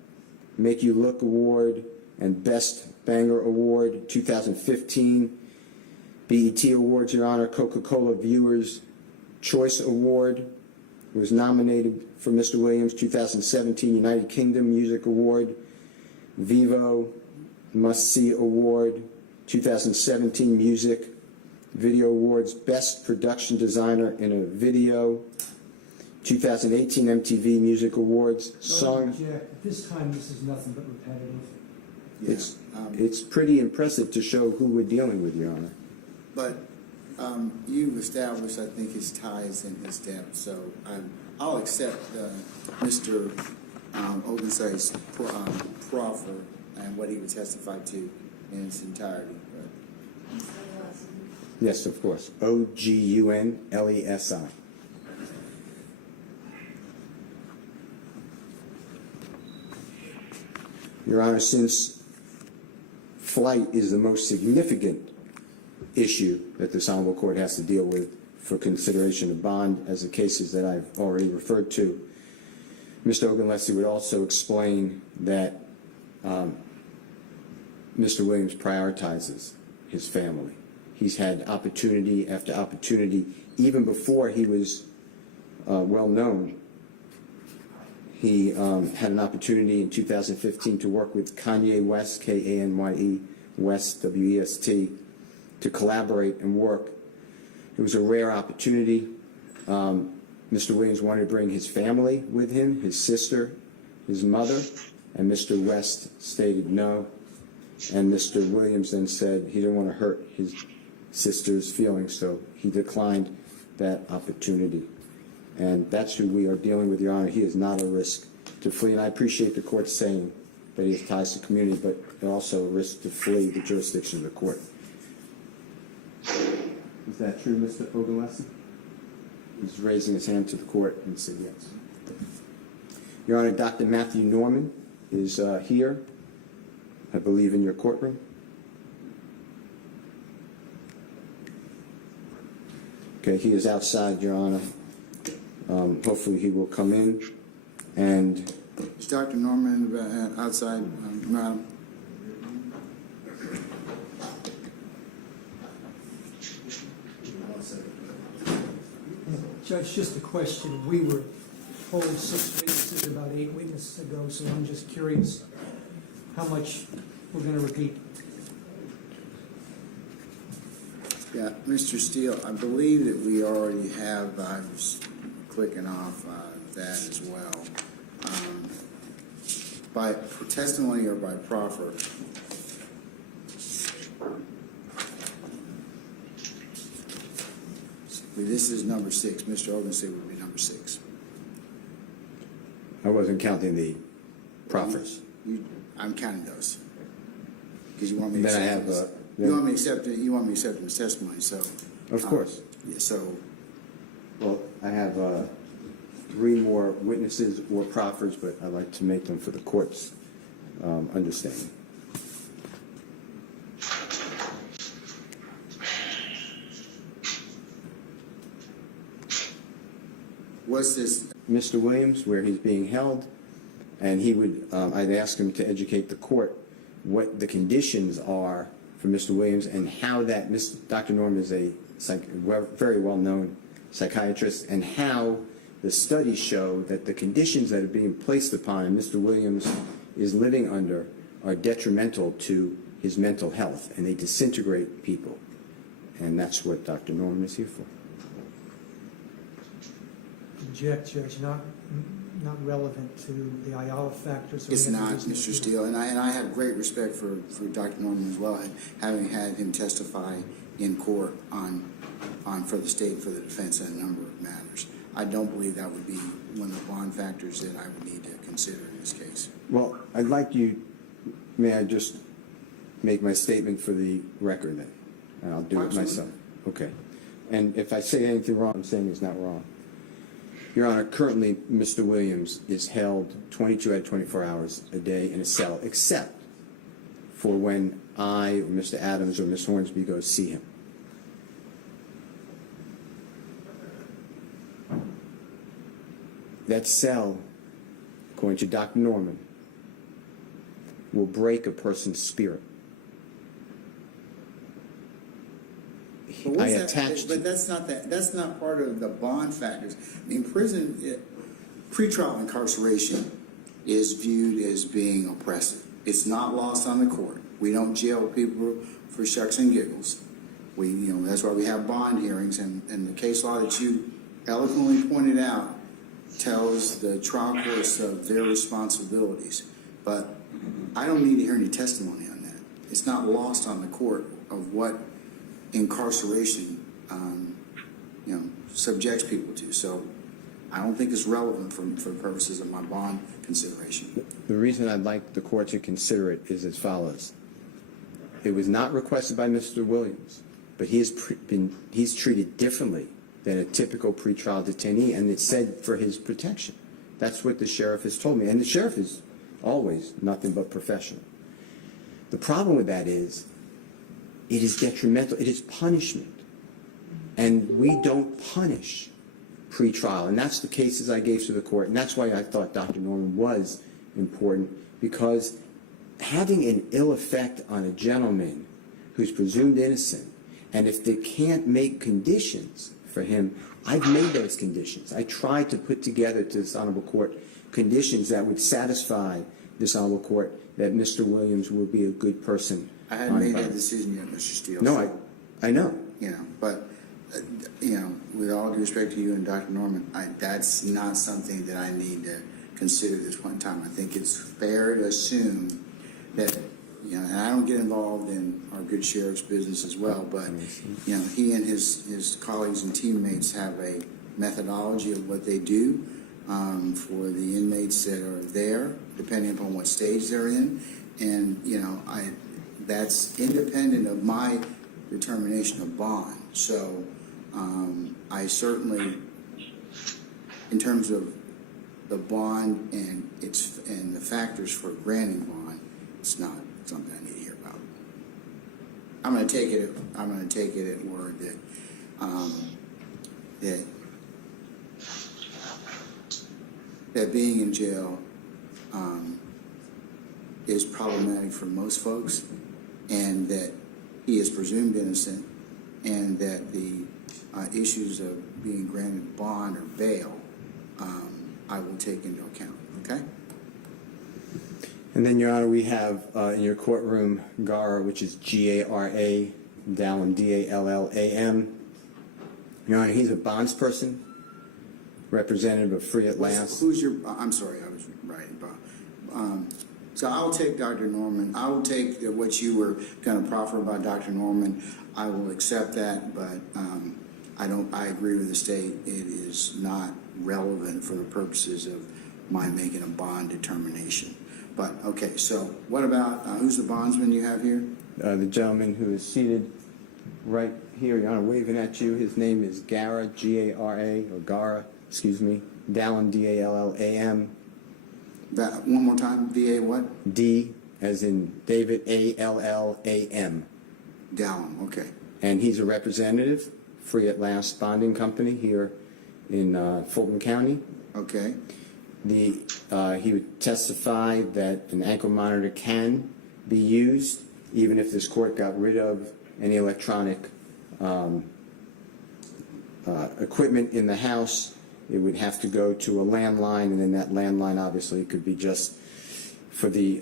Make You Look Award, and Best Banger Award. 2015 BET Awards, Your Honor, Coca-Cola Viewers Choice Award was nominated for Mr. Williams. 2017 United Kingdom Music Award, Vivo Must See Award. 2017 Music Video Awards, Best Production Designer in a Video. 2018 MTV Music Awards, Song. Jack, at this time, this is nothing but repetitive. It's pretty impressive to show who we're dealing with, Your Honor. But you've established, I think, his ties and his depth, so I'll accept Mr. Ogensay's proffer and what he would testify to in its entirety. Yes, of course. Ogunlesi. Your Honor, since flight is the most significant issue that this Honorable Court has to deal with for consideration of bond, as the cases that I've already referred to, Mr. Ogunlesi would also explain that Mr. Williams prioritizes his family. He's had opportunity after opportunity, even before he was well known. He had an opportunity in 2015 to work with Kanye West, Kanye West, W-E-S-T, to collaborate and work. It was a rare opportunity. Mr. Williams wanted to bring his family with him, his sister, his mother, and Mr. West stated no. And Mr. Williams then said he didn't want to hurt his sister's feelings, so he declined that opportunity. And that's who we are dealing with, Your Honor. He is not a risk to flee. And I appreciate the court saying that he has ties to the community, but also a risk to flee the jurisdiction of the court. Is that true, Mr. Ogunlesi? He's raising his hand to the court and said yes. Your Honor, Dr. Matthew Norman is here, I believe, in your courtroom. Okay, he is outside, Your Honor. Hopefully he will come in. And is Dr. Norman outside, Madam? Judge, just a question. We were told 6 witnesses about 8 witnesses ago, so I'm just curious how much we're going to repeat. Yeah, Mr. Steele, I believe that we already have, I was clicking off that as well. By testimony or by proffer? This is number 6. Mr. Ogensay would be number 6. I wasn't counting the proffers. I'm counting those. Because you want me to Then I accept have you want me to accept his testimony, so. Of course. Yeah, so. Well, I have 3 more witnesses or proffers, but I'd like to make them for the court's understanding. What's this? Mr. Williams, where he's being held, and he would, I'd ask him to educate the court what the conditions are for Mr. Williams, and how that Dr. Norman is a very well-known psychiatrist, and how the studies show that the conditions that are being placed upon and Mr. Williams is living under are detrimental to his mental health, and they disintegrate people. And that's what Dr. Norman is here for. Object, Judge, not relevant to the Ayala factors. It's not, Mr. Steele, and I have great respect for Dr. Norman as well, having had him testify in court for the state and for the defense on a number of matters. I don't believe that would be one of the bond factors that I would need to consider in this case. Well, I'd like you, may I just make my statement for the record then? And I'll do it myself. Okay. And if I say anything wrong, I'm saying it's not wrong. Your Honor, currently Mr. Williams is held 22 out of 24 hours a day in a cell, except for when I or Mr. Adams or Ms. Hornsby go see him. That cell, according to Dr. Norman, will break a person's spirit. But that's not part of the bond factors. I mean, pretrial incarceration is viewed as being oppressive. It's not lost on the court. We don't jail people for shucks and giggles. That's why we have bond hearings, and the case law that you eloquently pointed out tells the trial courts of their responsibilities. But I don't need to hear any testimony on that. It's not lost on the court of what incarceration subjects people to. So I don't think it's relevant for purposes of my bond consideration. The reason I'd like the court to consider it is as follows. It was not requested by Mr. Williams, but he's treated differently than a typical pretrial detainee, and it's said for his protection. That's what the sheriff has told me, and the sheriff is always nothing but professional. The problem with that is it is detrimental. It is punishment. And we don't punish pretrial. And that's the cases I gave to the court. And that's why I thought Dr. Norman was important, because having an ill effect on a gentleman who's presumed innocent, and if they can't make conditions for him, I've made those conditions. I tried to put together to this honorable court conditions that would satisfy this honorable court that Mr. Williams will be a good person. I hadn't made that decision yet, Mr. Steele. No, I know. But with all due respect to you and Dr. Norman, that's not something that I need to consider at this point in time. I think it's fair to assume that, and I don't get involved in our good sheriff's business as well, but, he and his colleagues and teammates have a methodology of what they do for the inmates that are there, depending upon what stage they're in. And, that's independent of my determination of bond. So I certainly, in terms of the bond and the factors for granting bond, it's not something I need to hear about. I'm going to take it at word that being in jail is problematic for most folks, and that he is presumed innocent, and that the issues of being granted bond or bail, I will take into account. Okay? And then, Your Honor, we have in your courtroom Gara, which is G-A-R-A, Dallam, D-A-L-L-A-M. Your Honor, he's a bondsperson, representative of Free at Last. Who's your? I'm sorry, I was writing Bob. So I'll take Dr. Norman. I will take what you were going to proffer about Dr. Norman. I will accept that, but I agree with the state. It is not relevant for the purposes of my making a bond determination. But okay, so what about who's the bondsman you have here? The gentleman who is seated right here, Your Honor, waving at you. His name is Gara, G-A-R-A, or Gara, excuse me, Dallam, D-A-L-L-A-M. One more time, D-A what? D, as in David, A-L-L-A-M. Dallam, okay. And he's a representative, Free at Last Bonding Company here in Fulton County. Okay. He would testify that an ankle monitor can be used even if this court got rid of any electronic equipment in the house, it would have to go to a landline, and then that landline obviously could be just for the,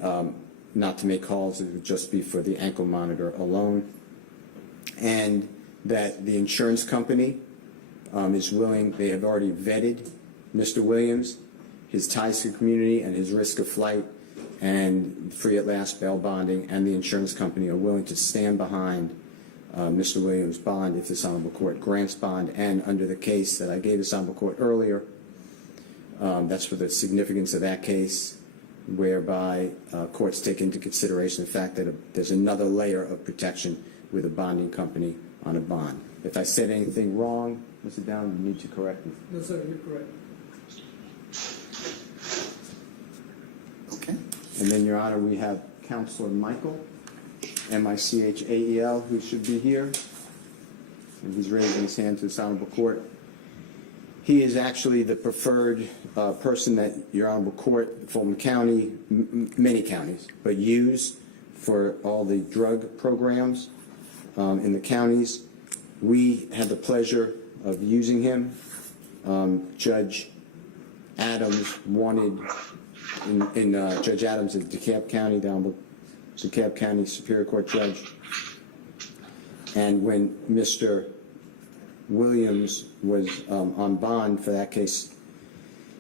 not to make calls, it would just be for the ankle monitor alone. And that the insurance company is willing, they have already vetted Mr. Williams, his ties to the community and his risk of flight, and free at last bail bonding, and the insurance company are willing to stand behind Mr. Williams' bond if this honorable court grants bond. And under the case that I gave this honorable court earlier, that's for the significance of that case, whereby courts take into consideration the fact that there's another layer of protection with a bonding company on a bond. If I said anything wrong, Mr. Down, you need to correct me. No, sir, you're correct. Okay. And then, Your Honor, we have Counselor Michael, Michael, who should be here. And he's raising his hand to this honorable court. He is actually the preferred person that Your Honorable Court, Fulton County, many counties, but use for all the drug programs in the counties. We had the pleasure of using him. Judge Adams wanted, Judge Adams of DeKalb County, the Honorable DeKalb County Superior Court Judge. And when Mr. Williams was on bond for that case,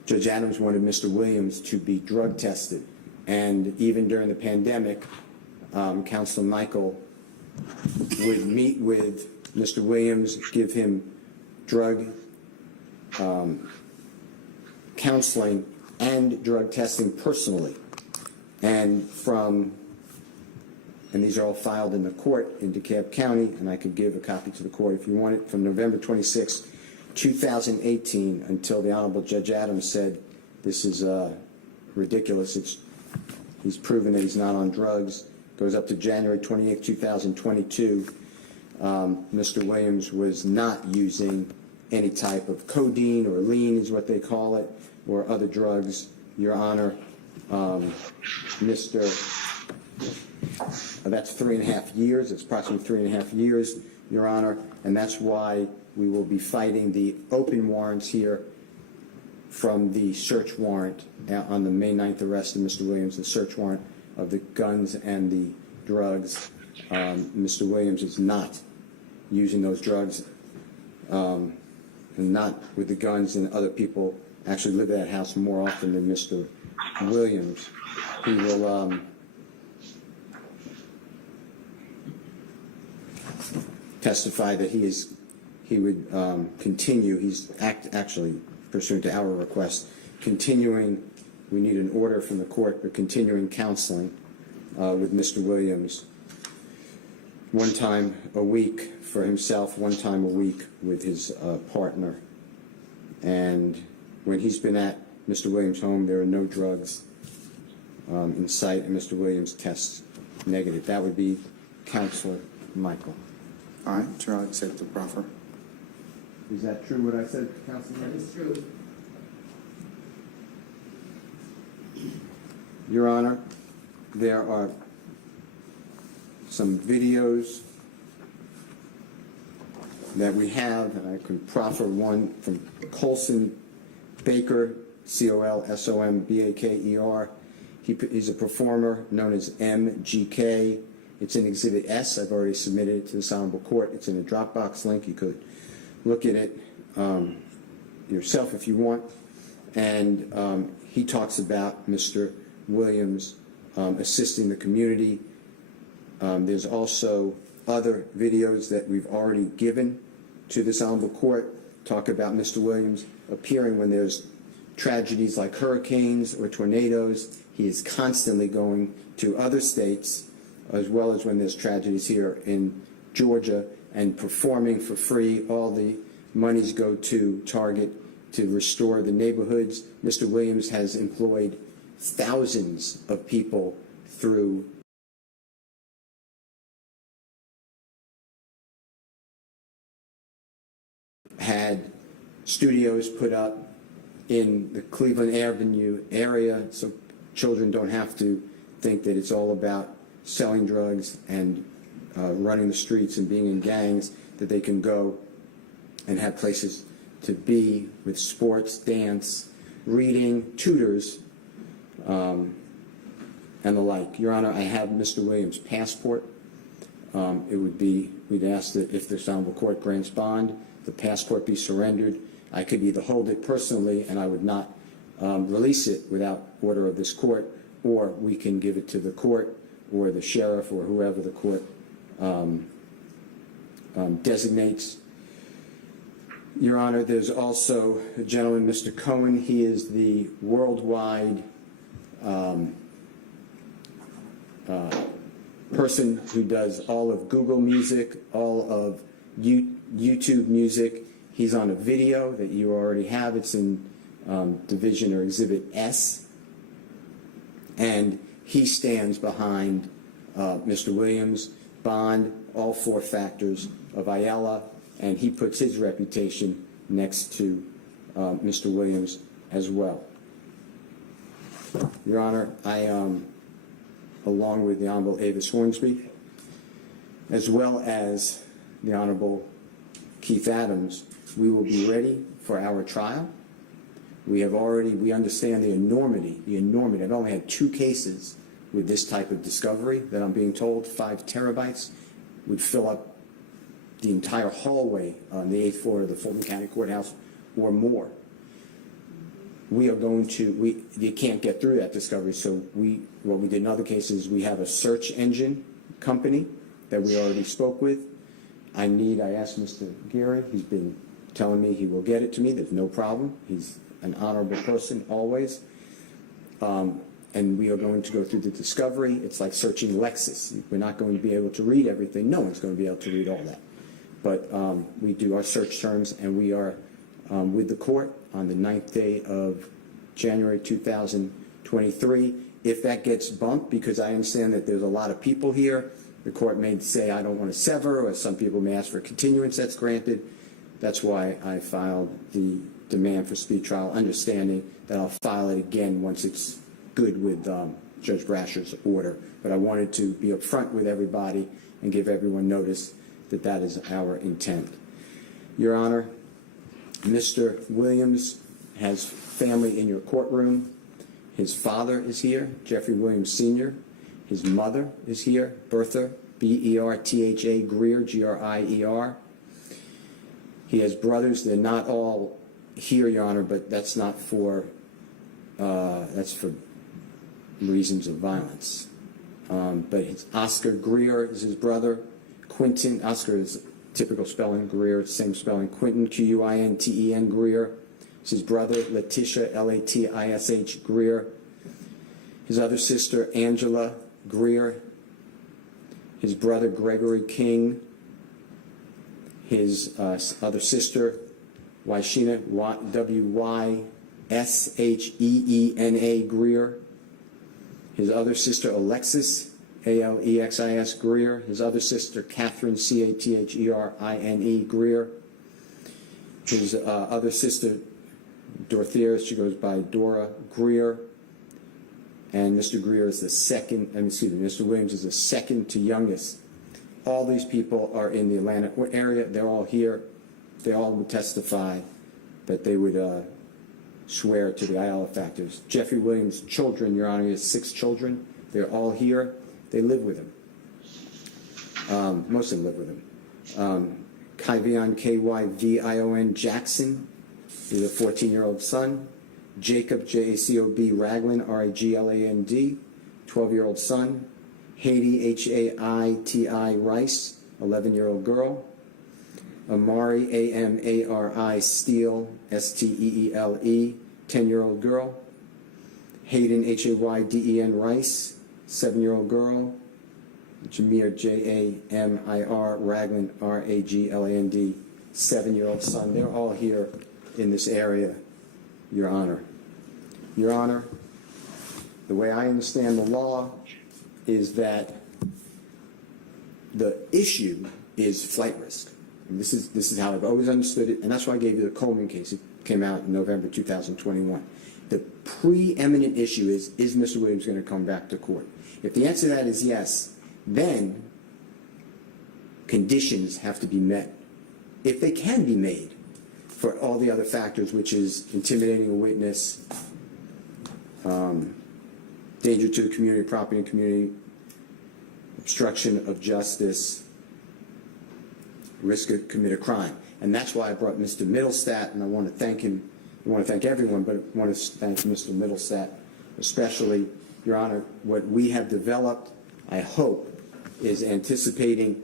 Judge Adams wanted Mr. Williams to be drug tested. And even during the pandemic, Counselor Michael would meet with Mr. Williams, give him drug counseling and drug testing personally. And these are all filed in the court in DeKalb County, and I could give a copy to the court if you want it, from November 26, 2018 until the Honorable Judge Adams said this is ridiculous. He's proven that he's not on drugs. Goes up to January 28, 2022. Mr. Williams was not using any type of codeine or lean is what they call it, or other drugs. Your Honor, that's 3.5 years. It's approximately 3.5 years, Your Honor, and that's why we will be fighting the open warrants here from the search warrant on the May 9th arrest of Mr. Williams, the search warrant of the guns and the drugs. Mr. Williams is not using those drugs, and not with the guns, and other people actually live at that house more often than Mr. Williams. He will testify that he would continue. He's actually, pursuant to our request, continuing. We need an order from the court, but continuing counseling with Mr. Williams, one time a week for himself, one time a week with his partner. And when he's been at Mr. Williams' home, there are no drugs in sight, and Mr. Williams tests negative. That would be Counselor Michael. All right, Chair, I'll accept the proffer. Is that true what I said, Counselor Michael? That is true. Your Honor, there are some videos that we have, and I can proffer one from Colson Baker, Colsombaker. He's a performer known as MGK. It's in Exhibit S. I've already submitted it to this honorable court. It's in a Dropbox link. You could look at it yourself if you want. And he talks about Mr. Williams assisting the community. There's also other videos that we've already given to this honorable court, talk about Mr. Williams appearing when there's tragedies like hurricanes or tornadoes. He is constantly going to other states, as well as when there's tragedies here in Georgia, and performing for free. All the monies go to Target to restore the neighborhoods. Mr. Williams has employed thousands of people through had studios put up in the Cleveland Avenue area so children don't have to think that it's all about selling drugs and running the streets and being in gangs, that they can go and have places to be with sports, dance, reading, tutors, and the like. Your Honor, I have Mr. Williams' passport. We'd ask that if this honorable court grants bond, the passport be surrendered. I could either hold it personally and I would not release it without order of this court, or we can give it to the court or the sheriff or whoever the court designates. Your Honor, there's also a gentleman, Mr. Cohen. He is the worldwide person who does all of Google Music, all of YouTube Music. He's on a video that you already have. It's in Division or Exhibit S. And he stands behind Mr. Williams, bond, all 4 factors of Ayala, and he puts his reputation next to Mr. Williams as well. Your Honor, I, along with the Honorable Avis Hornsby, as well as the Honorable Keith Adams, we will be ready for our trial. We understand the enormity. I've only had 2 cases with this type of discovery that I'm being told 5 terabytes would fill up the entire hallway on the 8th floor of the Fulton County Courthouse or more. You can't get through that discovery, so what we did in other cases, we have a search engine company that we already spoke with. I asked Mr. Geary, he's been telling me he will get it to me, there's no problem. He's an honorable person, always. And we are going to go through the discovery. It's like searching Lexus. We're not going to be able to read everything. No one's going to be able to read all that. But we do our search terms, and we are with the court on the 9th day of January 2023. If that gets bumped, because I understand that there's a lot of people here, the court may say, I don't want to sever, or some people may ask for a continuance that's granted. That's why I filed the demand for speed trial, understanding that I'll file it again once it's good with Judge Brasher's order. But I wanted to be upfront with everybody and give everyone notice that that is our intent. Your Honor, Mr. Williams has family in your courtroom. His father is here, Jeffrey Williams Sr. His mother is here, Bertha, B-E-R-T-H-A, Greer, G-R-I-E-R. He has brothers. They're not all here, Your Honor, but that's not for, that's for reasons of violence. But it's Oscar Greer is his brother. Quinton, Oscar is typical spelling, Greer, same spelling. Quinton, Q-U-I-N-T-E-N, Greer. It's his brother, Letitia, L-A-T-I-S-H, Greer. His other sister, Angela Greer. His brother, Gregory King. His other sister, Wyshena, W-Y-S-H-E-E-N-A, Greer. His other sister, Alexis, A-L-E-X-I-S, Greer. His other sister, Catherine, C-A-T-H-E-R-I-N-E, Greer. His other sister, Dorothea, she goes by Dora Greer. And Mr. Greer is the second, Mr. Williams is the second to youngest. All these people are in the Atlanta area. They're all here. They all would testify that they would swear to the Ayala factors. Jeffrey Williams' children, Your Honor, he has 6 children. They're all here. They live with him. Most of them live with him. Kyvion, K-Y-V-I-O-N, Jackson is a 14-year-old son. Jacob, J-A-C-O-B, Ragland, R-A-G-L-A-N-D, 12-year-old son. Haiti, H-A-I-T-I, Rice, 11-year-old girl. Amari, A-M-A-R-I, Steele, S-T-E-E-L-E, 10-year-old girl. Hayden, H-A-Y-D-E-N, Rice, 7-year-old girl. Jameer, J-A-M-I-R, Ragland, R-A-G-L-A-N-D, 7-year-old son. They're all here in this area, Your Honor. Your Honor, the way I understand the law is that the issue is flight risk. And this is how I've always understood it, and that's why I gave you the Coleman case. It came out in November 2021. The preeminent issue is Mr. Williams going to come back to court? If the answer to that is yes, then conditions have to be met, if they can be made, for all the other factors, which is intimidating a witness, danger to the community, property and community, obstruction of justice, risk of commit a crime. And that's why I brought Mr. Middlestat, and I want to thank him. I want to thank everyone, but I want to thank Mr. Middlestat especially. Your Honor, what we have developed, I hope, is anticipating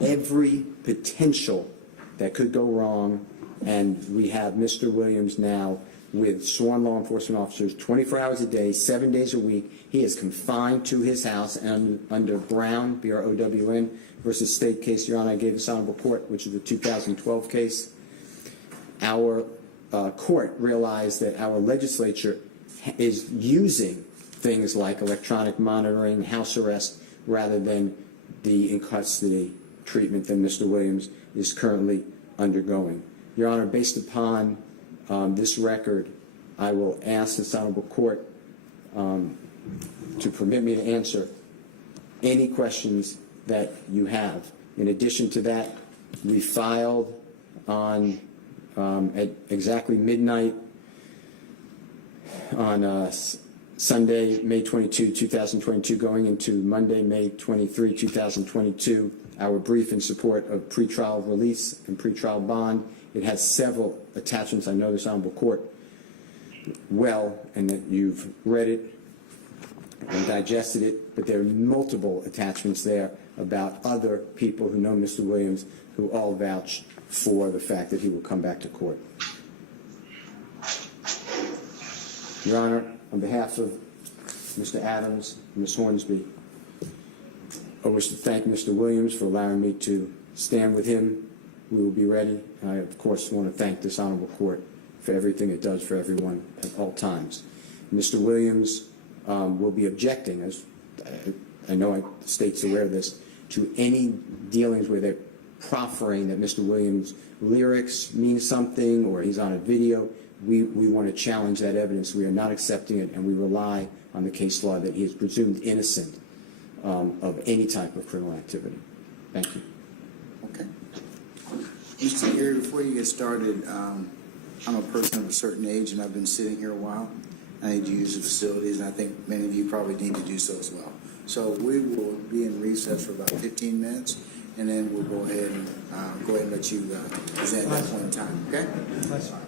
every potential that could go wrong, and we have Mr. Williams now with sworn law enforcement officers 24 hours a day, 7 days a week. He is confined to his house, and under Brown, B-R-O-W-N, versus state case, Your Honor, I gave this honorable court, which is the 2012 case. Our court realized that our legislature is using things like electronic monitoring, house arrest, rather than the in-custody treatment that Mr. Williams is currently undergoing. Your Honor, based upon this record, I will ask this honorable court to permit me to answer any questions that you have. In addition to that, we filed on at exactly midnight on Sunday, May 22, 2022, going into Monday, May 23, 2022, our brief in support of pretrial release and pretrial bond. It has several attachments. I know this honorable court well, and that you've read it and digested it, but there are multiple attachments there about other people who know Mr. Williams who all vouch for the fact that he will come back to court. Your Honor, on behalf of Mr. Adams and Ms. Hornsby, I wish to thank Mr. Williams for allowing me to stand with him. We will be ready. I, of course, want to thank this honorable court for everything it does for everyone at all times. Mr. Williams will be objecting, as I know the state's aware of this, to any dealings where they're proffering that Mr. Williams' lyrics mean something or he's on a video. We want to challenge that evidence. We are not accepting it, and we rely on the case law that he is presumed innocent of any type of criminal activity. Thank you. Okay. Mr. Gary, before you get started, I'm a person of a certain age, and I've been sitting here a while. I need to use the facilities, and I think many of you probably need to do so as well. So we will be in recess for about 15 minutes, and then we'll go ahead and let you present at that point in time. Okay? That's fine.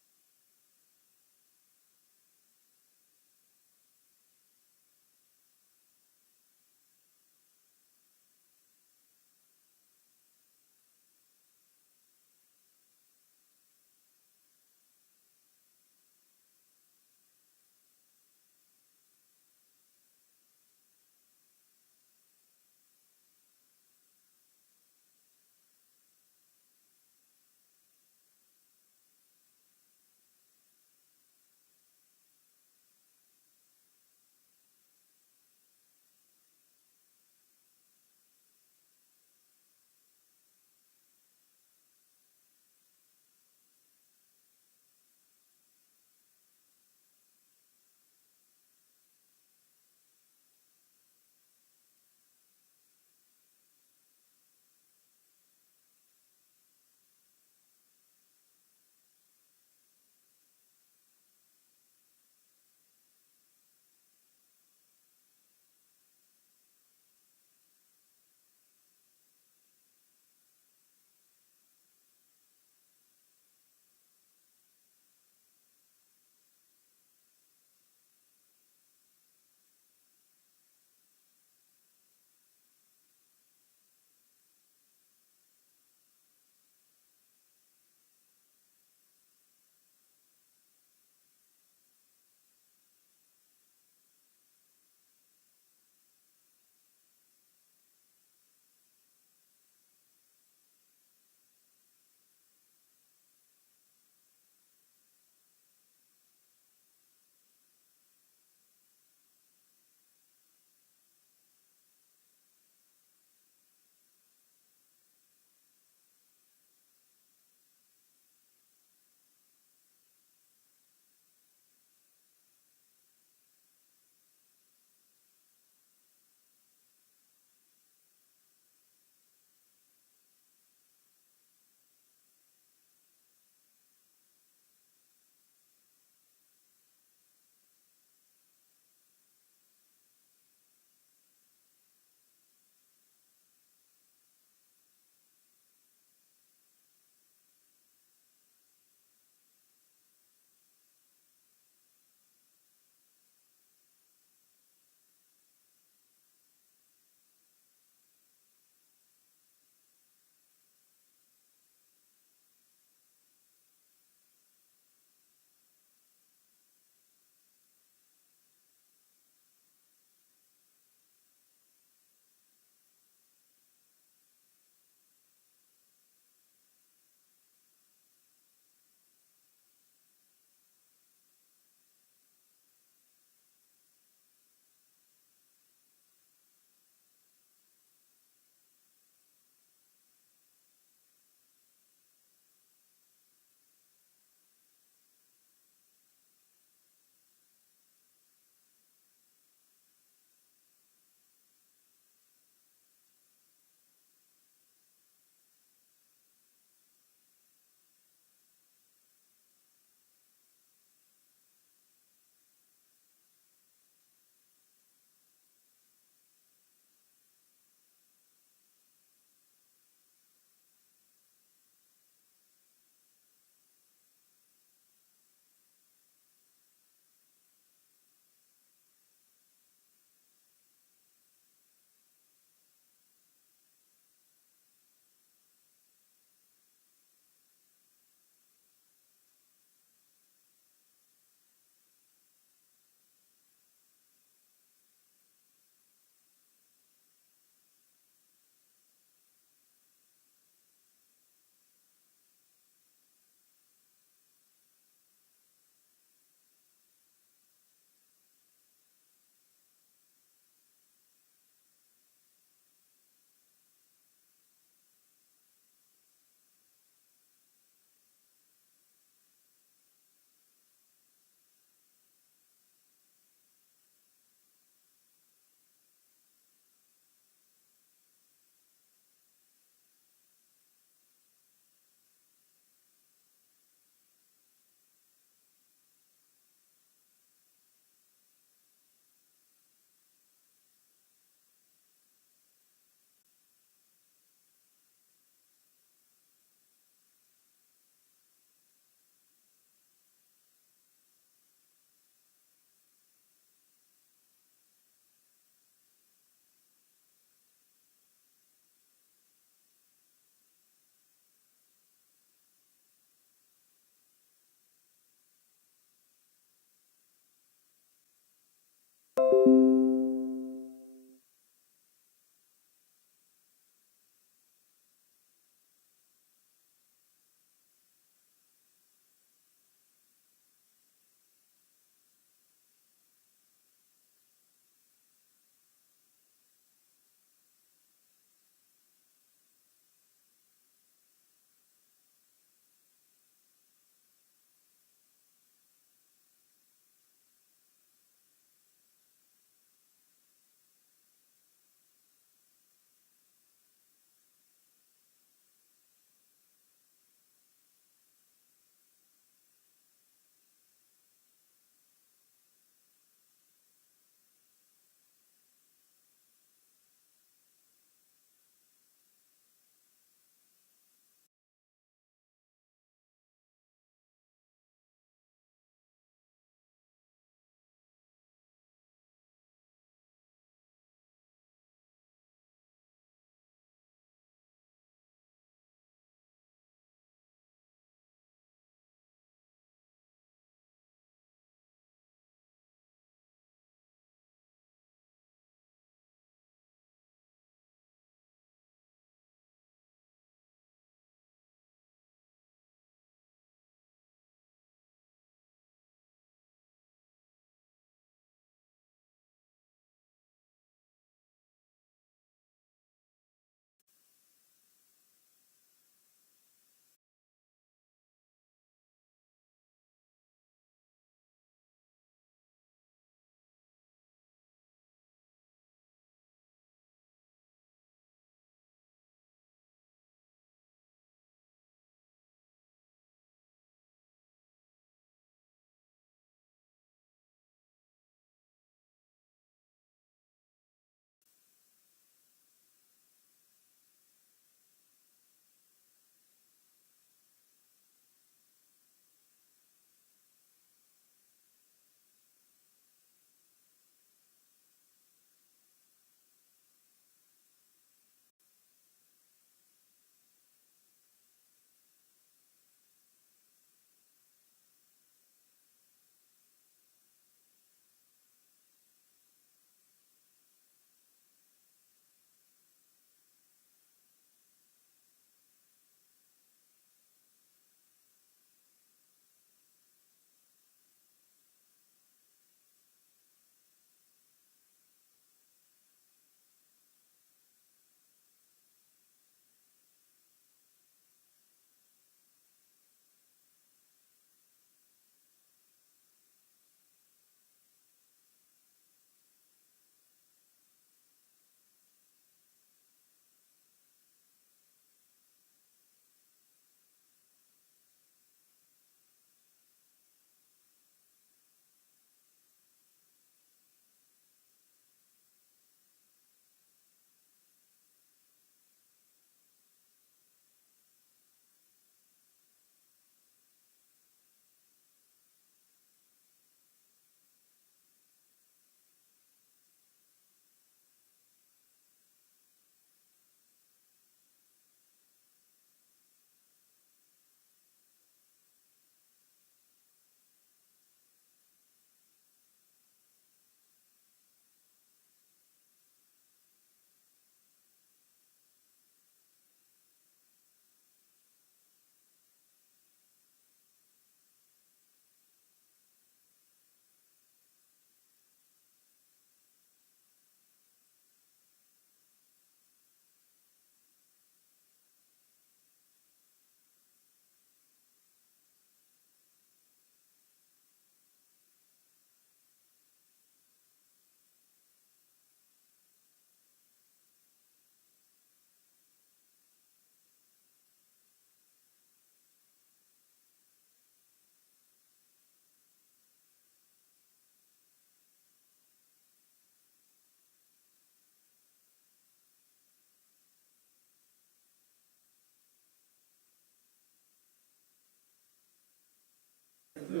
Is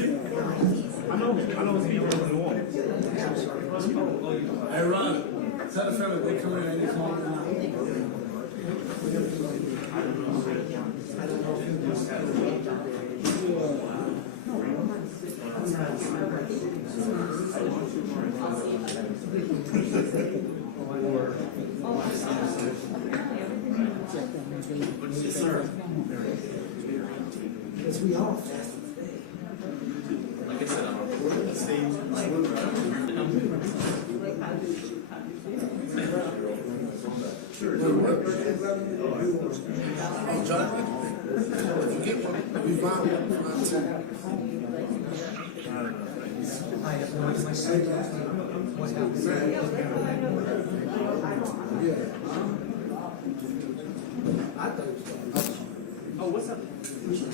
it? I know it's me running the wall. Hey, Ron, tell the family they come in and they call it now. Yes, sir. Yes, we are. Like I said, I'm recording the stage. Oh, John? You get one. We found Oh, what's up? We used to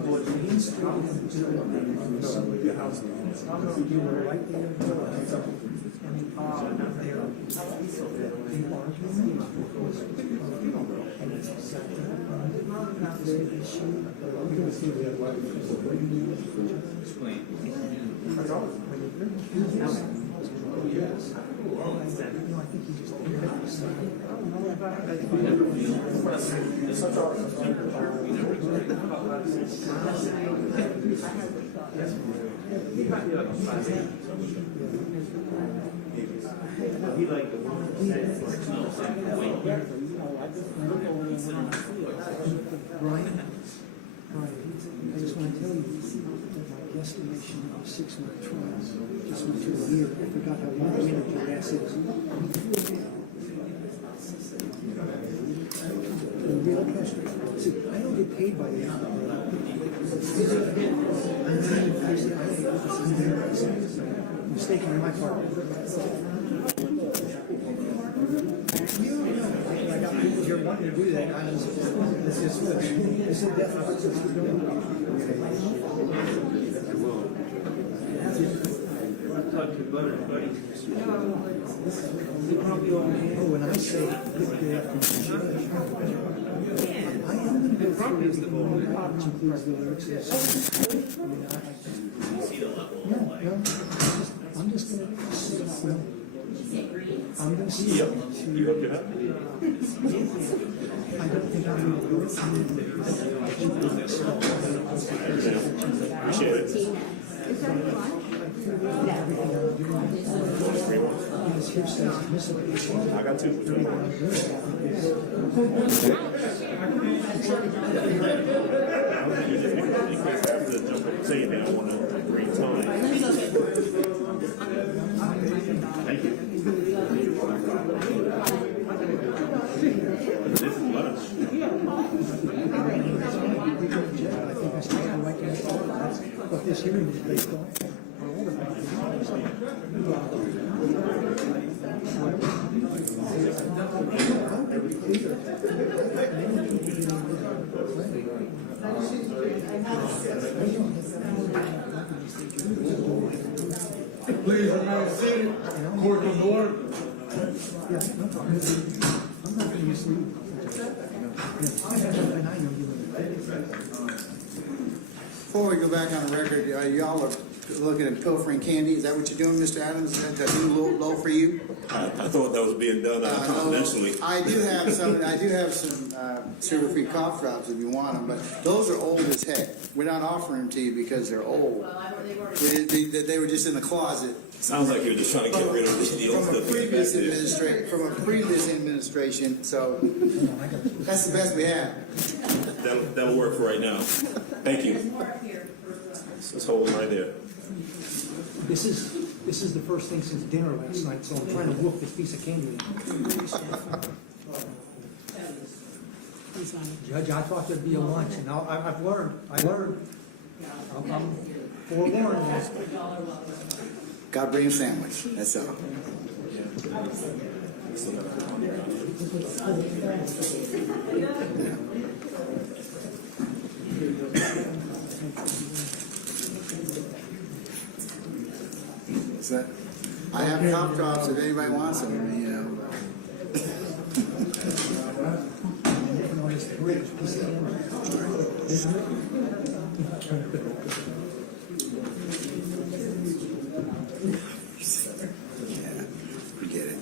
call it Main Street and you were right there. And they Brian, I just want to tell you, my guesstimation of 6 month trials just went through the year. I forgot how 1 minute your ass is. Real cash. See, I don't get paid by the hour. Mistake on my part. I got people here wanting to do that. This is definitely. Oh, when I say good afternoon, I am the problem is the goal. Includes the lyrics. I'm just going to sit. I'm going to see. Yep. You hooked it up? I don't think I'm going to go Appreciate it. I got two. Say that I want to great time. Thank you. This is lunch. I think I started like what this hearing is based on. Please remain seated. Court is ordered. Yeah, I'm not going to use sleep. And I know you would. Before we go back on the record, y'all are looking at pilfering candy. Is that what you're doing, Mr. Adams? Is that too low for you? I thought that was being done confidentially. I do have some sugar-free cough drops if you want them, but those are old as heck. We're not offering them to you because they're old. They were just in the closet. Sounds like you're just trying to get rid of this deal. From a previous administration, so that's the best we have. That'll work for right now. Thank you. Let's hold it right there. This is the first thing since dinner last night, so I'm trying to wolf this piece of candy. Judge, I thought there'd be a lunch, and I've learned. I'm forewarned. God bring a sandwich. That's all. Is that? I have cough drops if anybody wants them, you know. Yeah, forget it.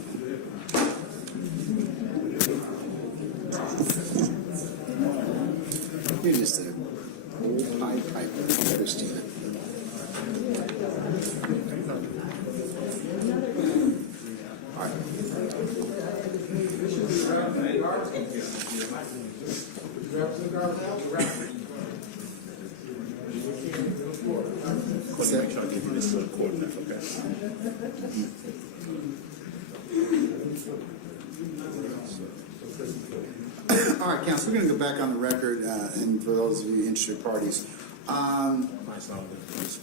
You're just a old Pied Piper, Christina. All right. What's that? I'll give you this little coordinate, okay? All right, counsel, we're going to go back on the record, and for those of you interested parties.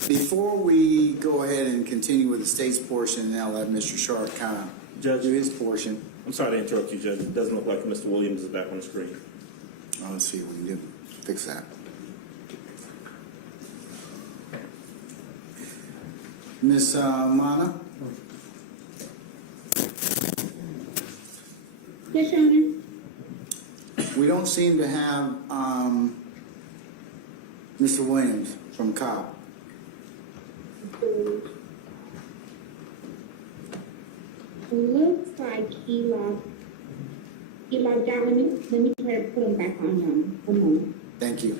Before we go ahead and continue with the state's portion, and I'll let Mr. Sharp kind of do his portion. I'm sorry to interrupt you, Judge. It doesn't look like Mr. Williams is back on the screen. Oh, let's see what we can do. Fix that. Miss Mana? Yes, Your Honor. We don't seem to have Mr. Williams from COP. Looks like he logged out. Let me try to put him back on, Your Honor. One moment. Thank you.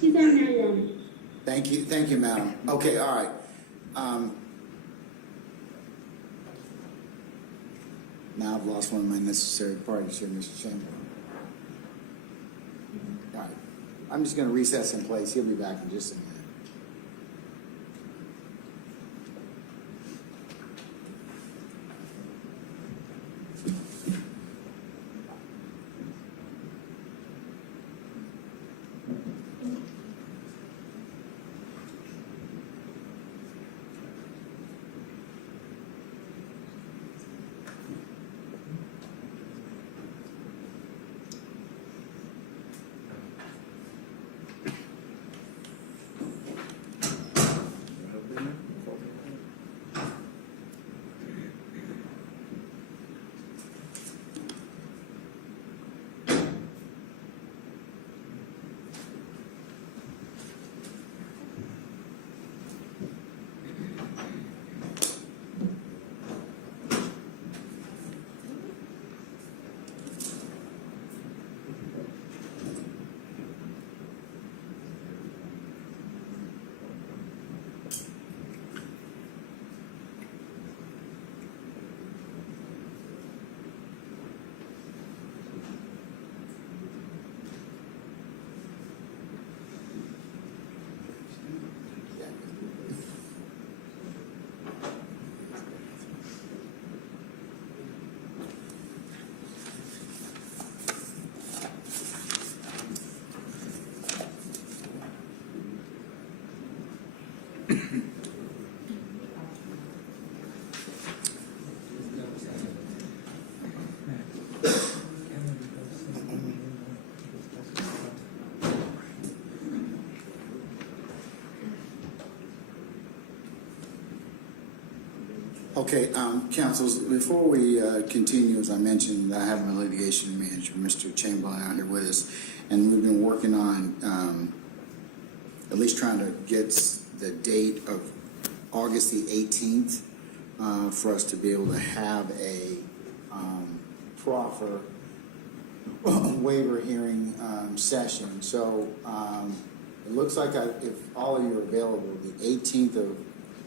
She's on now, Your Honor. Thank you, madam. Okay, all right. Now I've lost one of my necessary parties here, Mr. Chamberlain. All right, I'm just going to recess in place. He'll be back in just a minute. Okay, counsels, before we continue, as I mentioned, I have my litigation manager, Mr. Chamberlain, out here with us, and we've been working on at least trying to get the date of August the 18th for us to be able to have a proffer waiver hearing session. So it looks like if all of you are available, the 18th of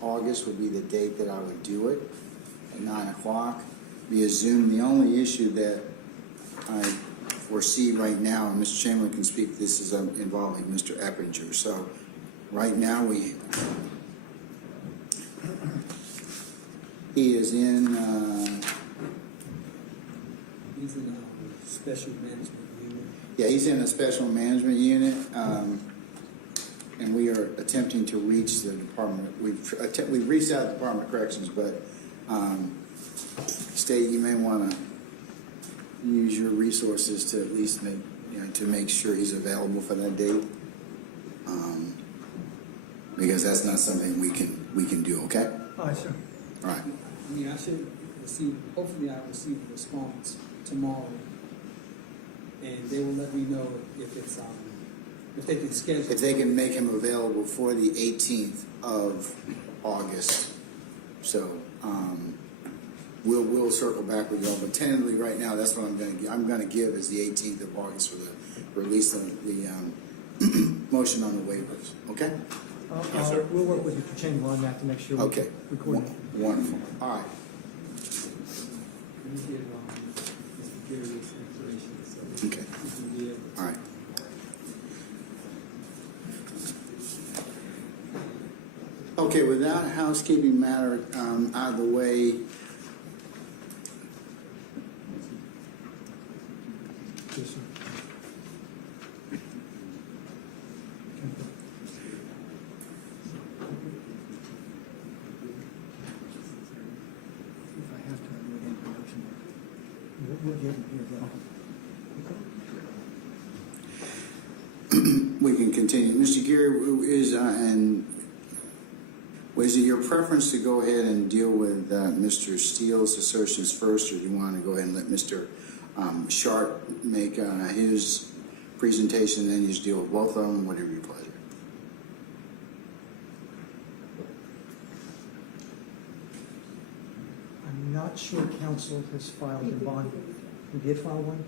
August would be the date that I would do it, at 9 o'clock via Zoom. The only issue that I foresee right now, and Mr. Chamberlain can speak, this is involving Mr. Eppinger. So right now he is in, He's in a special management unit. yeah, he's in a special management unit, and we are attempting to reach the Department. We've reached out to the Department of Corrections, but State, you may want to use your resources to at least make sure he's available for that date, because that's not something we can do. Okay. All right, sir. All right. I mean, I should receive, hopefully I'll receive a response tomorrow, and they will let me know if it's, if they can schedule. If they can make him available for the 18th of August. So we'll circle back with y'all, but tentatively right now, that's what I'm going to give is the 18th of August for the release of the motion on the waivers. Okay? Yes, sir. We'll work with Mr. Chamberlain on that to make sure we Okay. record it. Wonderful. All right. Let me give Mr. Gary's information, so Okay. he can give. All right. Okay, with that housekeeping matter out of the way, Yes, sir. If I have to, I'll do an introduction. We'll get him here, though. we can continue. Mr. Geary, is it your preference to go ahead and deal with Mr. Steele's assertions first, or do you want to go ahead and let Mr. Sharp make his presentation, and then you just deal with both of them, whatever your pleasure? I'm not sure council has filed a bond. We did file one?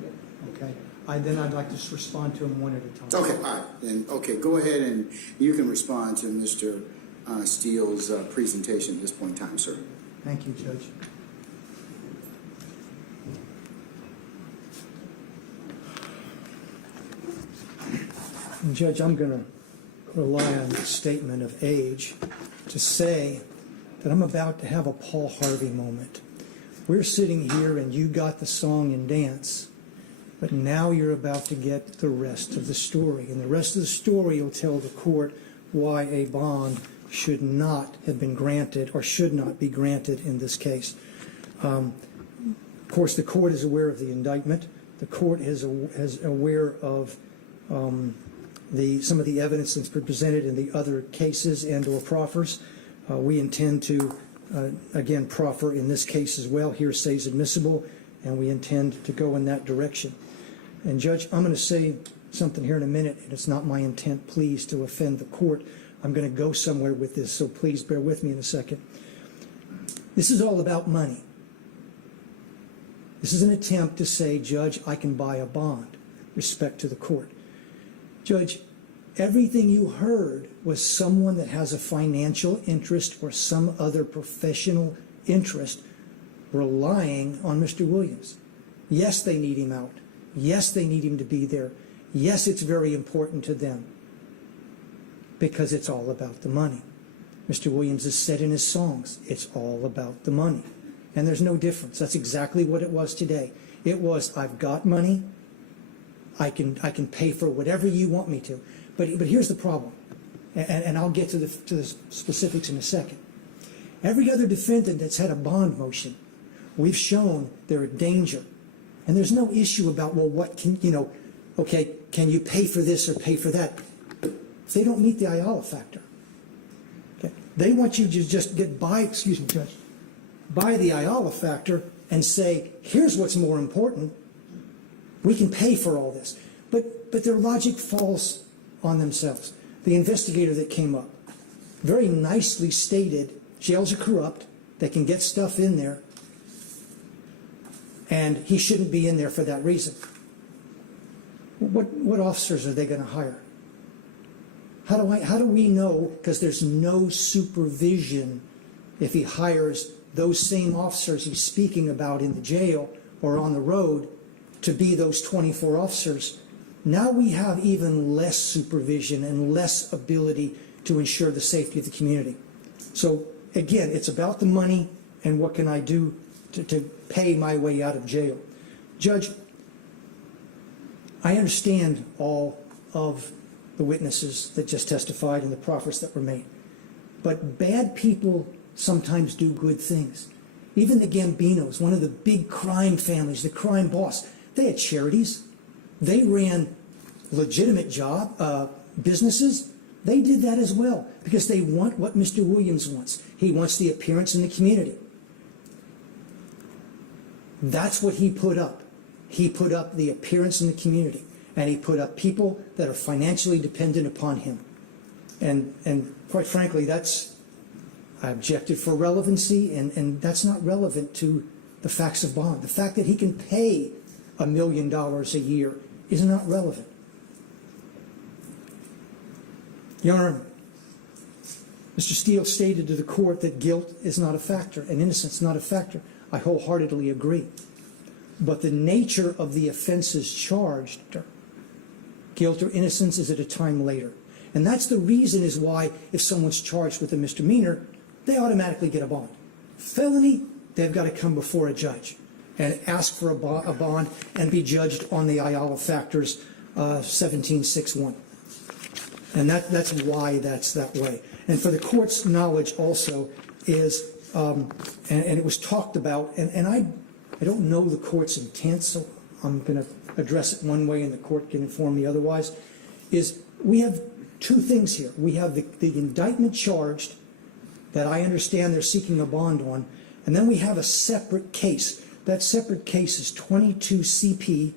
Okay. Then I'd like to respond to them one at a time. Okay, all right. Then, okay, go ahead and you can respond to Mr. Steele's presentation at this point in time, sir. Thank you, Judge. Judge, I'm going to rely on the statement of age to say that I'm about to have a Paul Harvey moment. We're sitting here and you got the song and dance, but now you're about to get the rest of the story. And the rest of the story will tell the court why a bond should not have been granted or should not be granted in this case. Of course, the court is aware of the indictment. The court is aware of some of the evidence that's been presented in the other cases and or proffers. We intend to, again, proffer in this case as well. Hearsay is admissible, and we intend to go in that direction. And Judge, I'm going to say something here in a minute, and it's not my intent, please, to offend the court. I'm going to go somewhere with this, so please bear with me in a second. This is all about money. This is an attempt to say, Judge, I can buy a bond, respect to the court. Judge, everything you heard was someone that has a financial interest or some other professional interest relying on Mr. Williams. Yes, they need him out. Yes, they need him to be there. Yes, it's very important to them because it's all about the money. Mr. Williams has said in his songs, it's all about the money. And there's no difference. That's exactly what it was today. It was, I've got money. I can pay for whatever you want me to. But here's the problem, and I'll get to the specifics in a second. Every other defendant that's had a bond motion, we've shown they're a danger. And there's no issue about, well, what can, okay, can you pay for this or pay for that? If they don't meet the Ayala factor. Okay? They want you to just get by, excuse me, Judge, by the Ayala factor and say, here's what's more important. We can pay for all this. But their logic falls on themselves. The investigator that came up very nicely stated, jails are corrupt, they can get stuff in there, and he shouldn't be in there for that reason. What officers are they going to hire? How do we know? Because there's no supervision if he hires those same officers he's speaking about in the jail or on the road to be those 24 officers. Now we have even less supervision and less ability to ensure the safety of the community. So again, it's about the money and what can I do to pay my way out of jail. Judge, I understand all of the witnesses that just testified and the proffers that were made. But bad people sometimes do good things. Even the Gambinos, one of the big crime families, the crime boss, they had charities. They ran legitimate businesses. They did that as well because they want what Mr. Williams wants. He wants the appearance in the community. That's what he put up. He put up the appearance in the community, and he put up people that are financially dependent upon him. And quite frankly, I objected for relevancy, and that's not relevant to the facts of bond. The fact that he can pay $1 million a year is not relevant. Your Honor, Mr. Steele stated to the court that guilt is not a factor and innocence not a factor. I wholeheartedly agree. But the nature of the offenses charged, guilt or innocence, is at a time later. And that's the reason is why if someone's charged with a misdemeanor, they automatically get a bond. Felony, they've got to come before a judge and ask for a bond and be judged on the Ayala factors 1761. And that's why that's that way. And for the court's knowledge also is, and it was talked about, and I don't know the court's intent, so I'm going to address it one way and the court can inform me otherwise, is we have two things here. We have the indictment charged that I understand they're seeking a bond on, and then we have a separate case. That separate case is 22 CP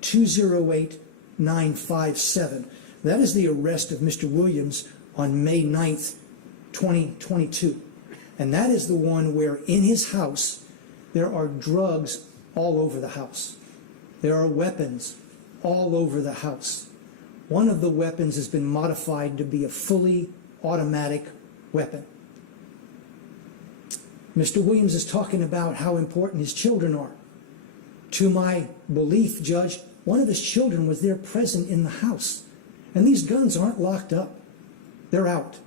208957. That is the arrest of Mr. Williams on May 9th, 2022. And that is the one where in his house there are drugs all over the house. There are weapons all over the house. One of the weapons has been modified to be a fully automatic weapon. Mr. Williams is talking about how important his children are. To my belief, Judge, one of his children was there present in the house. And these guns aren't locked up. They're out.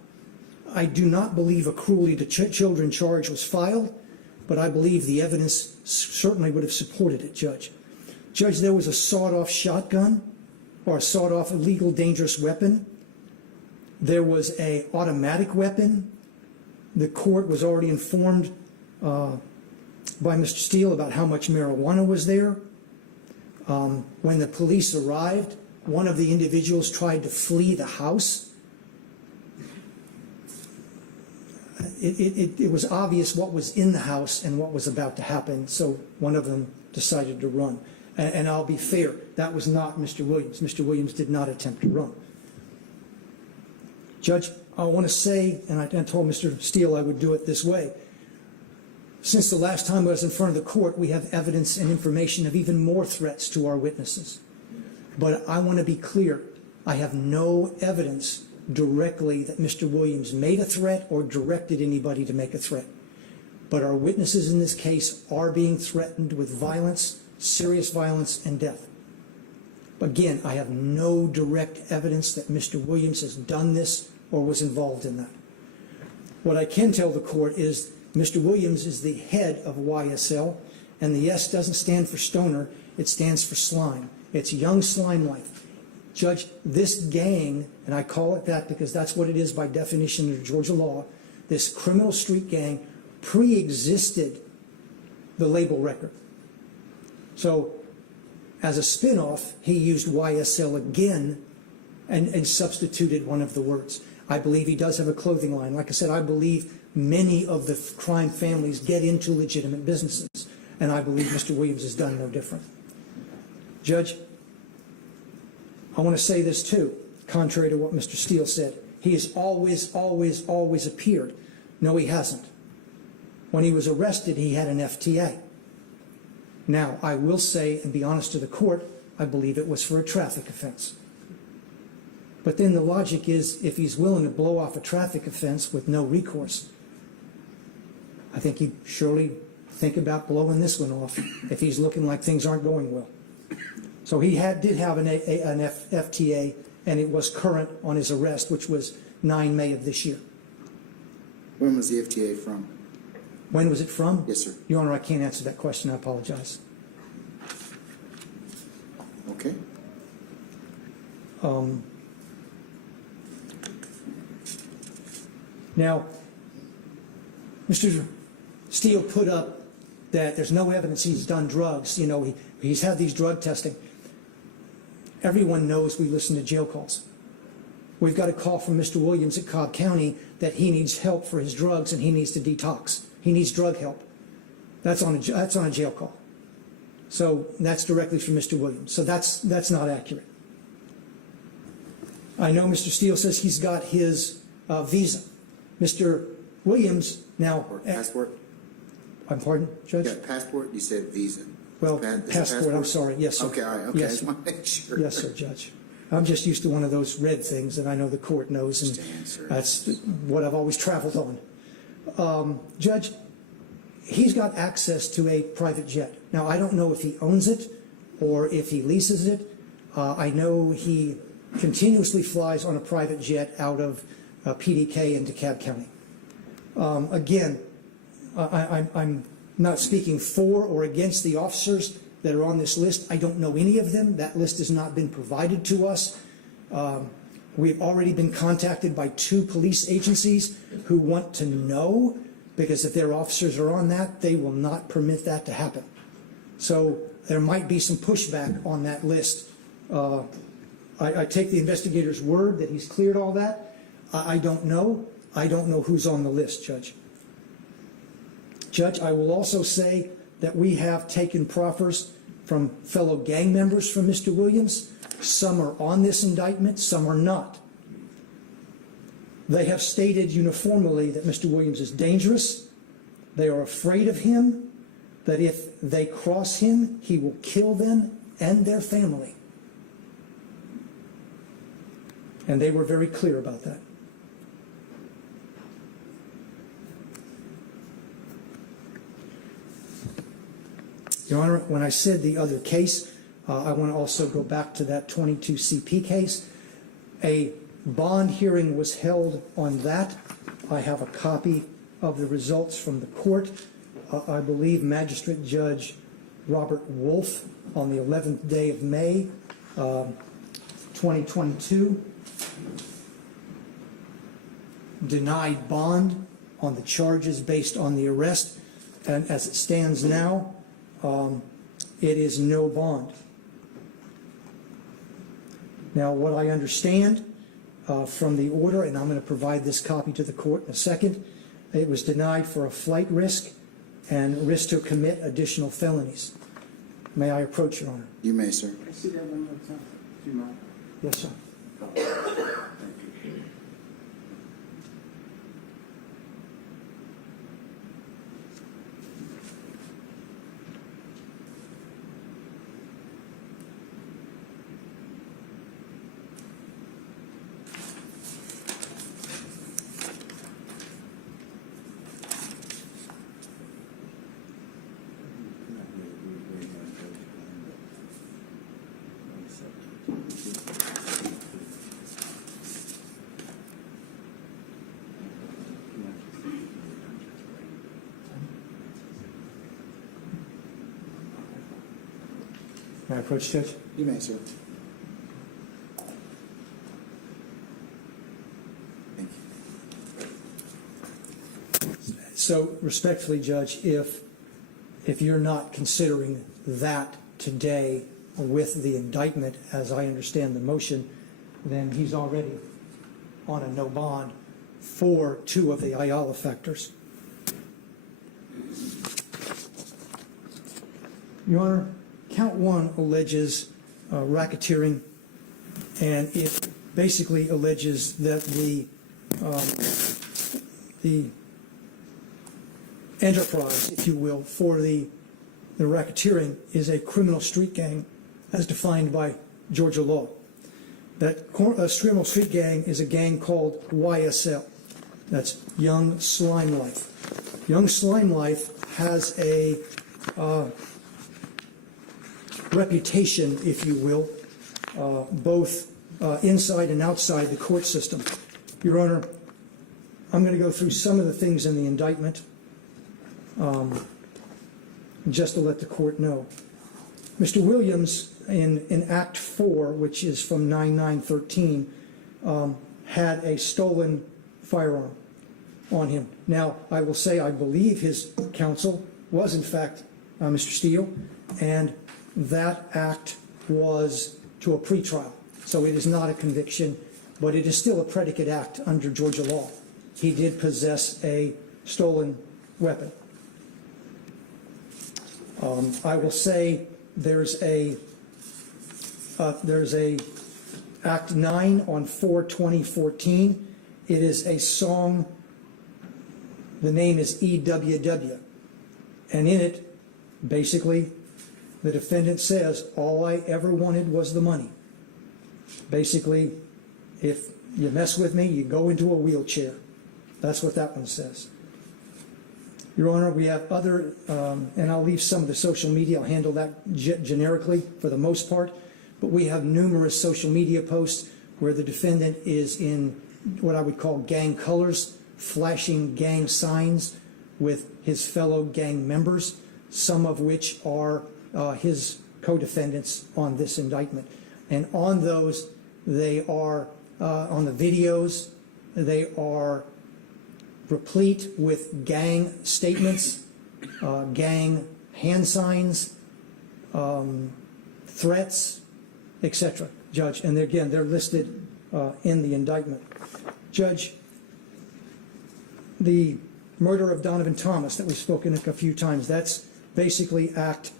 I do not believe a cruelty to children charge was filed, but I believe the evidence certainly would have supported it, Judge. Judge, there was a sawed-off shotgun or a sawed-off illegal dangerous weapon. There was an automatic weapon. The court was already informed by Mr. Steele about how much marijuana was there. When the police arrived, one of the individuals tried to flee the house. It was obvious what was in the house and what was about to happen, so one of them decided to run. And I'll be fair, that was not Mr. Williams. Mr. Williams did not attempt to run. Judge, I want to say, and I told Mr. Steele I would do it this way, since the last time I was in front of the court, we have evidence and information of even more threats to our witnesses. But I want to be clear, I have no evidence directly that Mr. Williams made a threat or directed anybody to make a threat. But our witnesses in this case are being threatened with violence, serious violence, and death. Again, I have no direct evidence that Mr. Williams has done this or was involved in that. What I can tell the court is Mr. Williams is the head of YSL, and the S doesn't stand for stoner, it stands for slime. It's young slime life. Judge, this gang, and I call it that because that's what it is by definition of Georgia law, this criminal street gang pre-existed the label record. So as a spin-off, he used YSL again and substituted one of the words. I believe he does have a clothing line. Like I said, I believe many of the crime families get into legitimate businesses, and I believe Mr. Williams has done no different. Judge, I want to say this too, contrary to what Mr. Steele said. He has always, always, always appeared. No, he hasn't. When he was arrested, he had an FTA. Now, I will say, and be honest to the court, I believe it was for a traffic offense. But then the logic is, if he's willing to blow off a traffic offense with no recourse, I think he'd surely think about blowing this one off if he's looking like things aren't going well. So he did have an FTA, and it was current on his arrest, which was 9 May of this year. When was the FTA from? When was it from? Yes, sir. Your Honor, I can't answer that question. I apologize. Okay. Now, Mr. Steele put up that there's no evidence he's done drugs. You know, he's had these drug testing. Everyone knows we listen to jail calls. We've got a call from Mr. Williams at Cobb County that he needs help for his drugs and he needs to detox. He needs drug help. That's on a jail call. So that's directly from Mr. Williams. So that's not accurate. I know Mr. Steele says he's got his visa. Mr. Williams now... Passport? I'm pardon, Judge? Yeah, passport, you said visa. Well, passport, I'm sorry. Yes, sir. Okay, all right. Okay, yes, I just want to make sure. Yes, sir, Judge. I'm just used to one of those red things that I know the court knows, and that's what I've always traveled on. Judge, he's got access to a private jet. Now, I don't know if he owns it or if he leases it. I know he continuously flies on a private jet out of PDK into DeKalb County. Again, I'm not speaking for or against the officers that are on this list. I don't know any of them. That list has not been provided to us. We've already been contacted by 2 police agencies who want to know, because if their officers are on that, they will not permit that to happen. So there might be some pushback on that list. I take the investigator's word that he's cleared all that. I don't know. I don't know who's on the list, Judge. Judge, I will also say that we have taken proffers from fellow gang members from Mr. Williams. Some are on this indictment, some are not. They have stated uniformly that Mr. Williams is dangerous. They are afraid of him, that if they cross him, he will kill them and their family. And they were very clear about that. Your Honor, when I said the other case, I want to also go back to that 22 CP case. A bond hearing was held on that. I have a copy of the results from the court. I believe Magistrate Judge Robert Wolf on the 11th day of May, 2022, denied bond on the charges based on the arrest. And as it stands now, it is no bond. Now, what I understand from the order, and I'm going to provide this copy to the court in a second, it was denied for a flight risk and risk to commit additional felonies. May I approach, Your Honor? You may, sir. I see that one more time. Do you mind? Yes, sir. May I approach, Judge? You may, sir. Thank you. So, respectfully, Judge, if you're not considering that today with the indictment, as I understand the motion, then he's already on a no bond for 2 of the Ayala factors. Your Honor, Count 1 alleges racketeering, and it basically alleges that the enterprise, if you will, for the racketeering is a criminal street gang as defined by Georgia law. That Streamville Street Gang is a gang called YSL. That's Young Slime Life. Young Slime Life has a reputation, if you will, both inside and outside the court system. Your Honor, I'm going to go through some of the things in the indictment just to let the court know. Mr. Williams, in Act 4, which is from 9/9/13, had a stolen firearm on him. Now, I will say I believe his counsel was, in fact, Mr. Steele, and that act was to a pretrial. So it is not a conviction, but it is still a predicate act under Georgia law. He did possess a stolen weapon. I will say there's a Act 9 on 4/20/14. It is a song. The name is EWW. And in it, basically, the defendant says, all I ever wanted was the money. Basically, if you mess with me, you go into a wheelchair. That's what that one says. Your Honor, we have other, and I'll leave some of the social media. I'll handle that generically for the most part. But we have numerous social media posts where the defendant is in what I would call gang colors, flashing gang signs with his fellow gang members, some of which are his co-defendants on this indictment. And on those, they are, on the videos, they are replete with gang statements, gang hand signs, threats, etc., Judge. And again, they're listed in the indictment. Judge, the murder of Donovan Thomas that we've spoken a few times, that's basically Act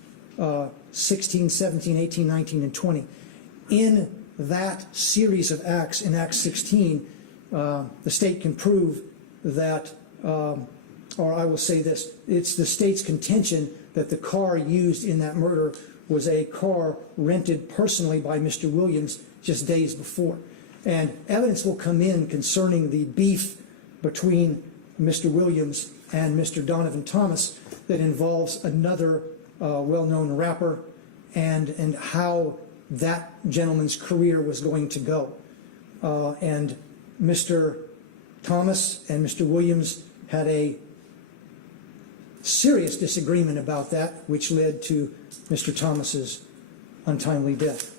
16, 17, 18, 19, and 20. In that series of acts, in Act 16, the state can prove that, or I will say this, it's the state's contention that the car used in that murder was a car rented personally by Mr. Williams just days before. And evidence will come in concerning the beef between Mr. Williams and Mr. Donovan Thomas that involves another well-known rapper and how that gentleman's career was going to go. And Mr. Thomas and Mr. Williams had a serious disagreement about that, which led to Mr. Thomas's untimely death.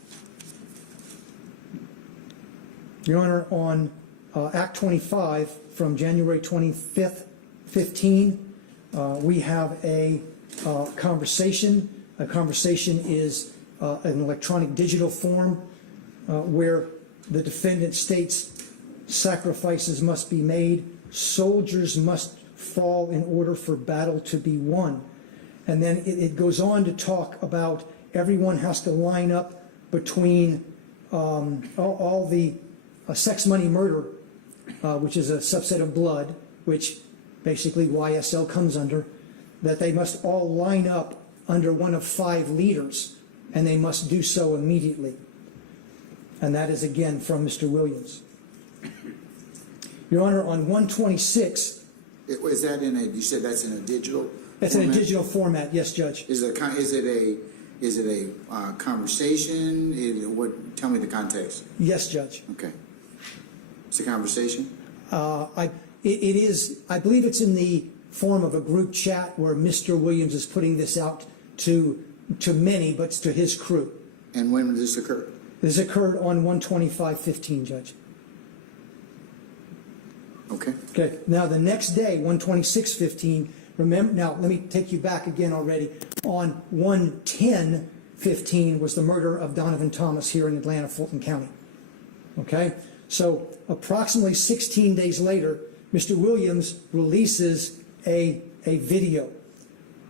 Your Honor, on Act 25 from January 25th, 15, we have a conversation. A conversation is an electronic digital form where the defendant states sacrifices must be made, soldiers must fall in order for battle to be won. And then it goes on to talk about everyone has to line up between all the sex, money, murder, which is a subset of blood, which basically YSL comes under, that they must all line up under one of 5 leaders, and they must do so immediately. And that is again from Mr. Williams. Your Honor, on 126... Is that in a, you said that's in a digital It's format? in a digital format, yes, Judge. Is it a conversation? Tell me the context. Yes, Judge. Okay. It's a conversation? It is, I believe it's in the form of a group chat where Mr. Williams is putting this out to many, but to his crew. And when did this occur? This occurred on 1/25/15, Judge. Okay. Okay. Now the next day, 1/26/15. Remember. Now let me take you back again already. On 1/10/15 was the murder of Donovan Thomas here in Atlanta, Fulton County. Okay. So approximately 16 days later, Mr. Williams releases a video,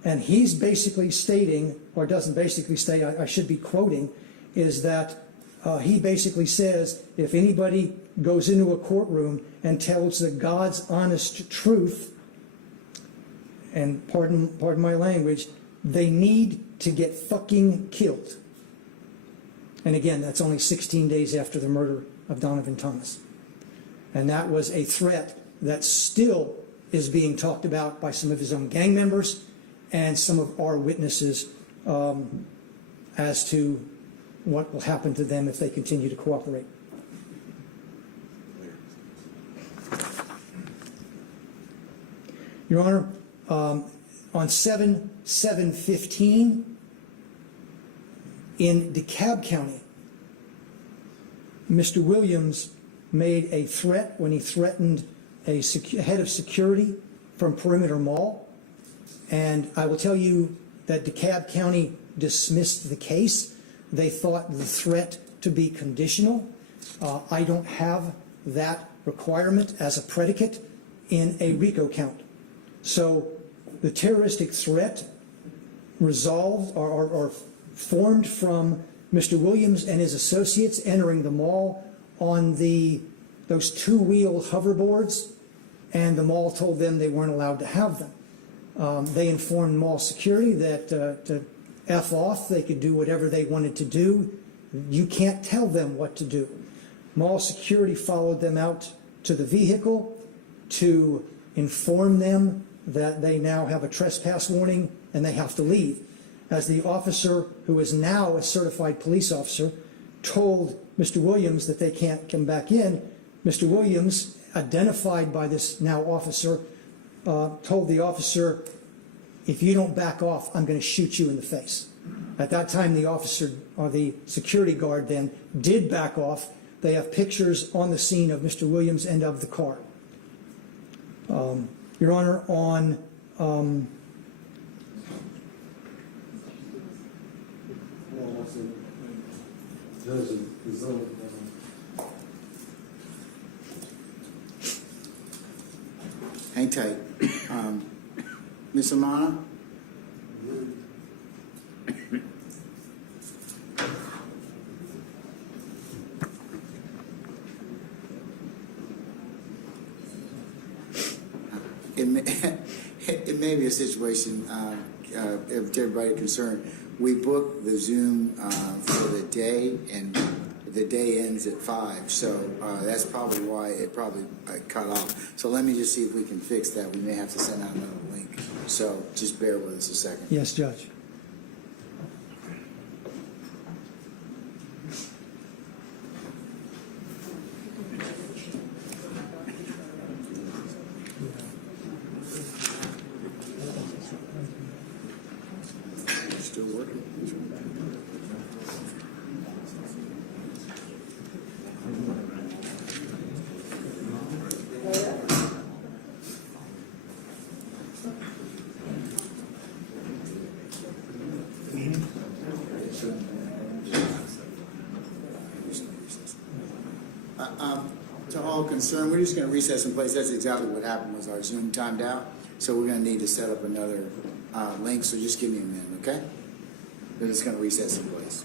and he's basically stating, or doesn't basically state, I should be quoting, is that he basically says if anybody goes into a courtroom and tells the God's honest truth, and pardon my language, they need to get fucking killed. And again, that's only 16 days after the murder of Donovan Thomas. And that was a threat that still is being talked about by some of his own gang members and some of our witnesses as to what will happen to them if they continue to cooperate. Your Honor, on 7/7/15 in DeKalb County, Mr. Williams made a threat when he threatened a head of security from Perimeter Mall. And I will tell you that DeKalb County dismissed the case. They thought the threat to be conditional. I don't have that requirement as a predicate in a RICO count. So the terroristic threat resolved or formed from Mr. Williams and his associates entering the mall on those two-wheel hoverboards, and the mall told them they weren't allowed to have them. They informed mall security that to F off, they could do whatever they wanted to do. You can't tell them what to do. Mall security followed them out to the vehicle to inform them that they now have a trespass warning and they have to leave. As the officer, who is now a certified police officer, told Mr. Williams that they can't come back in, Mr. Williams, identified by this now officer, told the officer, if you don't back off, I'm going to shoot you in the face. At that time, the officer, or the security guard then, did back off. They have pictures on the scene of Mr. Williams and of the car. Your Honor, on hang tight. Ms. Amana? It may be a situation, if everybody concerned, we booked the Zoom for the day, and the day ends at 5, so that's probably why it probably cut off. So let me just see if we can fix that. We may have to send out another link. So just bear with us a second. yes, Judge. Still working? To all concerned, we're just going to recess in place. That's exactly what happened, was our Zoom timed out. So we're going to need to set up another link, so just give me a minute, okay? We're just going to recess in place.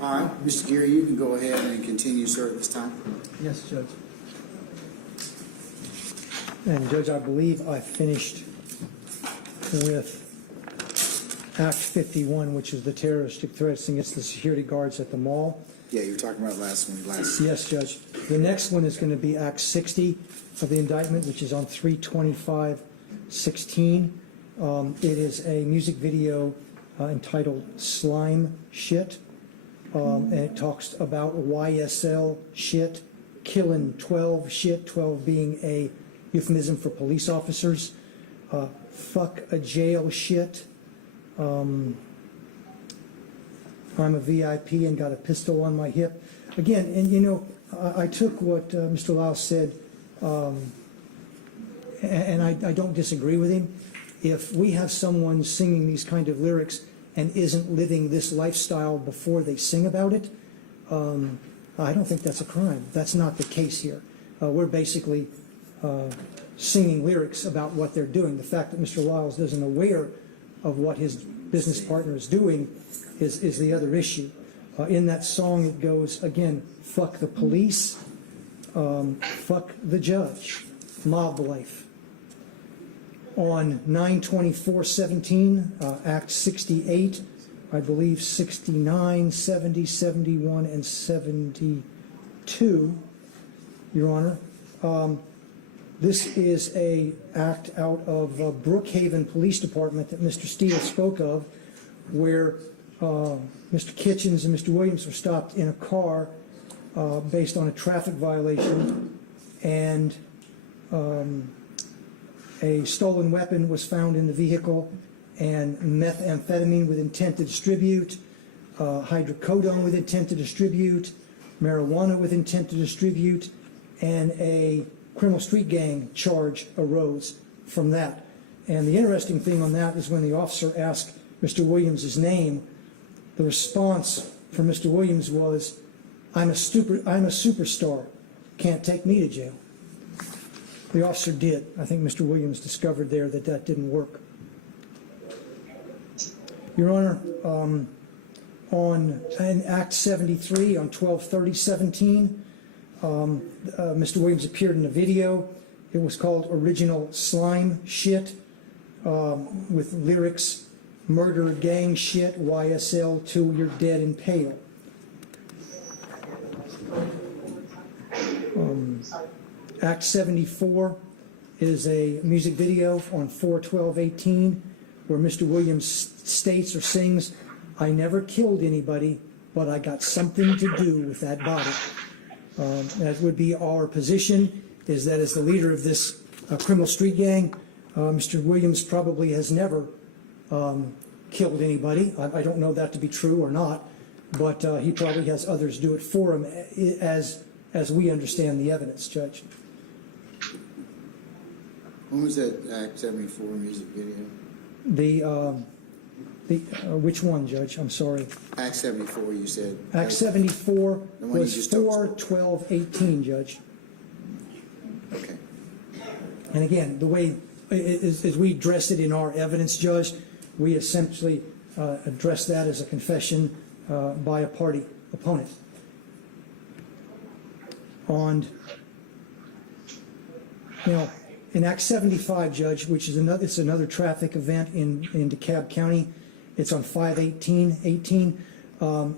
All right, Mr. Geary, you can go ahead and continue, sir, at this time. Yes, Judge. And Judge, I believe I finished with Act 51, which is the terroristic threats against the security guards at the mall. Yeah, you were talking about last one. Yes, Judge. The next one is going to be Act 60 of the indictment, which is on 3/25/16. It is a music video entitled Slime Shit. And it talks about YSL shit, killing 12 shit, 12 being a euphemism for police officers. Fuck a jail shit. I'm a VIP and got a pistol on my hip. Again, and you know, I took what Mr. Lyles said, and I don't disagree with him. If we have someone singing these kind of lyrics and isn't living this lifestyle before they sing about it, I don't think that's a crime. That's not the case here. We're basically singing lyrics about what they're doing. The fact that Mr. Lyles isn't aware of what his business partner is doing is the other issue. In that song it goes, again, fuck the police, fuck the judge, mob life. On 9/24/17, Act 68, I believe 69, 70, 71, and 72, Your Honor. This is a act out of Brookhaven Police Department that Mr. Steele spoke of, where Mr. Kitchens and Mr. Williams were stopped in a car based on a traffic violation, and a stolen weapon was found in the vehicle, and methamphetamine with intent to distribute, hydrocodone with intent to distribute, marijuana with intent to distribute, and a criminal street gang charge arose from that. And the interesting thing on that is when the officer asked Mr. Williams' name, the response from Mr. Williams was, I'm a superstar, can't take me to jail. The officer did. I think Mr. Williams discovered there that that didn't work. Your Honor, in Act 73, on 12/30/17, Mr. Williams appeared in a video. It was called Original Slime Shit, with lyrics, murder gang shit, YSL 2, you're dead and pale. Act 74 is a music video on 4/12/18 where Mr. Williams states or sings, I never killed anybody, but I got something to do with that body. That would be our position, is that as the leader of this criminal street gang, Mr. Williams probably has never killed anybody. I don't know that to be true or not, but he probably has others do it for him, as we understand the evidence, Judge. When was that Act 74 music video? Which one, Judge? I'm sorry. Act 74, you said. Act 74 The one you was just told us. 4/12/18, Judge. Okay. And again, the way, as we addressed it in our evidence, Judge, we essentially addressed that as a confession by a party opponent. In Act 75, Judge, which is another traffic event in DeKalb County, it's on 5/18/18.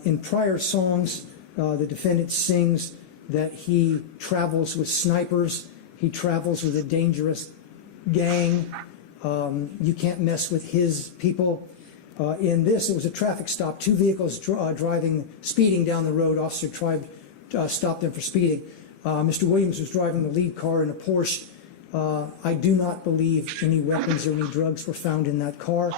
In prior songs, the defendant sings that he travels with snipers, he travels with a dangerous gang, you can't mess with his people. In this, it was a traffic stop, two vehicles speeding down the road. Officer tried stopped them for speeding. Mr. Williams was driving the lead car in a Porsche. I do not believe any weapons or any drugs were found in that car.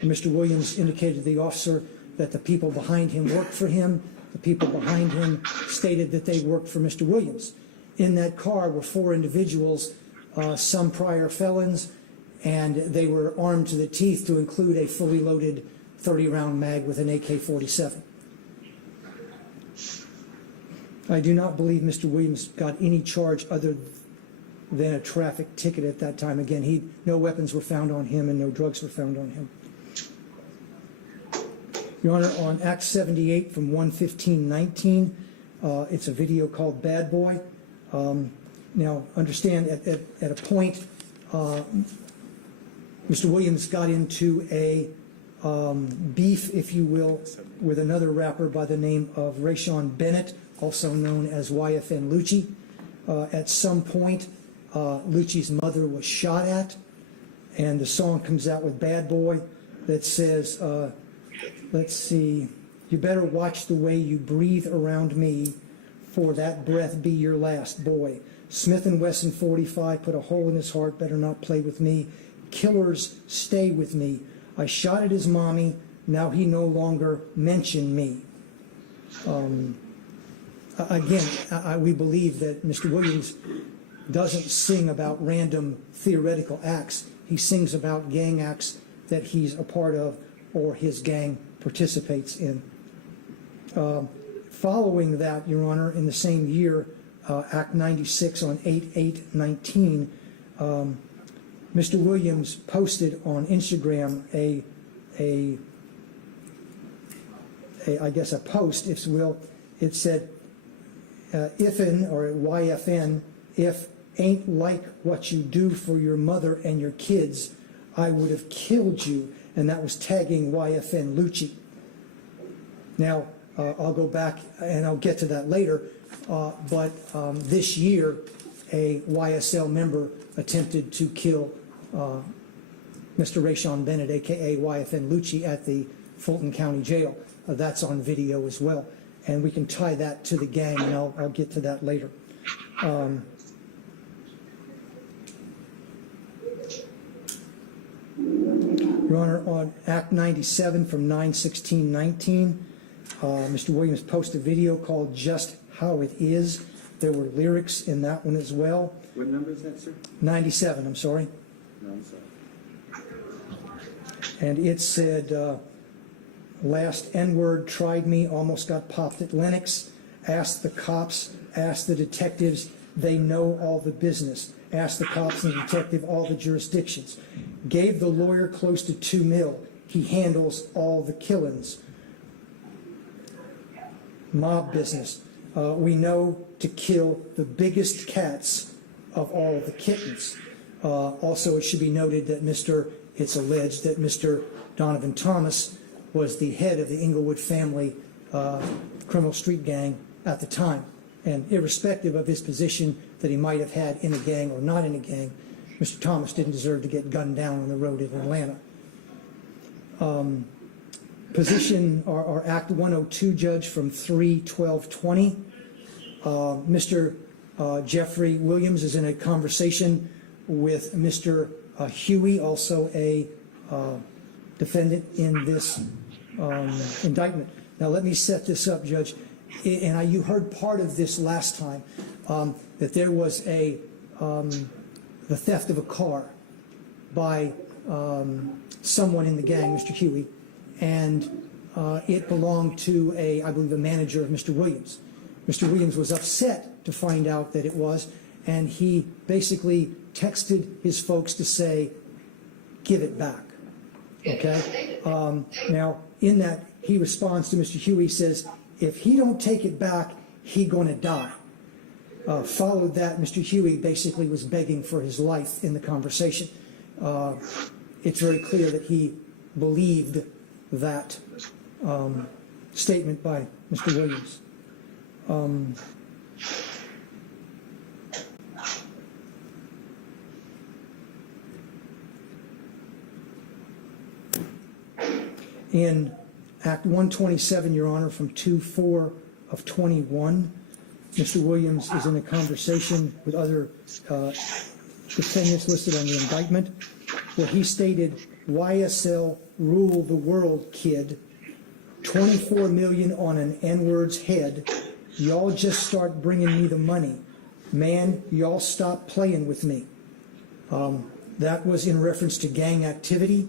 And Mr. Williams indicated to the officer that the people behind him worked for him. The people behind him stated that they worked for Mr. Williams. In that car were 4 individuals, some prior felons, and they were armed to the teeth to include a fully loaded 30-round mag with an AK-47. I do not believe Mr. Williams got any charge other than a traffic ticket at that time. Again, no weapons were found on him and no drugs were found on him. Your Honor, on Act 78 from 1/15/19, it's a video called Bad Boy. Now, understand, at a point, Mr. Williams got into a beef, if you will, with another rapper by the name of Rayshawn Bennett, also known as YFN Lucci. At some point, Lucci's mother was shot at, and the song comes out with Bad Boy that says, let's see, you better watch the way you breathe around me, for that breath be your last, boy. Smith & Wesson 45 put a hole in his heart, better not play with me. Killers stay with me. I shot at his mommy, now he no longer mention me. Again, we believe that Mr. Williams doesn't sing about random theoretical acts. He sings about gang acts that he's a part of or his gang participates in. Following that, Your Honor, in the same year, Act 96 on 8/8/19, Mr. Williams posted on Instagram I guess a post, if you will. It said, ifn, or YFN, if ain't like what you do for your mother and your kids, I would have killed you. And that was tagging YFN Lucci. Now, I'll go back and I'll get to that later, but this year, a YSL member attempted to kill Mr. Rayshawn Bennett, aka YFN Lucci, at the Fulton County Jail. That's on video as well. And we can tie that to the gang, and I'll get to that later. Your Honor, on Act 97 from 9/16/19, Mr. Williams posted a video called Just How It Is. There were lyrics in that one as well. What number is that, sir? 97, I'm sorry. No, I'm sorry. And it said, last N-word tried me, almost got popped at Lennox. Ask the cops, ask the detectives, they know all the business. Ask the cops and the detective all the jurisdictions. Gave the lawyer close to $2 million. He handles all the killings. Mob business. We know to kill the biggest cats of all the kittens. Also, it should be noted that it's alleged that Mr. Donovan Thomas was the head of the Inglewood family criminal street gang at the time. And irrespective of his position that he might have had in a gang or not in a gang, Mr. Thomas didn't deserve to get gunned down on the road in Atlanta. Position, our Act 102 judge from 3/12/20. Mr. Jeffrey Williams is in a conversation with Mr. Huey, also a defendant in this indictment. Now let me set this up, Judge. And you heard part of this last time, that there was the theft of a car by someone in the gang, Mr. Huey, and it belonged to I believe, a manager of Mr. Williams. Mr. Williams was upset to find out that it was, and he basically texted his folks to say, give it back. Okay? Now, in that, he responds to Mr. Huey, says, if he don't take it back, he gonna die. Followed that, Mr. Huey basically was begging for his life in the conversation. It's very clear that he believed that statement by Mr. Williams. In Act 127, Your Honor, from 2/4/21, Mr. Williams is in a conversation with other defendants listed on the indictment, where he stated, YSL rule the world, kid. 24 million on an N-word's head. Y'all just start bringing me the money. Man, y'all stop playing with me. That was in reference to gang activity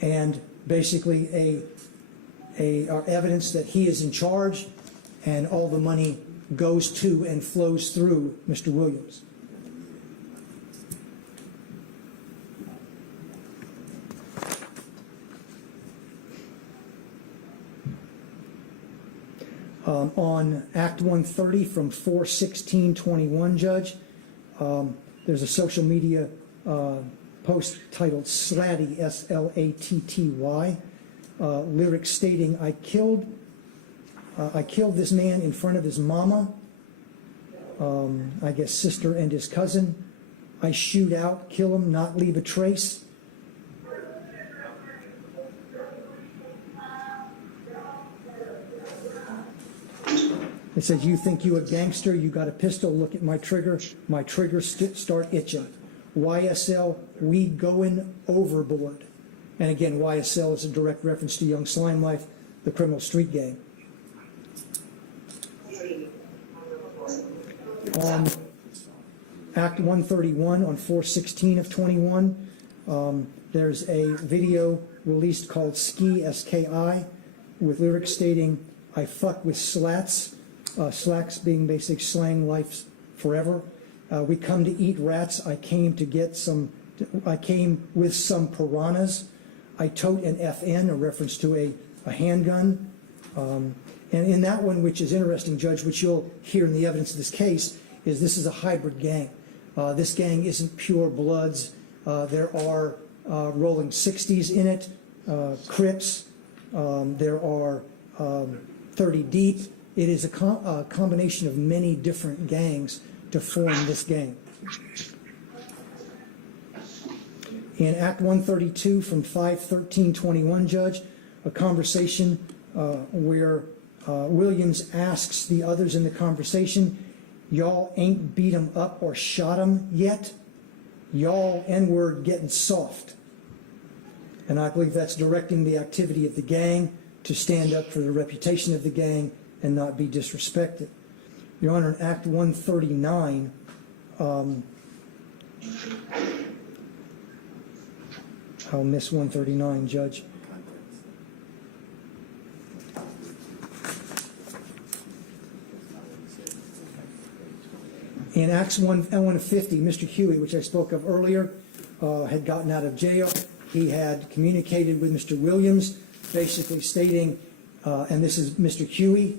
and basically evidence that he is in charge and all the money goes to and flows through Mr. Williams. On Act 130 from 4/16/21, Judge, there's a social media post titled Slatty, S-L-A-T-T-Y, lyrics stating, I killed this man in front of his mama, I guess sister and his cousin. I shoot out, kill him, not leave a trace. It says, you think you a gangster, you got a pistol, look at my trigger start itching. YSL, we going overboard. And again, YSL is a direct reference to Young Slime Life, the criminal street gang. On Act 131 on 4/16/21, there's a video released called Ski, S-K-I, with lyrics stating, I fuck with slats, slacks being basic slang, life's forever. We come to eat rats, I came with some piranhas. I tote an FN, a reference to a handgun. And in that one, which is interesting, Judge, which you'll hear in the evidence of this case, is this is a hybrid gang. This gang isn't pure bloods. There are rolling 60s in it, Crips. There are 30 deep. It is a combination of many different gangs to form this gang. In Act 132 from 5/13/21, Judge, a conversation where Williams asks the others in the conversation, y'all ain't beat him up or shot him yet? Y'all N-word getting soft. And I believe that's directing the activity of the gang to stand up for the reputation of the gang and not be disrespected. Your Honor, in Act 139, I'll miss 139, Judge. In Acts 150, Mr. Huey, which I spoke of earlier, had gotten out of jail. He had communicated with Mr. Williams, basically stating, and this is Mr. Huey,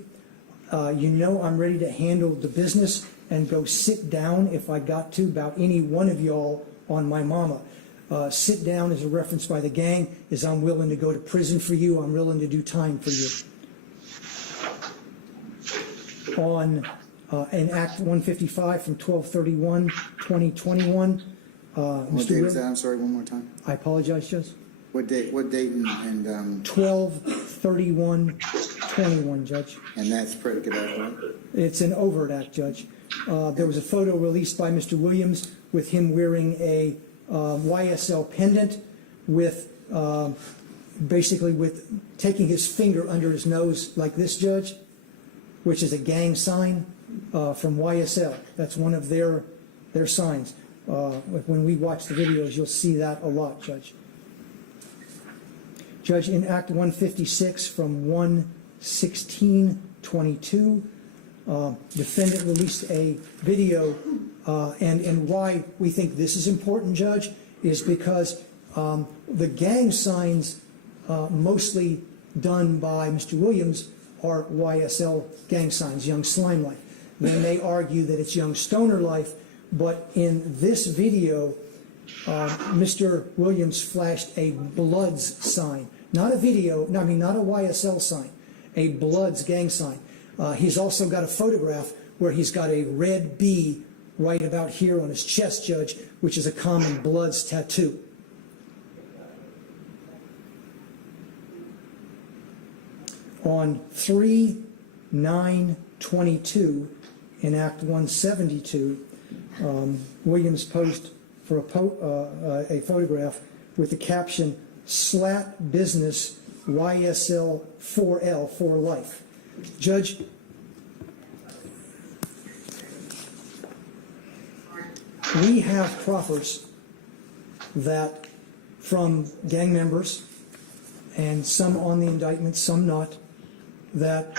you know I'm ready to handle the business and go sit down if I got to about any one of y'all on my mama. Sit down is a reference by the gang, is I'm willing to go to prison for you, I'm willing to do time for you. In Act 155 from 12/31/2021, What date was that? I'm sorry, one more time. I apologize, Judge. What date and 12/31/21, Judge. and that's predicate act, right? It's an overt act, Judge. There was a photo released by Mr. Williams with him wearing a YSL pendant with basically with taking his finger under his nose like this, Judge, which is a gang sign from YSL. That's one of their signs. When we watch the videos, you'll see that a lot, Judge. Judge, in Act 156 from 1/16/22, defendant released a video, and why we think this is important, Judge, is because the gang signs mostly done by Mr. Williams are YSL gang signs, Young Slime Life. They may argue that it's Young Stoner Life, but in this video, Mr. Williams flashed a Bloods sign. Not a YSL sign, a Bloods gang sign. He's also got a photograph where he's got a red B right about here on his chest, Judge, which is a common Bloods tattoo. On 3/9/22 in Act 172, Williams posed for a photograph with the caption, Slat Business YSL 4L for Life. Judge, we have proffers that from gang members, and some on the indictment, some not, that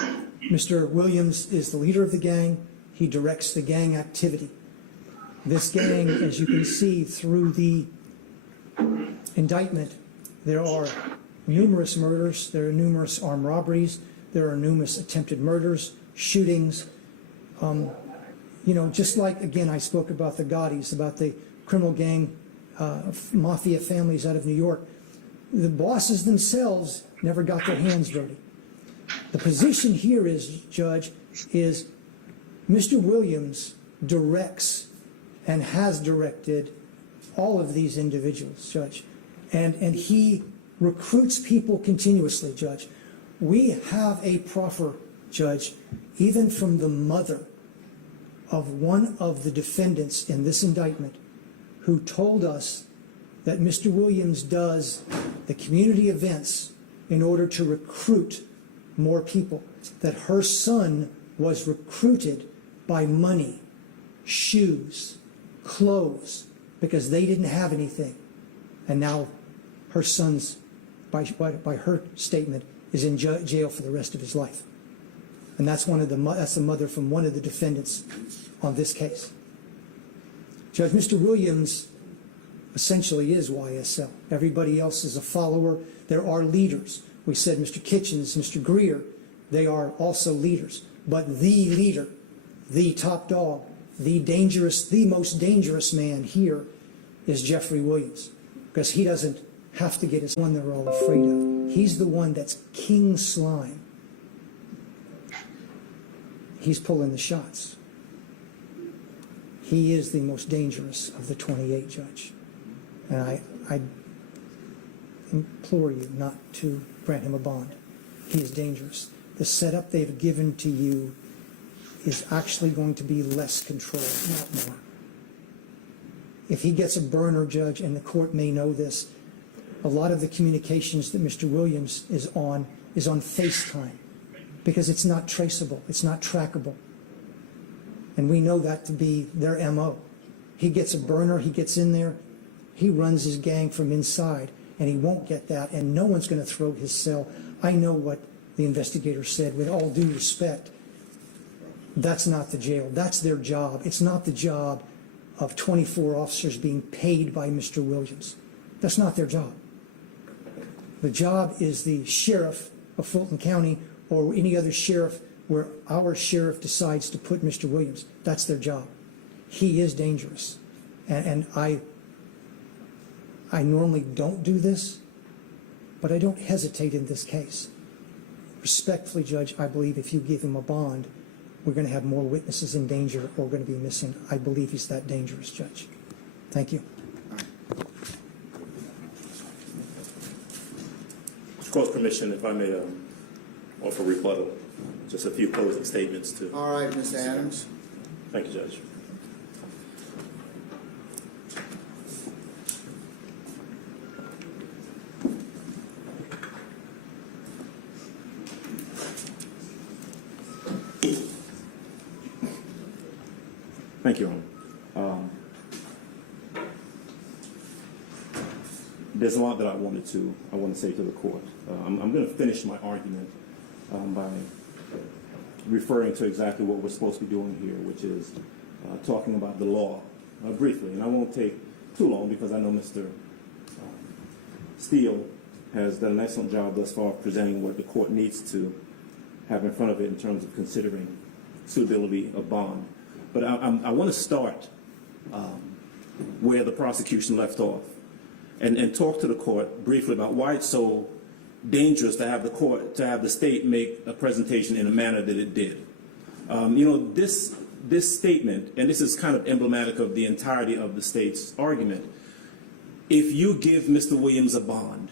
Mr. Williams is the leader of the gang. He directs the gang activity. This gang, as you can see through the indictment, there are numerous murders, there are numerous armed robberies, there are numerous attempted murders, shootings. Just like, again, I spoke about the Gaudis, about the criminal gang, mafia families out of New York. The bosses themselves never got their hands dirty. The position here is, Judge, is Mr. Williams directs and has directed all of these individuals, Judge. And he recruits people continuously, Judge. We have a proffer, Judge, even from the mother of one of the defendants in this indictment, who told us that Mr. Williams does the community events in order to recruit more people, that her son was recruited by money, shoes, clothes, because they didn't have anything. And now her son's, by her statement, is in jail for the rest of his life. And that's the mother from one of the defendants on this case. Judge, Mr. Williams essentially is YSL. Everybody else is a follower. There are leaders. We said Mr. Kitchens, Mr. Greer, they are also leaders. But the leader, the top dog, the most dangerous man here is Jeffrey Williams, because he doesn't have to get his one they're all afraid of. He's the one that's king slime. He's pulling the shots. He is the most dangerous of the 28, Judge. And I implore you not to grant him a bond. He is dangerous. The setup they've given to you is actually going to be less control, not more. If he gets a burner, Judge, and the court may know this, a lot of the communications that Mr. Williams is on FaceTime, because it's not traceable, it's not trackable. And we know that to be their MO. He gets a burner, he gets in there, he runs his gang from inside, and he won't get that, and no one's going to throw his cell. I know what the investigator said, with all due respect. That's not the jail. That's their job. It's not the job of 24 officers being paid by Mr. Williams. That's not their job. The job is the sheriff of Fulton County or any other sheriff where our sheriff decides to put Mr. Williams. That's their job. He is dangerous. And I normally don't do this, but I don't hesitate in this case. Respectfully, Judge, I believe if you give him a bond, we're going to have more witnesses in danger or going to be missing. I believe he's that dangerous, Judge. Thank you. Court permission, if I may offer rebuttal, just a few closing statements to. All right, Mr. Adams. Thank you, Judge. Thank you, Your Honor. There's a lot that I want to say to the court. I'm going to finish my argument by referring to exactly what we're supposed to be doing here, which is talking about the law briefly. And I won't take too long because I know Mr. Steele has done an excellent job thus far of presenting what the court needs to have in front of it in terms of considering suitability of bond. But I want to start where the prosecution left off and talk to the court briefly about why it's so dangerous to have the state make a presentation in a manner that it did. This statement, and this is kind of emblematic of the entirety of the state's argument, if you give Mr. Williams a bond,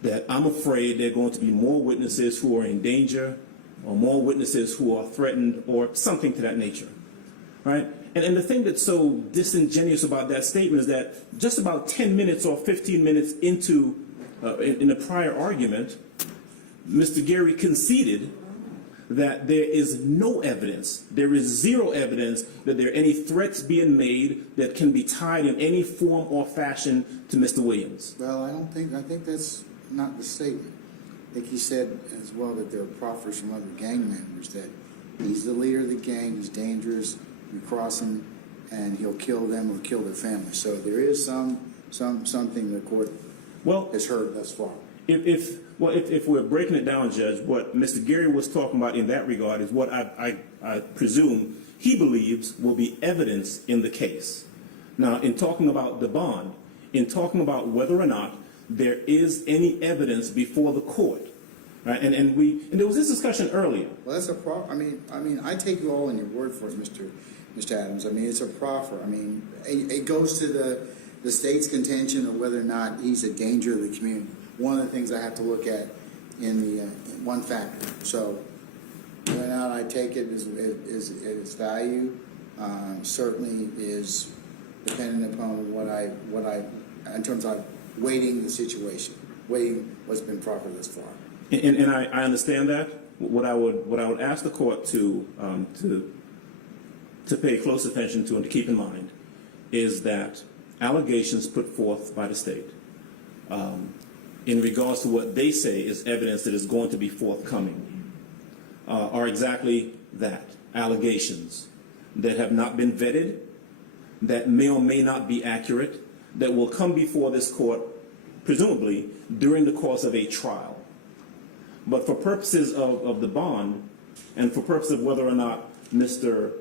that I'm afraid there are going to be more witnesses who are in danger or more witnesses who are threatened or something to that nature, right? And the thing that's so disingenuous about that statement is that just about 10 minutes or 15 minutes into, in a prior argument, Mr. Gary conceded that there is no evidence, there is zero evidence that there are any threats being made that can be tied in any form or fashion to Mr. Williams. Well, I think that's not the statement. I think he said as well that there are proffers from other gang members that he's the leader of the gang, he's dangerous, you cross him, and he'll kill them or kill their family. So there is something the court has heard thus far. If we're breaking it down, Judge, what Mr. Gary was talking about in that regard is what I presume he believes will be evidence in the case. Now, in talking about the bond, in talking about whether or not there is any evidence before the court, right? And there was this discussion earlier. Well, that's a I take you all in your word for it, Mr. Adams. I mean, it's a proffer. I mean, it goes to the state's contention of whether or not he's a danger to the community. One of the things I have to look at in the one factor. So, whether or not I take it as its value certainly is dependent upon what I in terms of weighting the situation, weighing what's been proffered thus far. And I understand that. What I would ask the court to pay close attention to and to keep in mind is that allegations put forth by the state in regards to what they say is evidence that is going to be forthcoming are exactly that, allegations that have not been vetted, that may or may not be accurate, that will come before this court, presumably, during the course of a trial. But for purposes of the bond, and for purposes of whether or not Mr.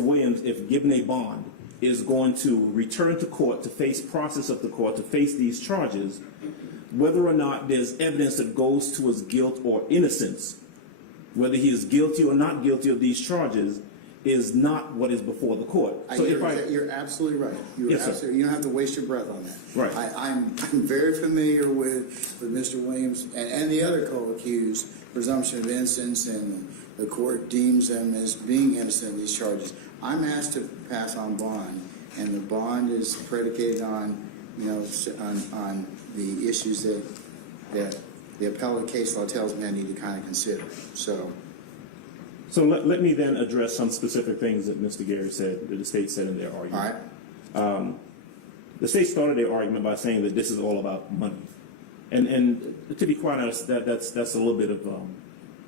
Williams, if given a bond, is going to return to court to face process of the court, to face these charges, whether or not there's evidence that goes to his guilt or innocence, whether he is guilty or not guilty of these charges, is not what is before the court. So You're absolutely right. Yes, sir. You don't have to waste your breath on that. Right. I'm very familiar with Mr. Williams and the other co-accused, presumption of innocence, and the court deems them as being innocent of these charges. I'm asked to pass on bond, and the bond is predicated on, on the issues that the appellate case law tells me I need to kind of consider. So let me then address some specific things that Mr. Gary said, that the state said in their argument. All right. The state started their argument by saying that this is all about money, and to be quite honest, that's a little bit of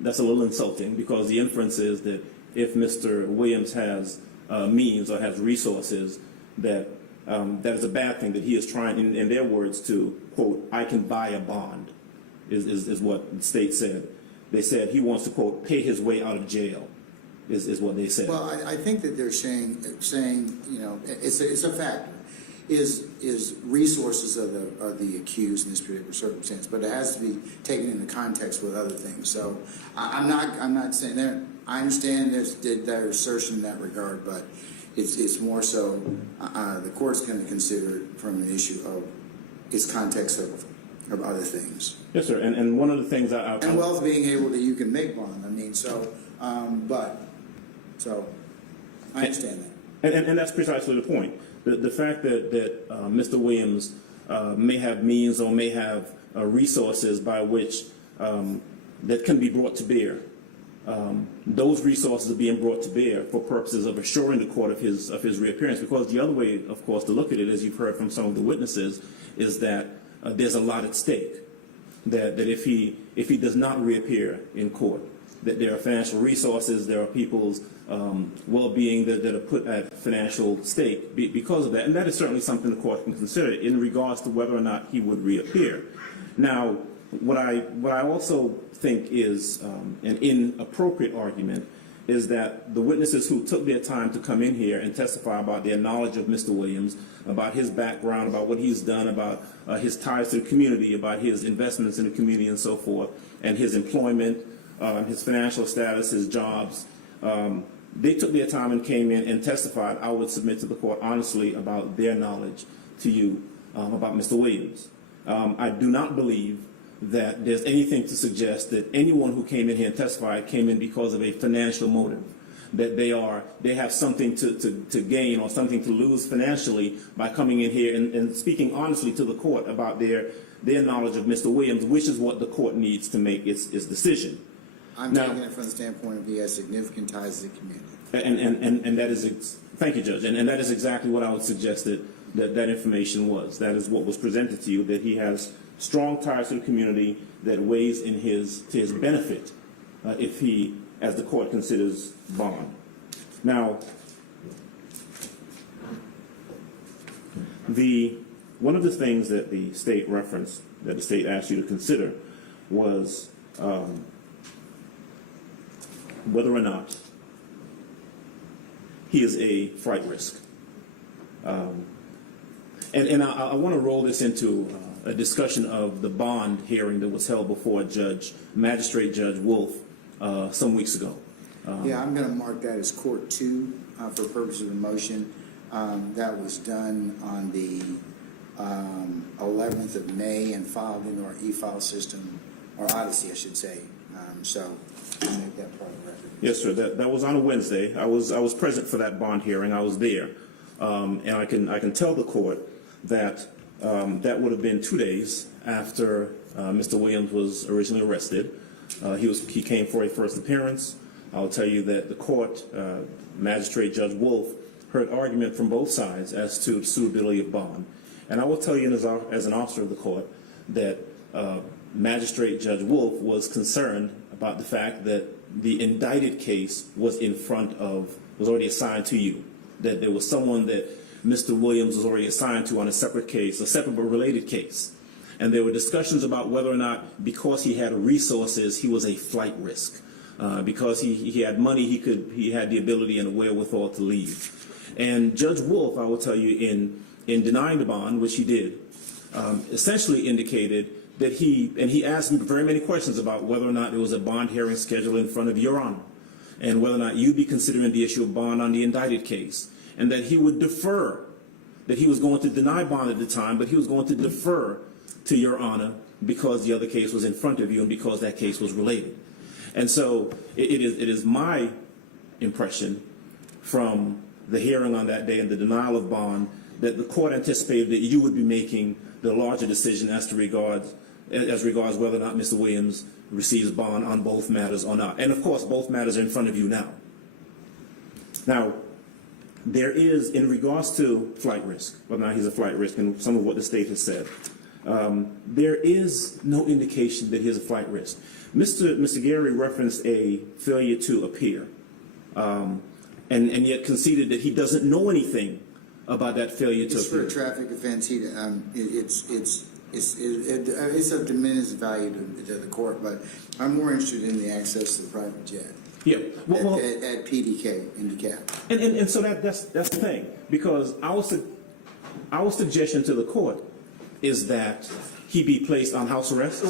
that's a little insulting, because the inference is that if Mr. Williams has means or has resources, that that is a bad thing, that he is trying, in their words, to quote, "I can buy a bond," is what the state said. They said he wants to, quote, "pay his way out of jail," is what they said. Well, I think that they're saying it's a factor. Is resources of the accused in this particular circumstance, but it has to be taken into context with other things. So I'm not saying that. I understand their assertion in that regard, but it's more so the court's going to consider it from an issue of its context of other things. Yes, sir. And one of the things and wealth being able that you can make bond. I mean, I understand that. And that's precisely the point. The fact that Mr. Williams may have means or may have resources by which that can be brought to bear. Those resources are being brought to bear for purposes of assuring the court of his reappearance. Because the other way, of course, to look at it, as you've heard from some of the witnesses, is that there's a lot at stake. That if he does not reappear in court, that there are financial resources, there are people's well-being that are put at financial stake because of that. And that is certainly something the court can consider in regards to whether or not he would reappear. Now, what I also think is an inappropriate argument is that the witnesses who took their time to come in here and testify about their knowledge of Mr. Williams, about his background, about what he's done, about his ties to the community, about his investments in the community and so forth, and his employment, his financial status, his jobs, they took their time and came in and testified, I would submit to the court honestly, about their knowledge to you about Mr. Williams. I do not believe that there's anything to suggest that anyone who came in here and testified came in because of a financial motive, that they have something to gain or something to lose financially by coming in here and speaking honestly to the court about their knowledge of Mr. Williams, which is what the court needs to make its decision. I'm taking it from the standpoint of he has significant ties to the community. And that is, thank you, Judge, and that is exactly what I would suggest that information was. That is what was presented to you, that he has strong ties to the community that weighs in to his benefit if he, as the court considers, bond. Now, one of the things that the state referenced that the state asked you to consider was whether or not he is a flight risk. And I want to roll this into a discussion of the bond hearing that was held before Magistrate Judge Wolf some weeks ago. Yeah, I'm going to mark that as Court 2 for purposes of the motion. That was done on the 11th of May and filed into our e-file system, or Odyssey, I should say. So I'll make that part of the record. Yes, sir. That was on a Wednesday. I was present for that bond hearing. I was there, and I can tell the court that that would have been 2 days after Mr. Williams was originally arrested. He came for a first appearance. I'll tell you that the court, Magistrate Judge Wolf, heard argument from both sides as to the suitability of bond. And I will tell you as an officer of the court that Magistrate Judge Wolf was concerned about the fact that the indicted case was already assigned to you, that there was someone that Mr. Williams was already assigned to on a separate case, a separate but related case. And there were discussions about whether or not, because he had resources, he was a flight risk. Because he had money, he had the ability and the wherewithal to leave. And Judge Wolf, I will tell you, in denying the bond, which he did, essentially indicated that he asked me very many questions about whether or not there was a bond hearing scheduled in front of Your Honor, and whether or not you'd be considering the issue of bond on the indicted case, and that he would defer, that he was going to deny bond at the time, but he was going to defer to Your Honor because the other case was in front of you and because that case was related. And so it is my impression from the hearing on that day and the denial of bond that the court anticipated that you would be making the larger decision as regards whether or not Mr. Williams receives bond on both matters or not. And of course, both matters are in front of you now. Now, there is, in regards to flight risk, whether or not he's a flight risk, and some of what the state has said, there is no indication that he's a flight risk. Mr. Gary referenced a failure to appear, and yet conceded that he doesn't know anything about that failure to appear. It's for a traffic offense. It's of diminished value to the court, but I'm more interested in the access to the private jet. Yeah, at PDK in DeKalb. And so that's the thing, because our suggestion to the court is that he be placed on house arrest.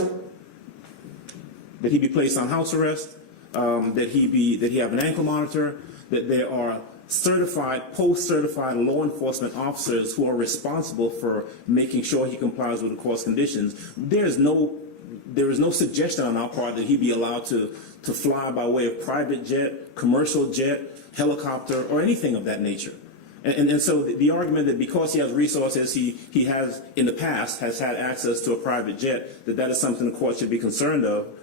That he be placed on house arrest. That he have an ankle monitor. That there are post-certified law enforcement officers who are responsible for making sure he complies with the court's conditions. There is no suggestion on our part that he be allowed to fly by way of private jet, commercial jet, helicopter, or anything of that nature. And so the argument that because he has resources, he has in the past has had access to a private jet, that is something the court should be concerned about,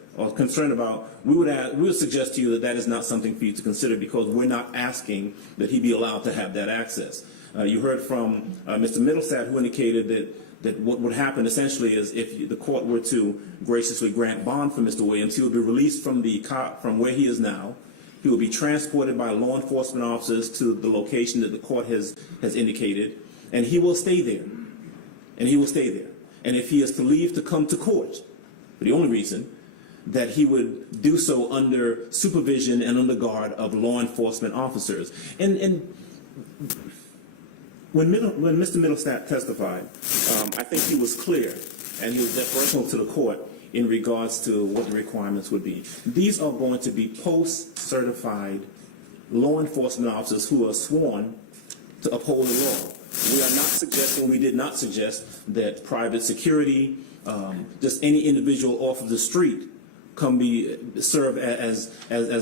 we would suggest to you that is not something for you to consider, because we're not asking that he be allowed to have that access. You heard from Mr. Middlestat, who indicated that what would happen essentially is if the court were to graciously grant bond for Mr. Williams, he would be released from where he is now. He will be transported by law enforcement officers to the location that the court has indicated, and he will stay there. And if he is to leave to come to court, for the only reason, that he would do so under supervision and under guard of law enforcement officers. And when Mr. Middlestat testified, I think he was clear, and he was deferential to the court in regards to what the requirements would be. These are going to be post-certified law enforcement officers who are sworn to uphold the law. We did not suggest that private security, just any individual off of the street, serve as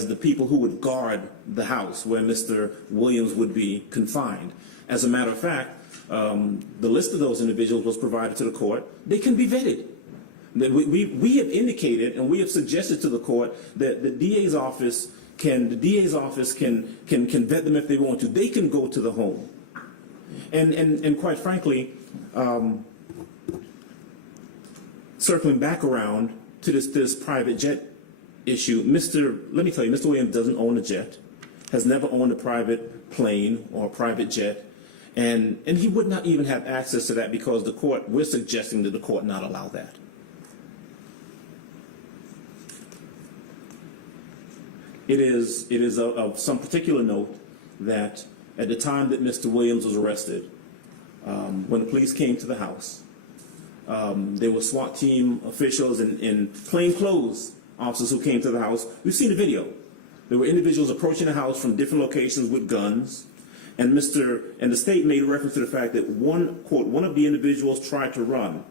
the people who would guard the house where Mr. Williams would be confined. As a matter of fact, the list of those individuals was provided to the court. They can be vetted. We have indicated and we have suggested to the court that the DA's office can vet them if they want to. They can go to the home. And quite frankly, circling back around to this private jet issue, let me tell you, Mr. Williams doesn't own a jet, has never owned a private plane or a private jet, and he would not even have access to that because we're suggesting that the court not allow that. It is of some particular note that at the time that Mr. Williams was arrested, when the police came to the house, there were SWAT team officials and plainclothes officers who came to the house. We've seen the video. There were individuals approaching the house from different locations with guns, and the state made reference to the fact that one of the individuals tried to run.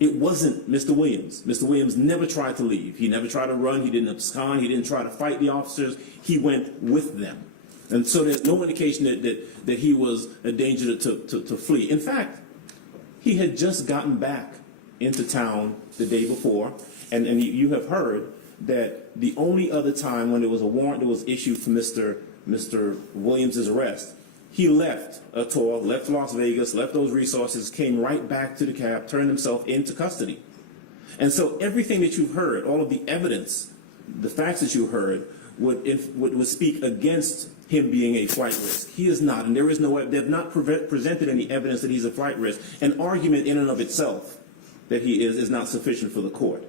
It wasn't Mr. Williams. Mr. Williams never tried to leave. He never tried to run. He didn't abscond. He didn't try to fight the officers. He went with them. And so there's no indication that he was a danger to flee. In fact, he had just gotten back into town the day before, and you have heard that the only other time when there was a warrant that was issued for Mr. Williams' arrest, he left a tour, left Las Vegas, left those resources, came right back to the cab, turned himself into custody. And so everything that you've heard, all of the evidence, the facts that you heard, would speak against him being a flight risk. He is not, and they've not presented any evidence that he's a flight risk. An argument in and of itself that he is not sufficient for the court.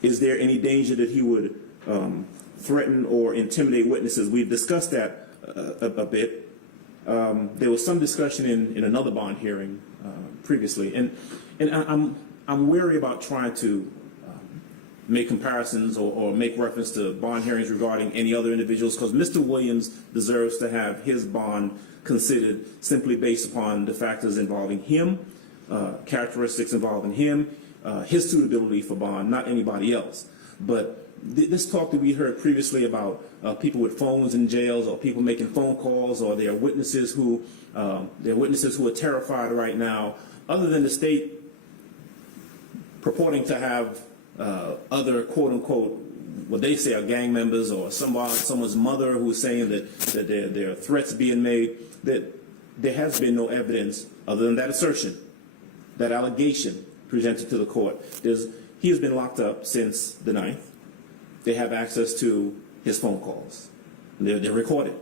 Is there any danger that he would threaten or intimidate witnesses? We've discussed that a bit. There was some discussion in another bond hearing previously, and I'm wary about trying to make comparisons or make reference to bond hearings regarding any other individuals, because Mr. Williams deserves to have his bond considered simply based upon the factors involving him, characteristics involving him, his suitability for bond, not anybody else. But this talk that we heard previously about people with phones in jails, or people making phone calls, or there are witnesses who are terrified right now, other than the state purporting to have other quote unquote what they say are gang members, or someone's mother who's saying that there are threats being made, that there has been no evidence other than that assertion, that allegation presented to the court. He has been locked up since the 9th. They have access to his phone calls. They're recorded.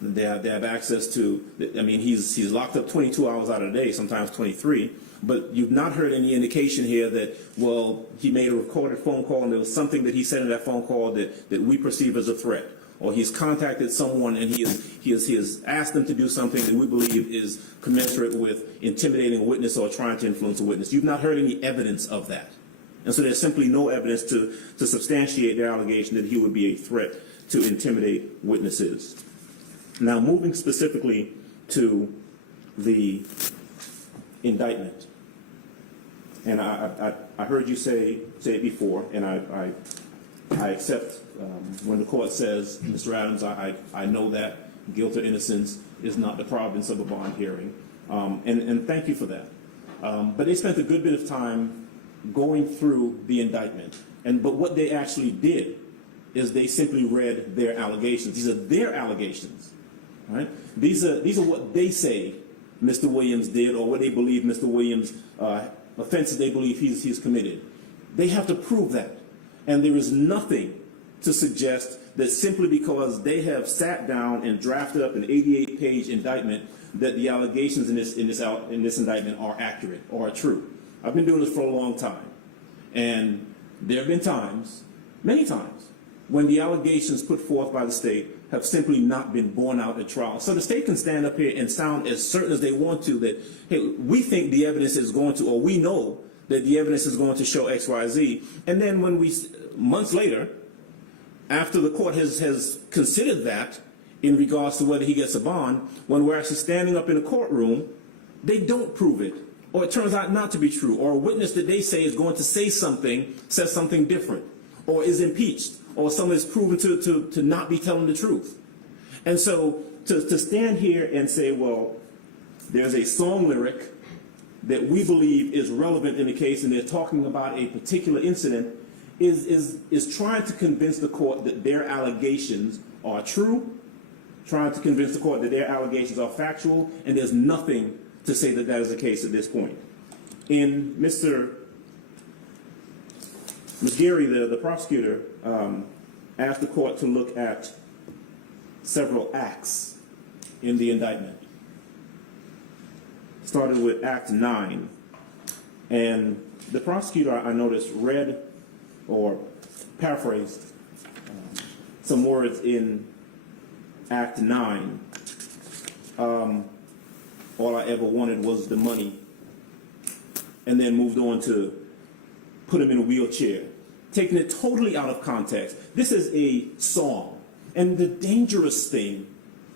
They have access to, I mean, he's locked up 22 hours out of the day, sometimes 23, but you've not heard any indication here that, well, he made a recorded phone call and there was something that he said in that phone call that we perceive as a threat, or he's contacted someone and he has asked them to do something that we believe is commensurate with intimidating a witness or trying to influence a witness. You've not heard any evidence of that. And so there's simply no evidence to substantiate their allegation that he would be a threat to intimidate witnesses. Now, moving specifically to the indictment, and I heard you say it before, and I accept when the court says, Mr. Adams, I know that guilt or innocence is not the province of a bond hearing, and thank you for that. But they spent a good bit of time going through the indictment, but what they actually did is they simply read their allegations. These are their allegations, right? These are what they say Mr. Williams did, or what they believe Mr. Williams offenses they believe he's committed. They have to prove that, and there is nothing to suggest that simply because they have sat down and drafted up an 88-page indictment that the allegations in this indictment are accurate or are true. I've been doing this for a long time, and there have been times, many times, when the allegations put forth by the state have simply not been borne out at trial. So the state can stand up here and sound as certain as they want to that, hey, we think the evidence is going to, or we know that the evidence is going to show X, Y, Z. And then when months later, after the court has considered that in regards to whether he gets a bond, when we're actually standing up in a courtroom, they don't prove it. Or it turns out not to be true, or a witness that they say is going to say something, says something different, or is impeached, or someone is proven to not be telling the truth. And so to stand here and say, well, there's a song lyric that we believe is relevant in the case, and they're talking about a particular incident, is trying to convince the court that their allegations are true, trying to convince the court that their allegations are factual, and there's nothing to say that that is the case at this point. In Mr. McGarry, the prosecutor, asked the court to look at several acts in the indictment. Started with Act 9. And the prosecutor, I noticed, read or paraphrased some words in Act 9. All I ever wanted was the money, and then moved on to put him in a wheelchair, taking it totally out of context. This is a song, and the dangerous thing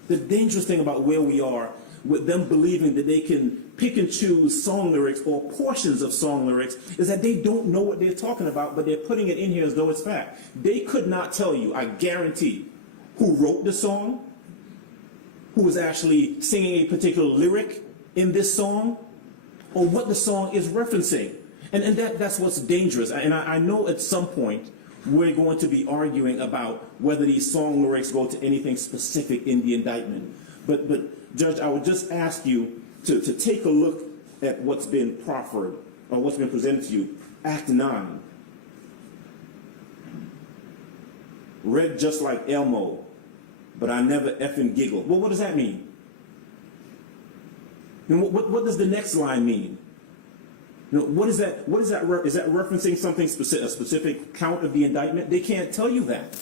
about where we are with them believing that they can pick and choose song lyrics or portions of song lyrics is that they don't know what they're talking about, but they're putting it in here as though it's fact. They could not tell you, I guarantee, who wrote the song, who was actually singing a particular lyric in this song, or what the song is referencing. And that's what's dangerous. And I know at some point we're going to be arguing about whether these song lyrics go to anything specific in the indictment. But Judge, I would just ask you to take a look at what's been proffered, or what's been presented to you. Act 9. Read just like Elmo, but I never effing giggle. Well, what does that mean? And what does the next line mean? What is that? Is that referencing something specific, a specific count of the indictment? They can't tell you that.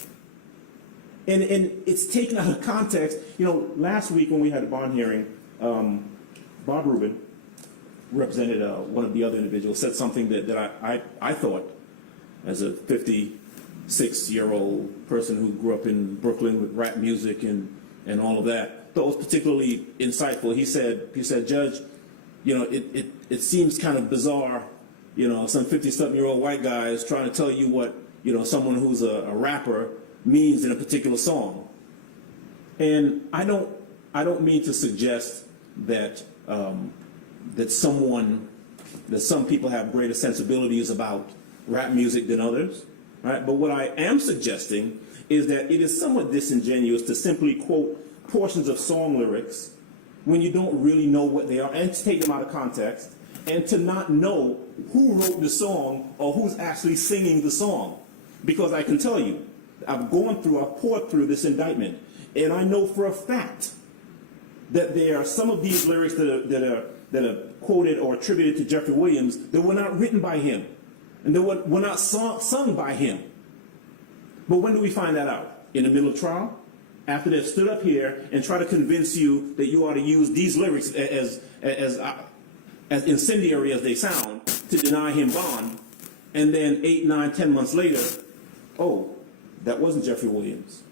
And it's taken out of context. Last week when we had a bond hearing, Bob Rubin represented one of the other individuals, said something that I thought, as a 56-year-old person who grew up in Brooklyn with rap music and all of that, thought was particularly insightful. He said, Judge, it seems kind of bizarre, some 50-something-year-old white guy is trying to tell you what, someone who's a rapper means in a particular song. And I don't mean to suggest that some people have greater sensibilities about rap music than others, right? But what I am suggesting is that it is somewhat disingenuous to simply quote portions of song lyrics when you don't really know what they are, and to take them out of context, and to not know who wrote the song or who's actually singing the song. Because I can tell you, I've poured through this indictment, and I know for a fact that there are some of these lyrics that are quoted or attributed to Jeffrey Williams that were not written by him, and that were not sung by him. But when do we find that out? In the middle of trial? After they've stood up here and try to convince you that you ought to use these lyrics as incendiary as they sound to deny him bond, and then 8, 9, 10 months later, oh, that wasn't Jeffrey Williams.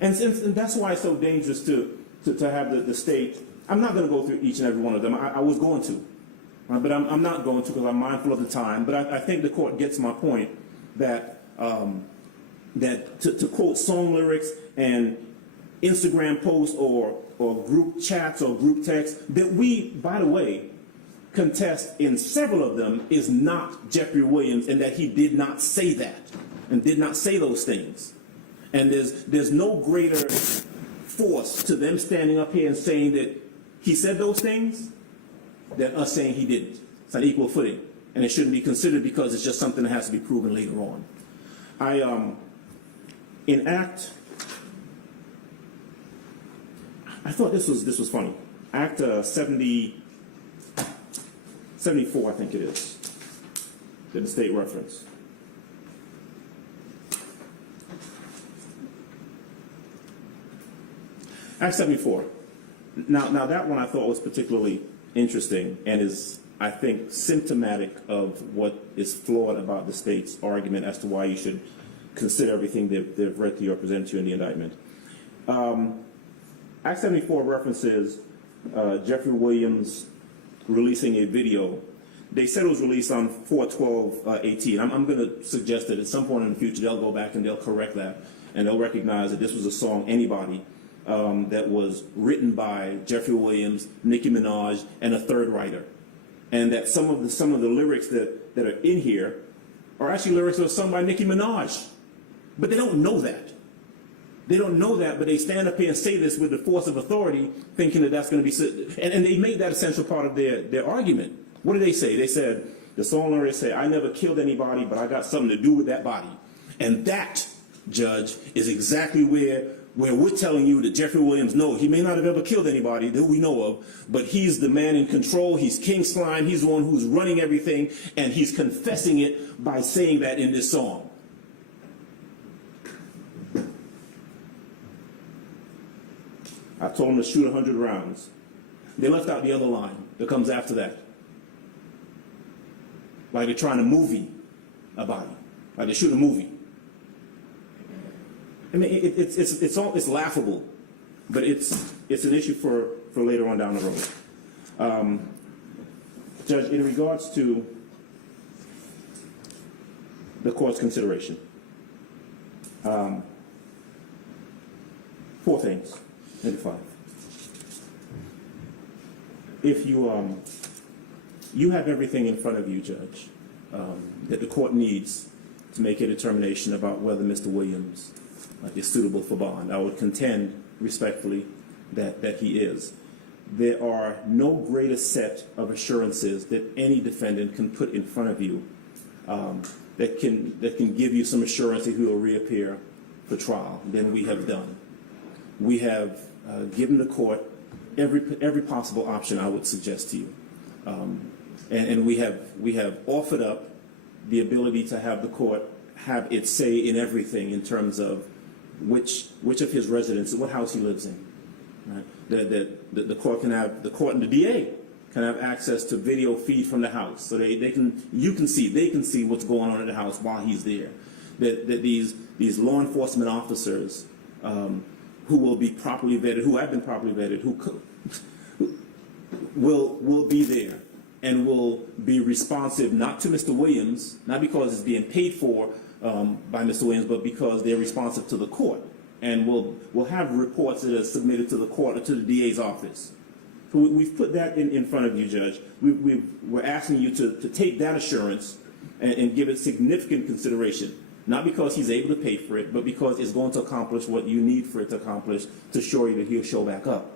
And that's why it's so dangerous to have the state. I'm not going to go through each and every one of them. I was going to, but I'm not going to, because I'm mindful of the time. But I think the court gets my point that to quote song lyrics and Instagram posts or group chats or group texts that we, by the way, contest in several of them is not Jeffrey Williams, and that he did not say that and did not say those things. And there's no greater force to them standing up here and saying that he said those things than us saying he didn't. It's on equal footing, and it shouldn't be considered because it's just something that has to be proven later on. I thought this was funny. Act 74, I think it is, that the state reference. Act 74. Now that one I thought was particularly interesting and is, I think, symptomatic of what is flawed about the state's argument as to why you should consider everything they've read to you or presented to you in the indictment. Act 74 references Jeffrey Williams releasing a video. They said it was released on 4/12/18. I'm going to suggest that at some point in the future they'll go back and they'll correct that, and they'll recognize that this was a song, Anybody, that was written by Jeffrey Williams, Nicki Minaj, and a third writer, and that some of the lyrics that are in here are actually lyrics that were sung by Nicki Minaj, but they don't know that. They don't know that, but they stand up here and say this with the force of authority, thinking that that's going to be, and they made that essential part of their argument. What did they say? They said, the song lyrics say, I never killed anybody, but I got something to do with that body. And that, Judge, is exactly where we're telling you that Jeffrey Williams, no, he may not have ever killed anybody that we know of, but he's the man in control, he's King Slime, he's the one who's running everything, and he's confessing it by saying that in this song. I told them to shoot 100 rounds. They left out the other line that comes after that. Like they're trying a movie about it. Like they shoot a movie. I mean, it's laughable, but it's an issue for later on down the road. Judge, in regards to the court's consideration, 4 things, maybe 5. If you have everything in front of you, Judge, that the court needs to make a determination about whether Mr. Williams is suitable for bond, I would contend respectfully that he is. There are no greater set of assurances that any defendant can put in front of you that can give you some assurance that he will reappear for trial than we have done. We have given the court every possible option I would suggest to you, and we have offered up the ability to have the court have its say in everything in terms of which of his residences, what house he lives in. Right? The court and the DA can have access to video feed from the house, so they can see what's going on in the house while he's there. That these law enforcement officers who will be properly vetted, who have been properly vetted, who will be there and will be responsive not to Mr. Williams, not because it's being paid for by Mr. Williams, but because they're responsive to the court, and will have reports that are submitted to the court or to the DA's office. So we've put that in front of you, Judge. We're asking you to take that assurance and give it significant consideration, not because he's able to pay for it, but because it's going to accomplish what you need for it to accomplish to assure you that he'll show back up.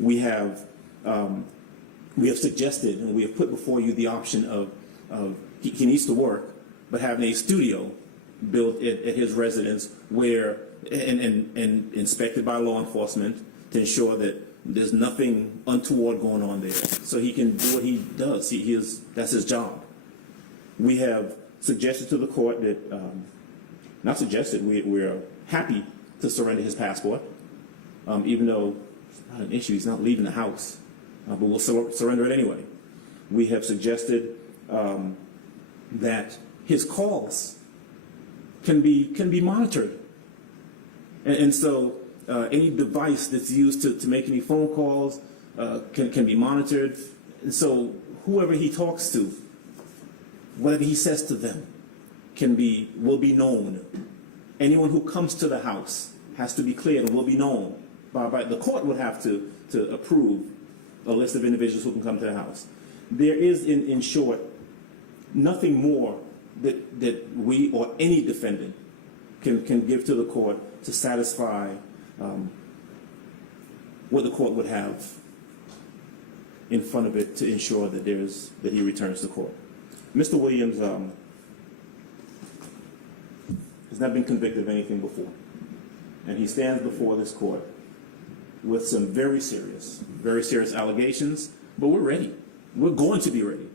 We have suggested and we have put before you the option of he needs to work, but having a studio built at his residence where and inspected by law enforcement to ensure that there's nothing untoward going on there, so he can do what he does. That's his job. We have suggested to the court that, not suggested, we're happy to surrender his passport, even though it's not an issue, he's not leaving the house, but we'll surrender it anyway. We have suggested that his calls can be monitored. And so any device that's used to make any phone calls can be monitored. And so whoever he talks to, whatever he says to them, will be known. Anyone who comes to the house has to be cleared and will be known. By the court would have to approve a list of individuals who can come to the house. There is, in short, nothing more that we or any defendant can give to the court to satisfy what the court would have in front of it to ensure that he returns to court. Mr. Williams has not been convicted of anything before, and he stands before this court with some very serious allegations, but we're ready. We're going to be ready.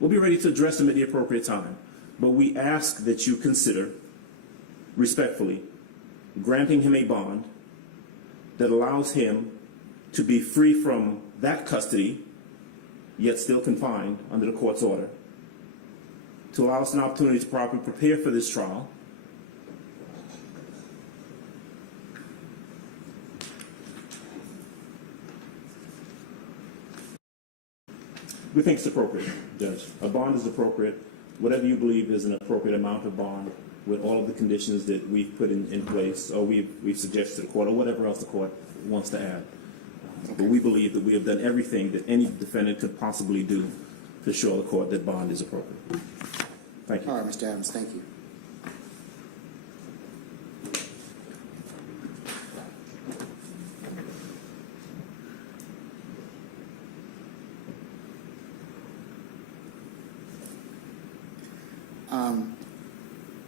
We'll be ready to address them at the appropriate time, but we ask that you consider, respectfully, granting him a bond that allows him to be free from that custody, yet still confined under the court's order, to allow us an opportunity to properly prepare for this trial, we think it's appropriate, Judge. A bond is appropriate. Whatever you believe is an appropriate amount of bond with all of the conditions that we've put in place, or we've suggested to the court, or whatever else the court wants to add. But we believe that we have done everything that any defendant could possibly do to show the court that bond is appropriate. Thank you. All right, Mr. Adams, thank you.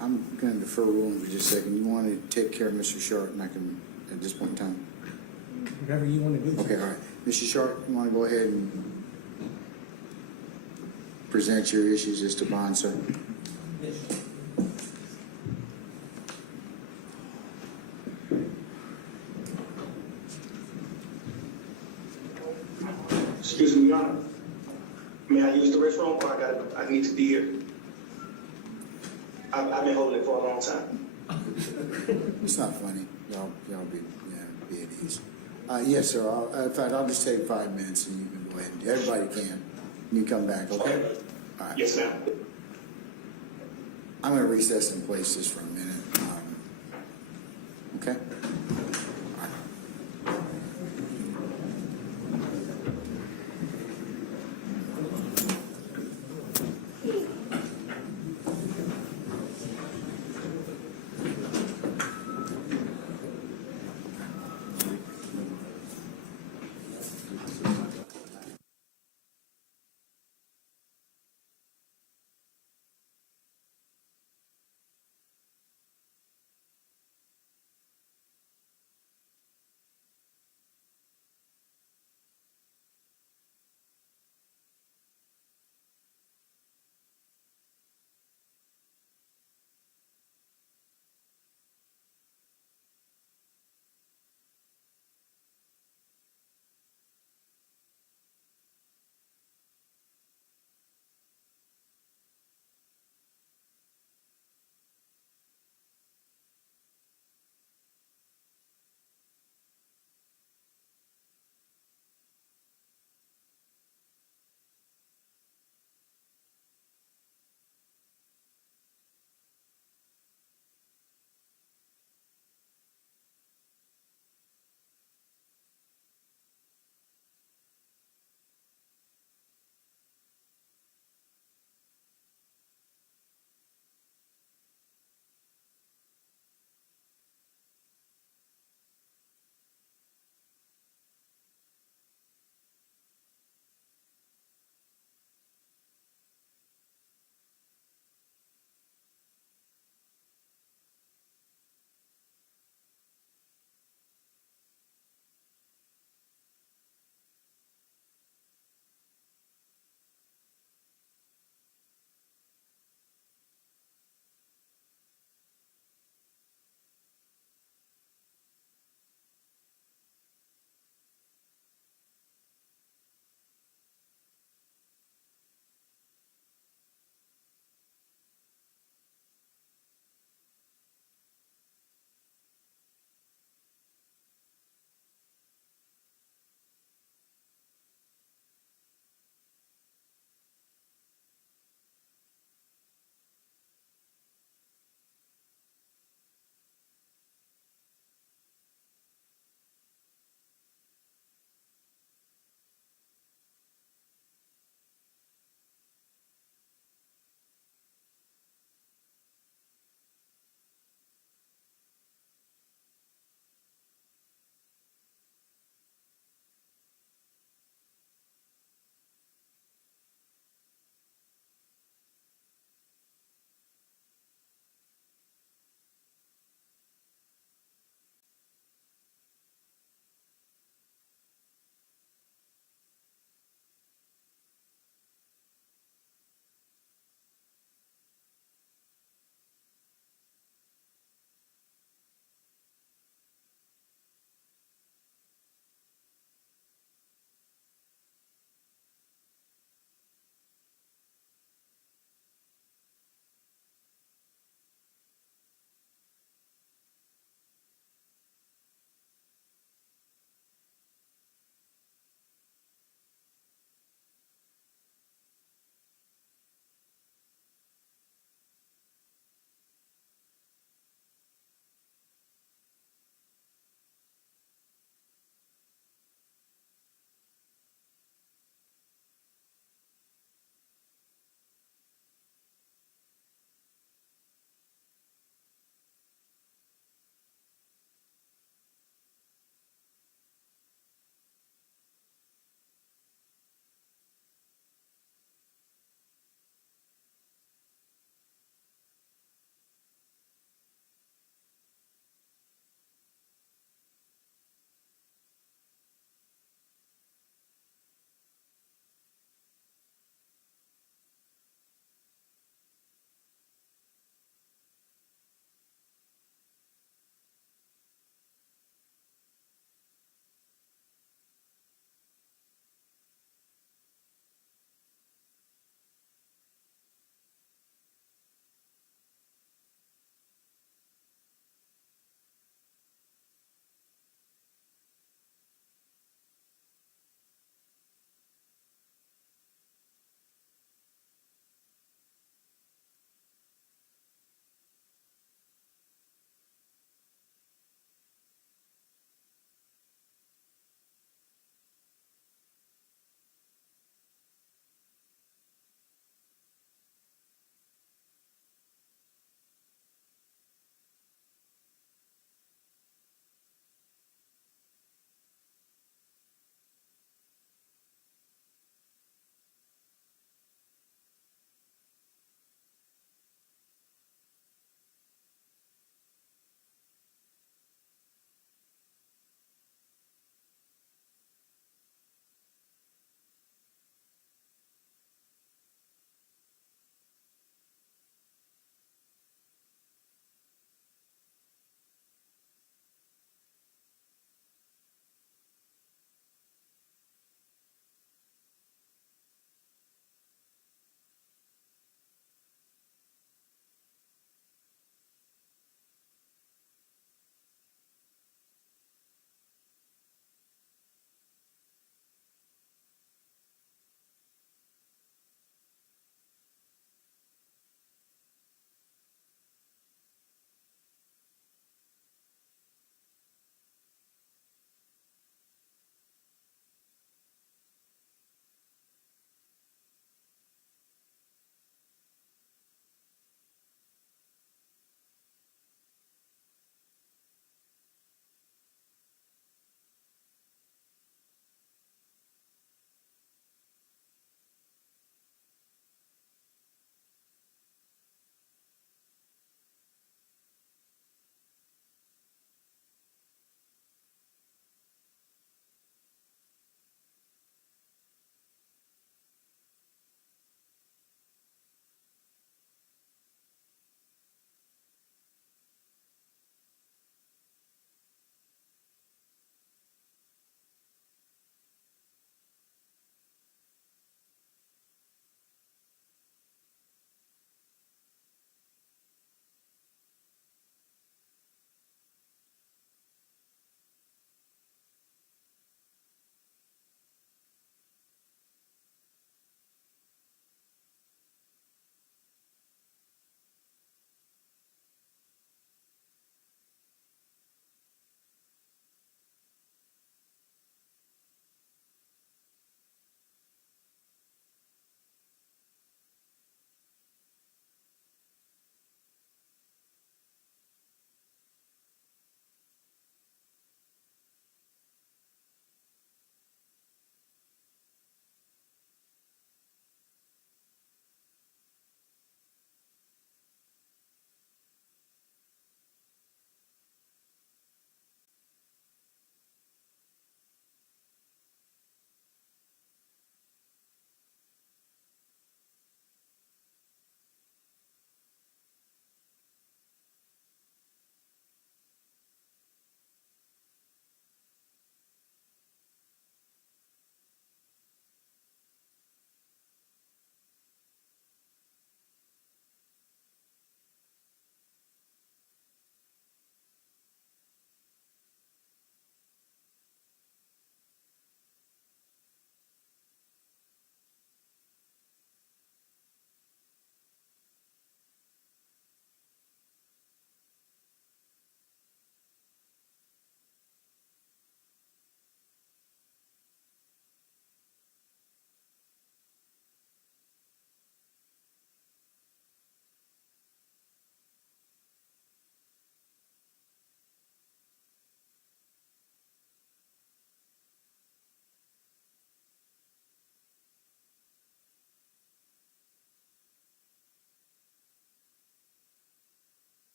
I'm going to defer ruling for just a second. You want to take care of Mr. Sharp, and I can, at this point in time? Whatever you want to do. Okay, all right. Mr. Sharp, you want to go ahead and present your issues as to bond, sir? Yes. restroom or I need to be here? I've been holding it for a long time. It's not funny. Y'all be at ease. Yes, sir. In fact, I'll just take 5 minutes and you can go ahead and everybody can. You come back, okay? All right. Yes, ma'am. I'm going to recess and place this for a minute. Okay?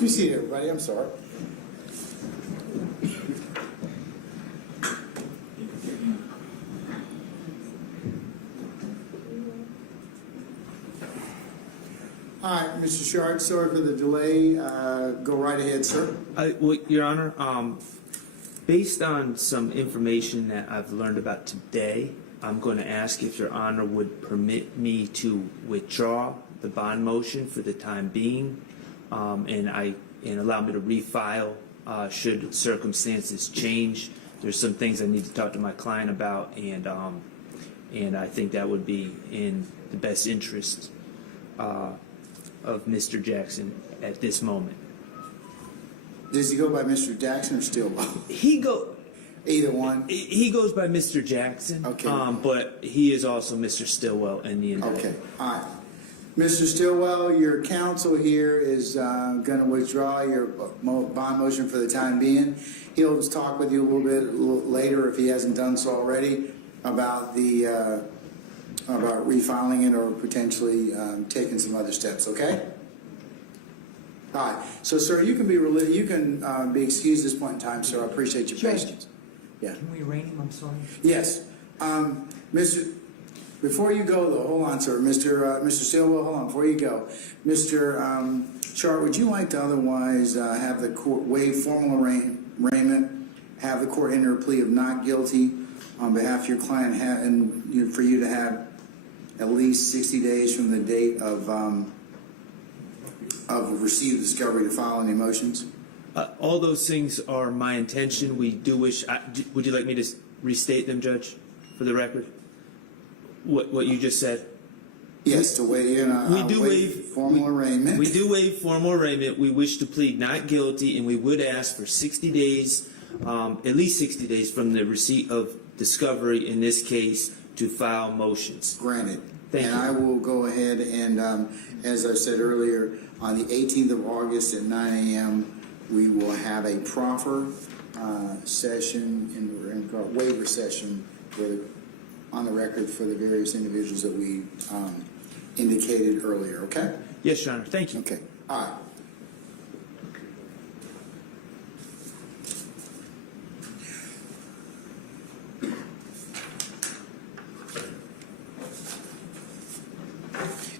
be seated, everybody. I'm sorry. All right, Mr. Shard, sorry for the delay. Go right ahead, sir. Well, Your Honor, based on some information that I've learned about today, I'm going to ask if Your Honor would permit me to withdraw the bond motion for the time being, and allow me to refile should circumstances change. There's some things I need to talk to my client about, and I think that would be in the best interest of Mr. Jackson at this moment. Does he go by Mr. Jackson or Stillwell? Either one. He goes by Mr. Jackson. Okay. But he is also Mr. Stillwell in the indictment. Okay. All right. Mr. Stillwell, your counsel here is going to withdraw your bond motion for the time being. He'll talk with you a little bit later, if he hasn't done so already, about the about refiling it or potentially taking some other steps. Okay. All right. So, sir, you can be excused at this point in time, sir. I appreciate your patience. Yeah. Can we arraign him? I'm sorry. Yes. Mr. Before you go, though, hold on, sir. Mr. Stillwell, hold on. Before you go, Mr. Chart, would you like to otherwise have the court waive formal arraignment, have the court enter a plea of not guilty on behalf of your client, and for you to have at least 60 days from the date of received discovery to file any motions? All those things are my intention. We do wish. Would you like me to restate them, Judge, for the record? What you just said? Yes, to waive formal arraignment. We do waive formal arraignment. We wish to plead not guilty, and we would ask for 60 days, at least 60 days from the receipt of discovery in this case to file motions. Granted. Thank you. I will go ahead and, as I said earlier, on the 18th of August at 9 a.m., we will have a proffer session and waiver session on the record for the various individuals that we indicated earlier. Okay? Yes, Your Honor. Thank you. Okay. All right.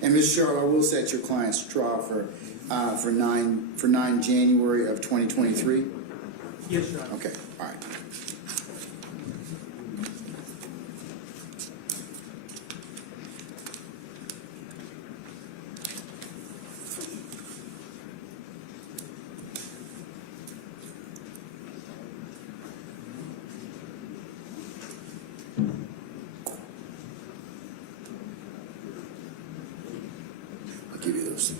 And Ms. Charlotte, I will set your client's trial for 9 January of 2023. Yes, Your Honor. Okay. All right. I'll give you those.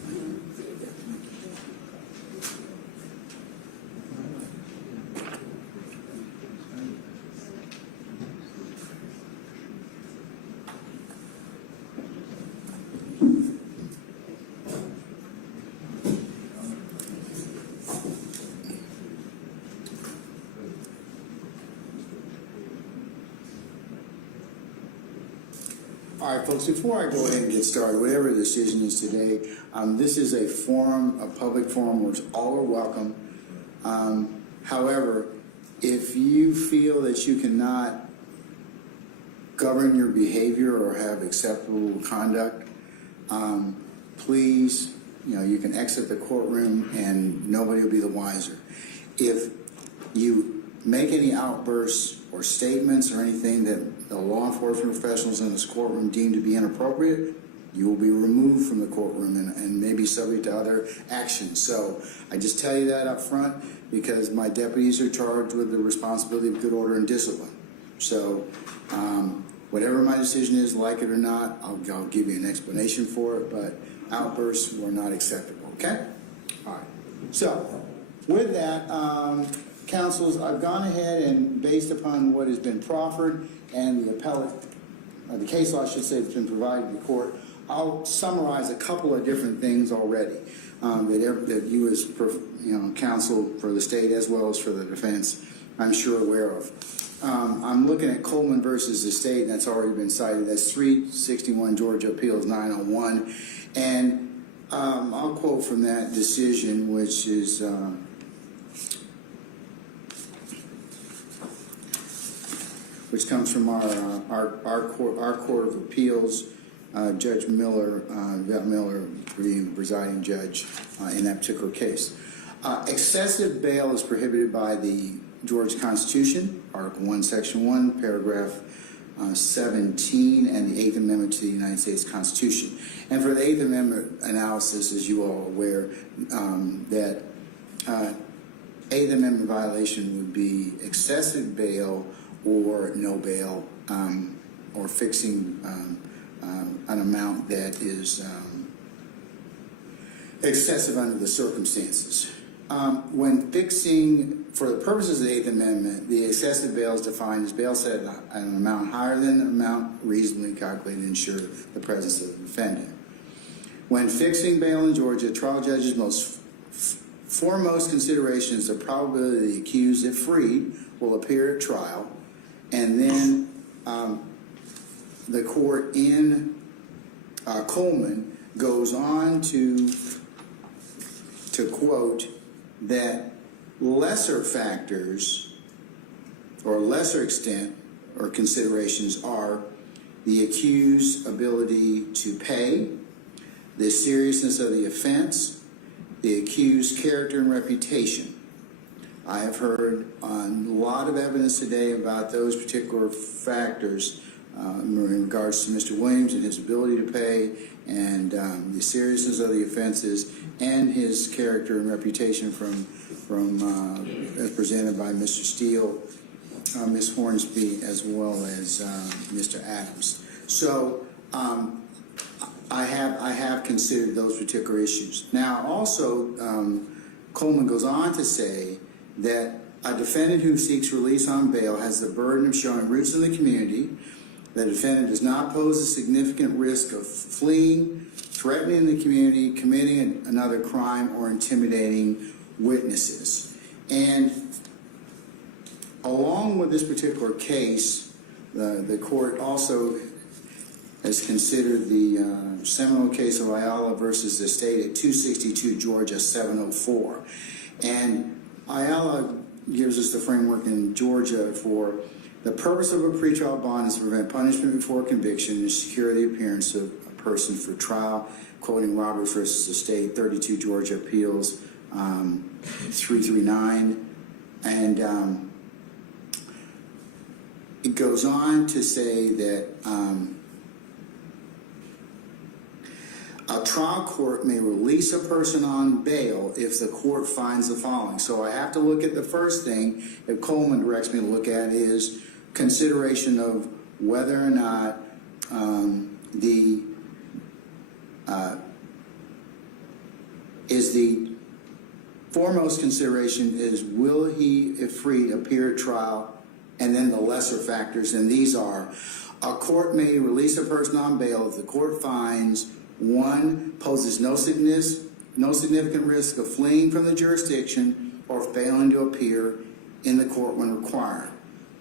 All right, folks, before I go ahead and get started, whatever the decision is today, this is a forum, a public forum, where all are welcome. However, if you feel that you cannot govern your behavior or have acceptable conduct, please, you can exit the courtroom and nobody will be the wiser. If you make any outbursts or statements or anything that the law enforcement professionals in this courtroom deem to be inappropriate, you will be removed from the courtroom and maybe subject to other actions. So I just tell you that up front because my deputies are charged with the responsibility of good order and discipline. So whatever my decision is, like it or not, I'll give you an explanation for it, but outbursts were not acceptable, okay? All right. So with that, counsels, I've gone ahead and based upon what has been proffered and the appellate, the case law, I should say, that's been provided in the court, I'll summarize a couple of different things already that you as counsel for the state as well as for the defense, I'm sure aware of. I'm looking at Coleman versus the state, and that's already been cited. That's 361 Georgia Appeals 901. And I'll quote from that decision, which is which comes from our Court of Appeals, Judge Miller, Vet Miller being the presiding judge in that particular case. Excessive bail is prohibited by the Georgia Constitution, Article 1, Section 1, Paragraph 17, and the 8th Amendment to the United States Constitution. And for the 8th Amendment analysis, as you all are aware, that 8th Amendment violation would be excessive bail or no bail, or fixing an amount that is excessive under the circumstances. When fixing, for the purposes of the 8th Amendment, the excessive bail is defined as bail set at an amount higher than the amount reasonably calculated to ensure the presence of the defendant. When fixing bail in Georgia, trial judges' foremost consideration is the probability the accused, if freed, will appear at trial, and then the court in Coleman goes on to quote that lesser factors or lesser extent or considerations are the accused's ability to pay, the seriousness of the offense, the accused's character and reputation. I have heard a lot of evidence today about those particular factors in regards to Mr. Williams and his ability to pay, and the seriousness of the offenses and his character and reputation from as presented by Mr. Steele, Ms. Hornsby, as well as Mr. Adams. So I have considered those particular issues. Now also, Coleman goes on to say that a defendant who seeks release on bail has the burden of showing roots in the community. The defendant does not pose a significant risk of fleeing, threatening the community, committing another crime, or intimidating witnesses. And along with this particular case, the court also has considered the seminal case of Ayala versus the state at 262 Georgia 704. And Ayala gives us the framework in Georgia for the purpose of a pretrial bond is to prevent punishment before conviction and secure the appearance of a person for trial, quoting Roberts versus the state, 32 Georgia Appeals 339. And it goes on to say that a trial court may release a person on bail if the court finds the following. So I have to look at the first thing that Coleman directs me to look at is consideration of whether or not the foremost consideration is will he, if freed, appear at trial, and then the lesser factors, and these are a court may release a person on bail if the court finds 1, poses no significant risk of fleeing from the jurisdiction or failing to appear in the court when required.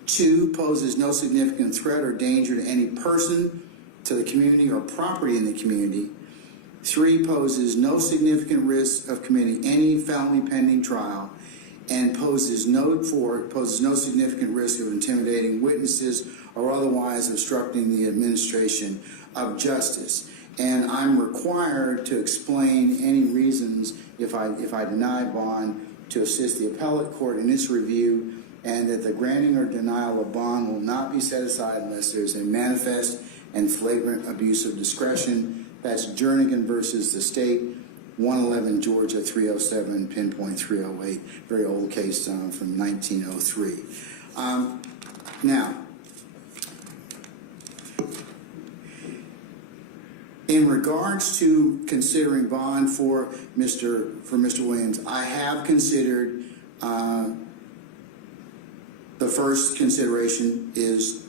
2, poses no significant threat or danger to any person, to the community, or property in the community. 3, poses no significant risk of committing any felony pending trial, and poses no significant risk of intimidating witnesses or otherwise obstructing the administration of justice. And I'm required to explain any reasons if I deny bond to assist the appellate court in its review, and that the granting or denial of bond will not be set aside unless there's a manifest and flagrant abuse of discretion. That's Jernigan versus the state, 111 Georgia 307, pinpoint 308, very old case from 1903. Now, in regards to considering bond for Mr. Williams, I have considered the first consideration is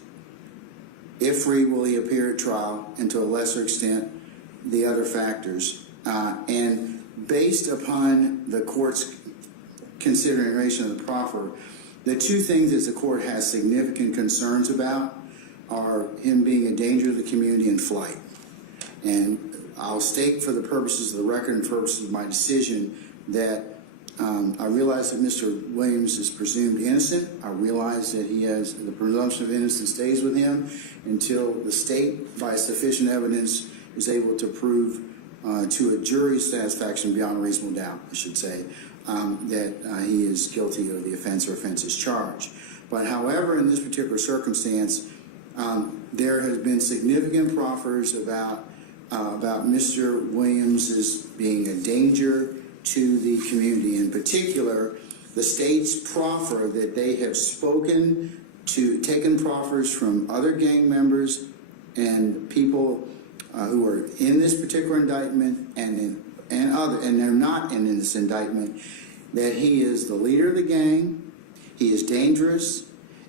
if free, will he appear at trial, and to a lesser extent, the other factors. And based upon the court's consideration of the proffer, the 2 things that the court has significant concerns about are him being a danger to the community and flight. And I'll state for the purposes of the record and purposes of my decision that I realize that Mr. Williams is presumed innocent. I realize that he has the presumption of innocence stays with him until the state, by sufficient evidence, is able to prove to a jury's satisfaction beyond a reasonable doubt, I should say, that he is guilty of the offense or offenses charged. But however, in this particular circumstance, there has been significant proffers about Mr. Williams as being a danger to the community. In particular, the state's proffer that they have taken proffers from other gang members and people who are in this particular indictment and they're not in this indictment, that he is the leader of the gang, he is dangerous,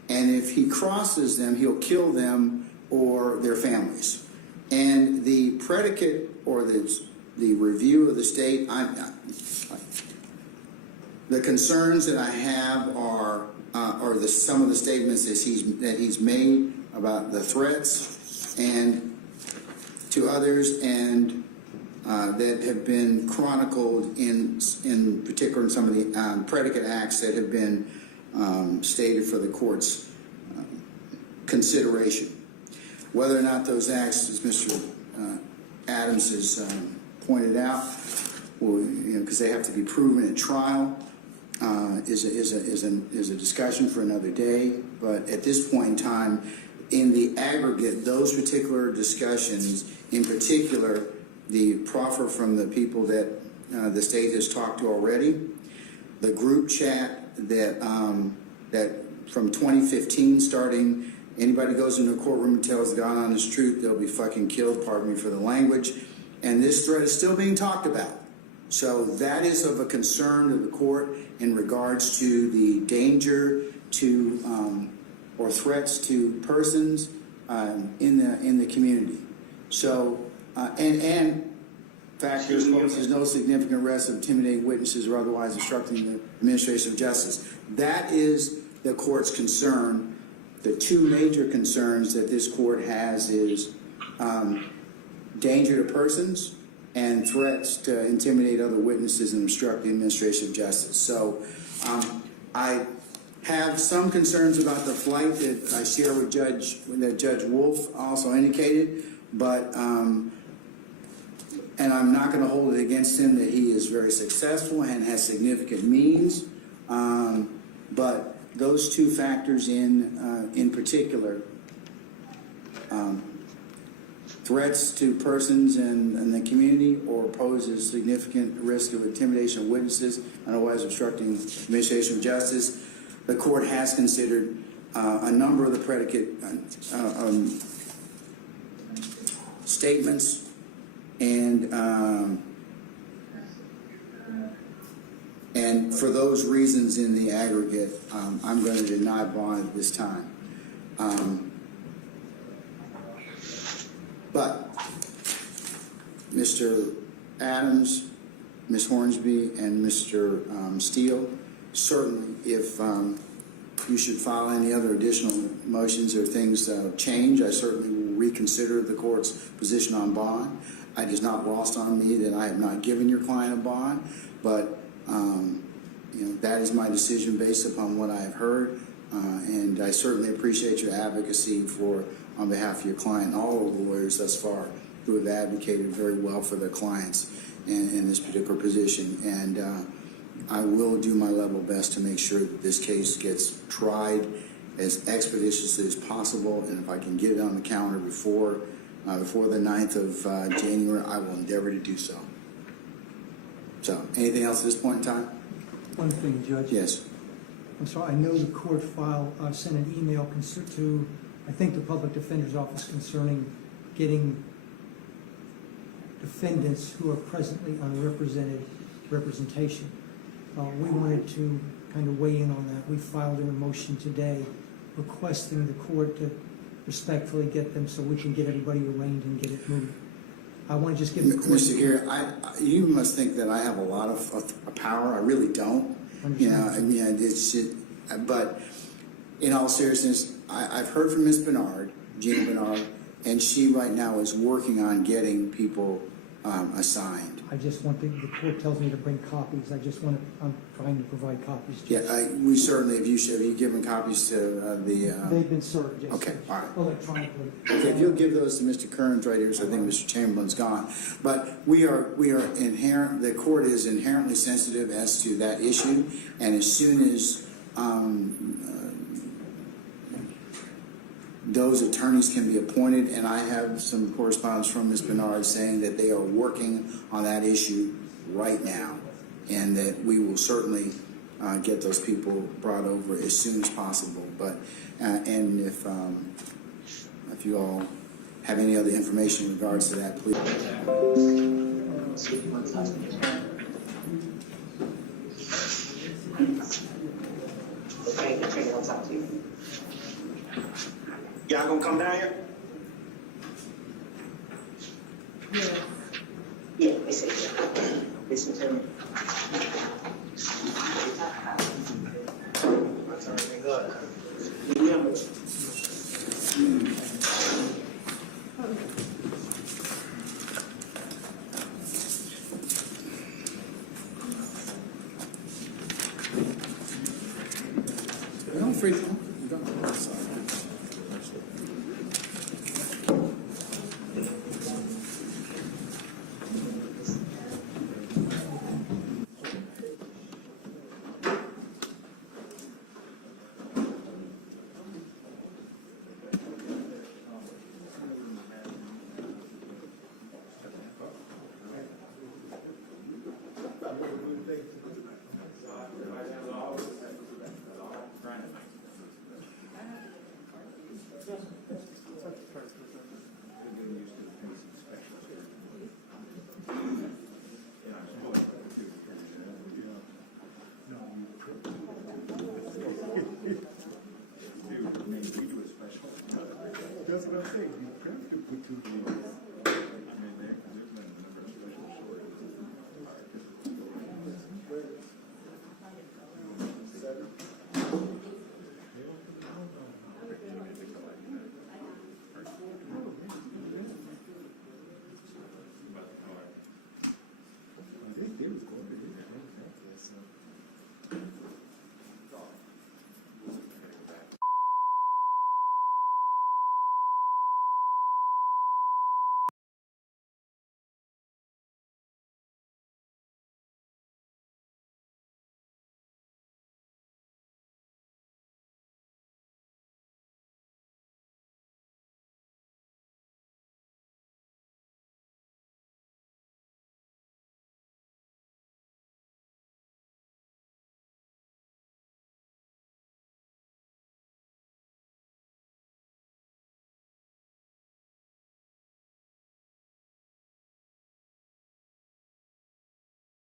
and if he crosses them, he'll kill them or their families. And the predicate or the review of the state, the concerns that I have are some of the statements that he's made about the threats and to others, and that have been chronicled in particular in some of the predicate acts that have been stated for the court's consideration. Whether or not those acts, as Mr. Adams has pointed out, because they have to be proven at trial, is a discussion for another day. But at this point in time, in the aggregate, those particular discussions, in particular, the proffer from the people that the state has talked to already, the group chat that from 2015 starting, anybody goes into a courtroom and tells God honest truth, they'll be fucking killed, pardon me for the language, and this threat is still being talked about. So that is of a concern to the court in regards to the danger to or threats to persons in the community. So and factors there's no significant arrest of intimidating witnesses or otherwise obstructing the administration of justice. That is the court's concern. The two major concerns that this court has is danger to persons and threats to intimidate other witnesses and obstruct the administration of justice. So I have some concerns about the flight that I share with Judge Wolf also indicated, but and I'm not going to hold it against him that he is very successful and has significant means, but those two factors in particular, threats to persons in the community or poses significant risk of intimidation of witnesses and otherwise obstructing administration of justice, the court has considered a number of the predicate statements, and for those reasons in the aggregate, I'm going to deny bond at this time. But Mr. Adams, Ms. Hornsby, and Mr. Steele, certainly if you should file any other additional motions or things change, I certainly will reconsider the court's position on bond. It is not lost on me that I have not given your client a bond, but that is my decision based upon what I have heard, and I certainly appreciate your advocacy on behalf of your client and all of the lawyers thus far who have advocated very well for their clients in this particular position. And I will do my level best to make sure that this case gets tried as expeditiously as possible, and if I can get it on the calendar before the 9th of January, I will endeavor to do so. So, anything else at this point in time? One thing, Judge. Yes. I'm sorry, I know the court sent an email to, I think, the Public Defender's Office concerning getting defendants who are presently unrepresented representation. We wanted to kind of weigh in on that. We filed a motion today requesting the court to respectfully get them so we can get everybody arraigned and get it moved. I want to just give the court... Mr. Gere, you must think that I have a lot of power. I really don't. But in all seriousness, I've heard from Ms. Bernard, Gina Bernard, and she right now is working on getting people assigned. I just want the court tells me to bring copies. I'm trying to provide copies. Yeah, we certainly, have you given copies to the? They've been served, yes. Okay, all right. Electronically. Okay, if you'll give those to Mr. Kearns right here, so I think Mr. Chamberlain's gone. But we are the court is inherently sensitive as to that issue, and as soon as those attorneys can be appointed, and I have some correspondence from Ms. Bernard saying that they are working on that issue right now, and that we will certainly get those people brought over as soon as possible. But and if you all have any other information in regards to that, please. Y'all gonna come down here? Yeah, they say yeah. Listen to me. Don't freak them.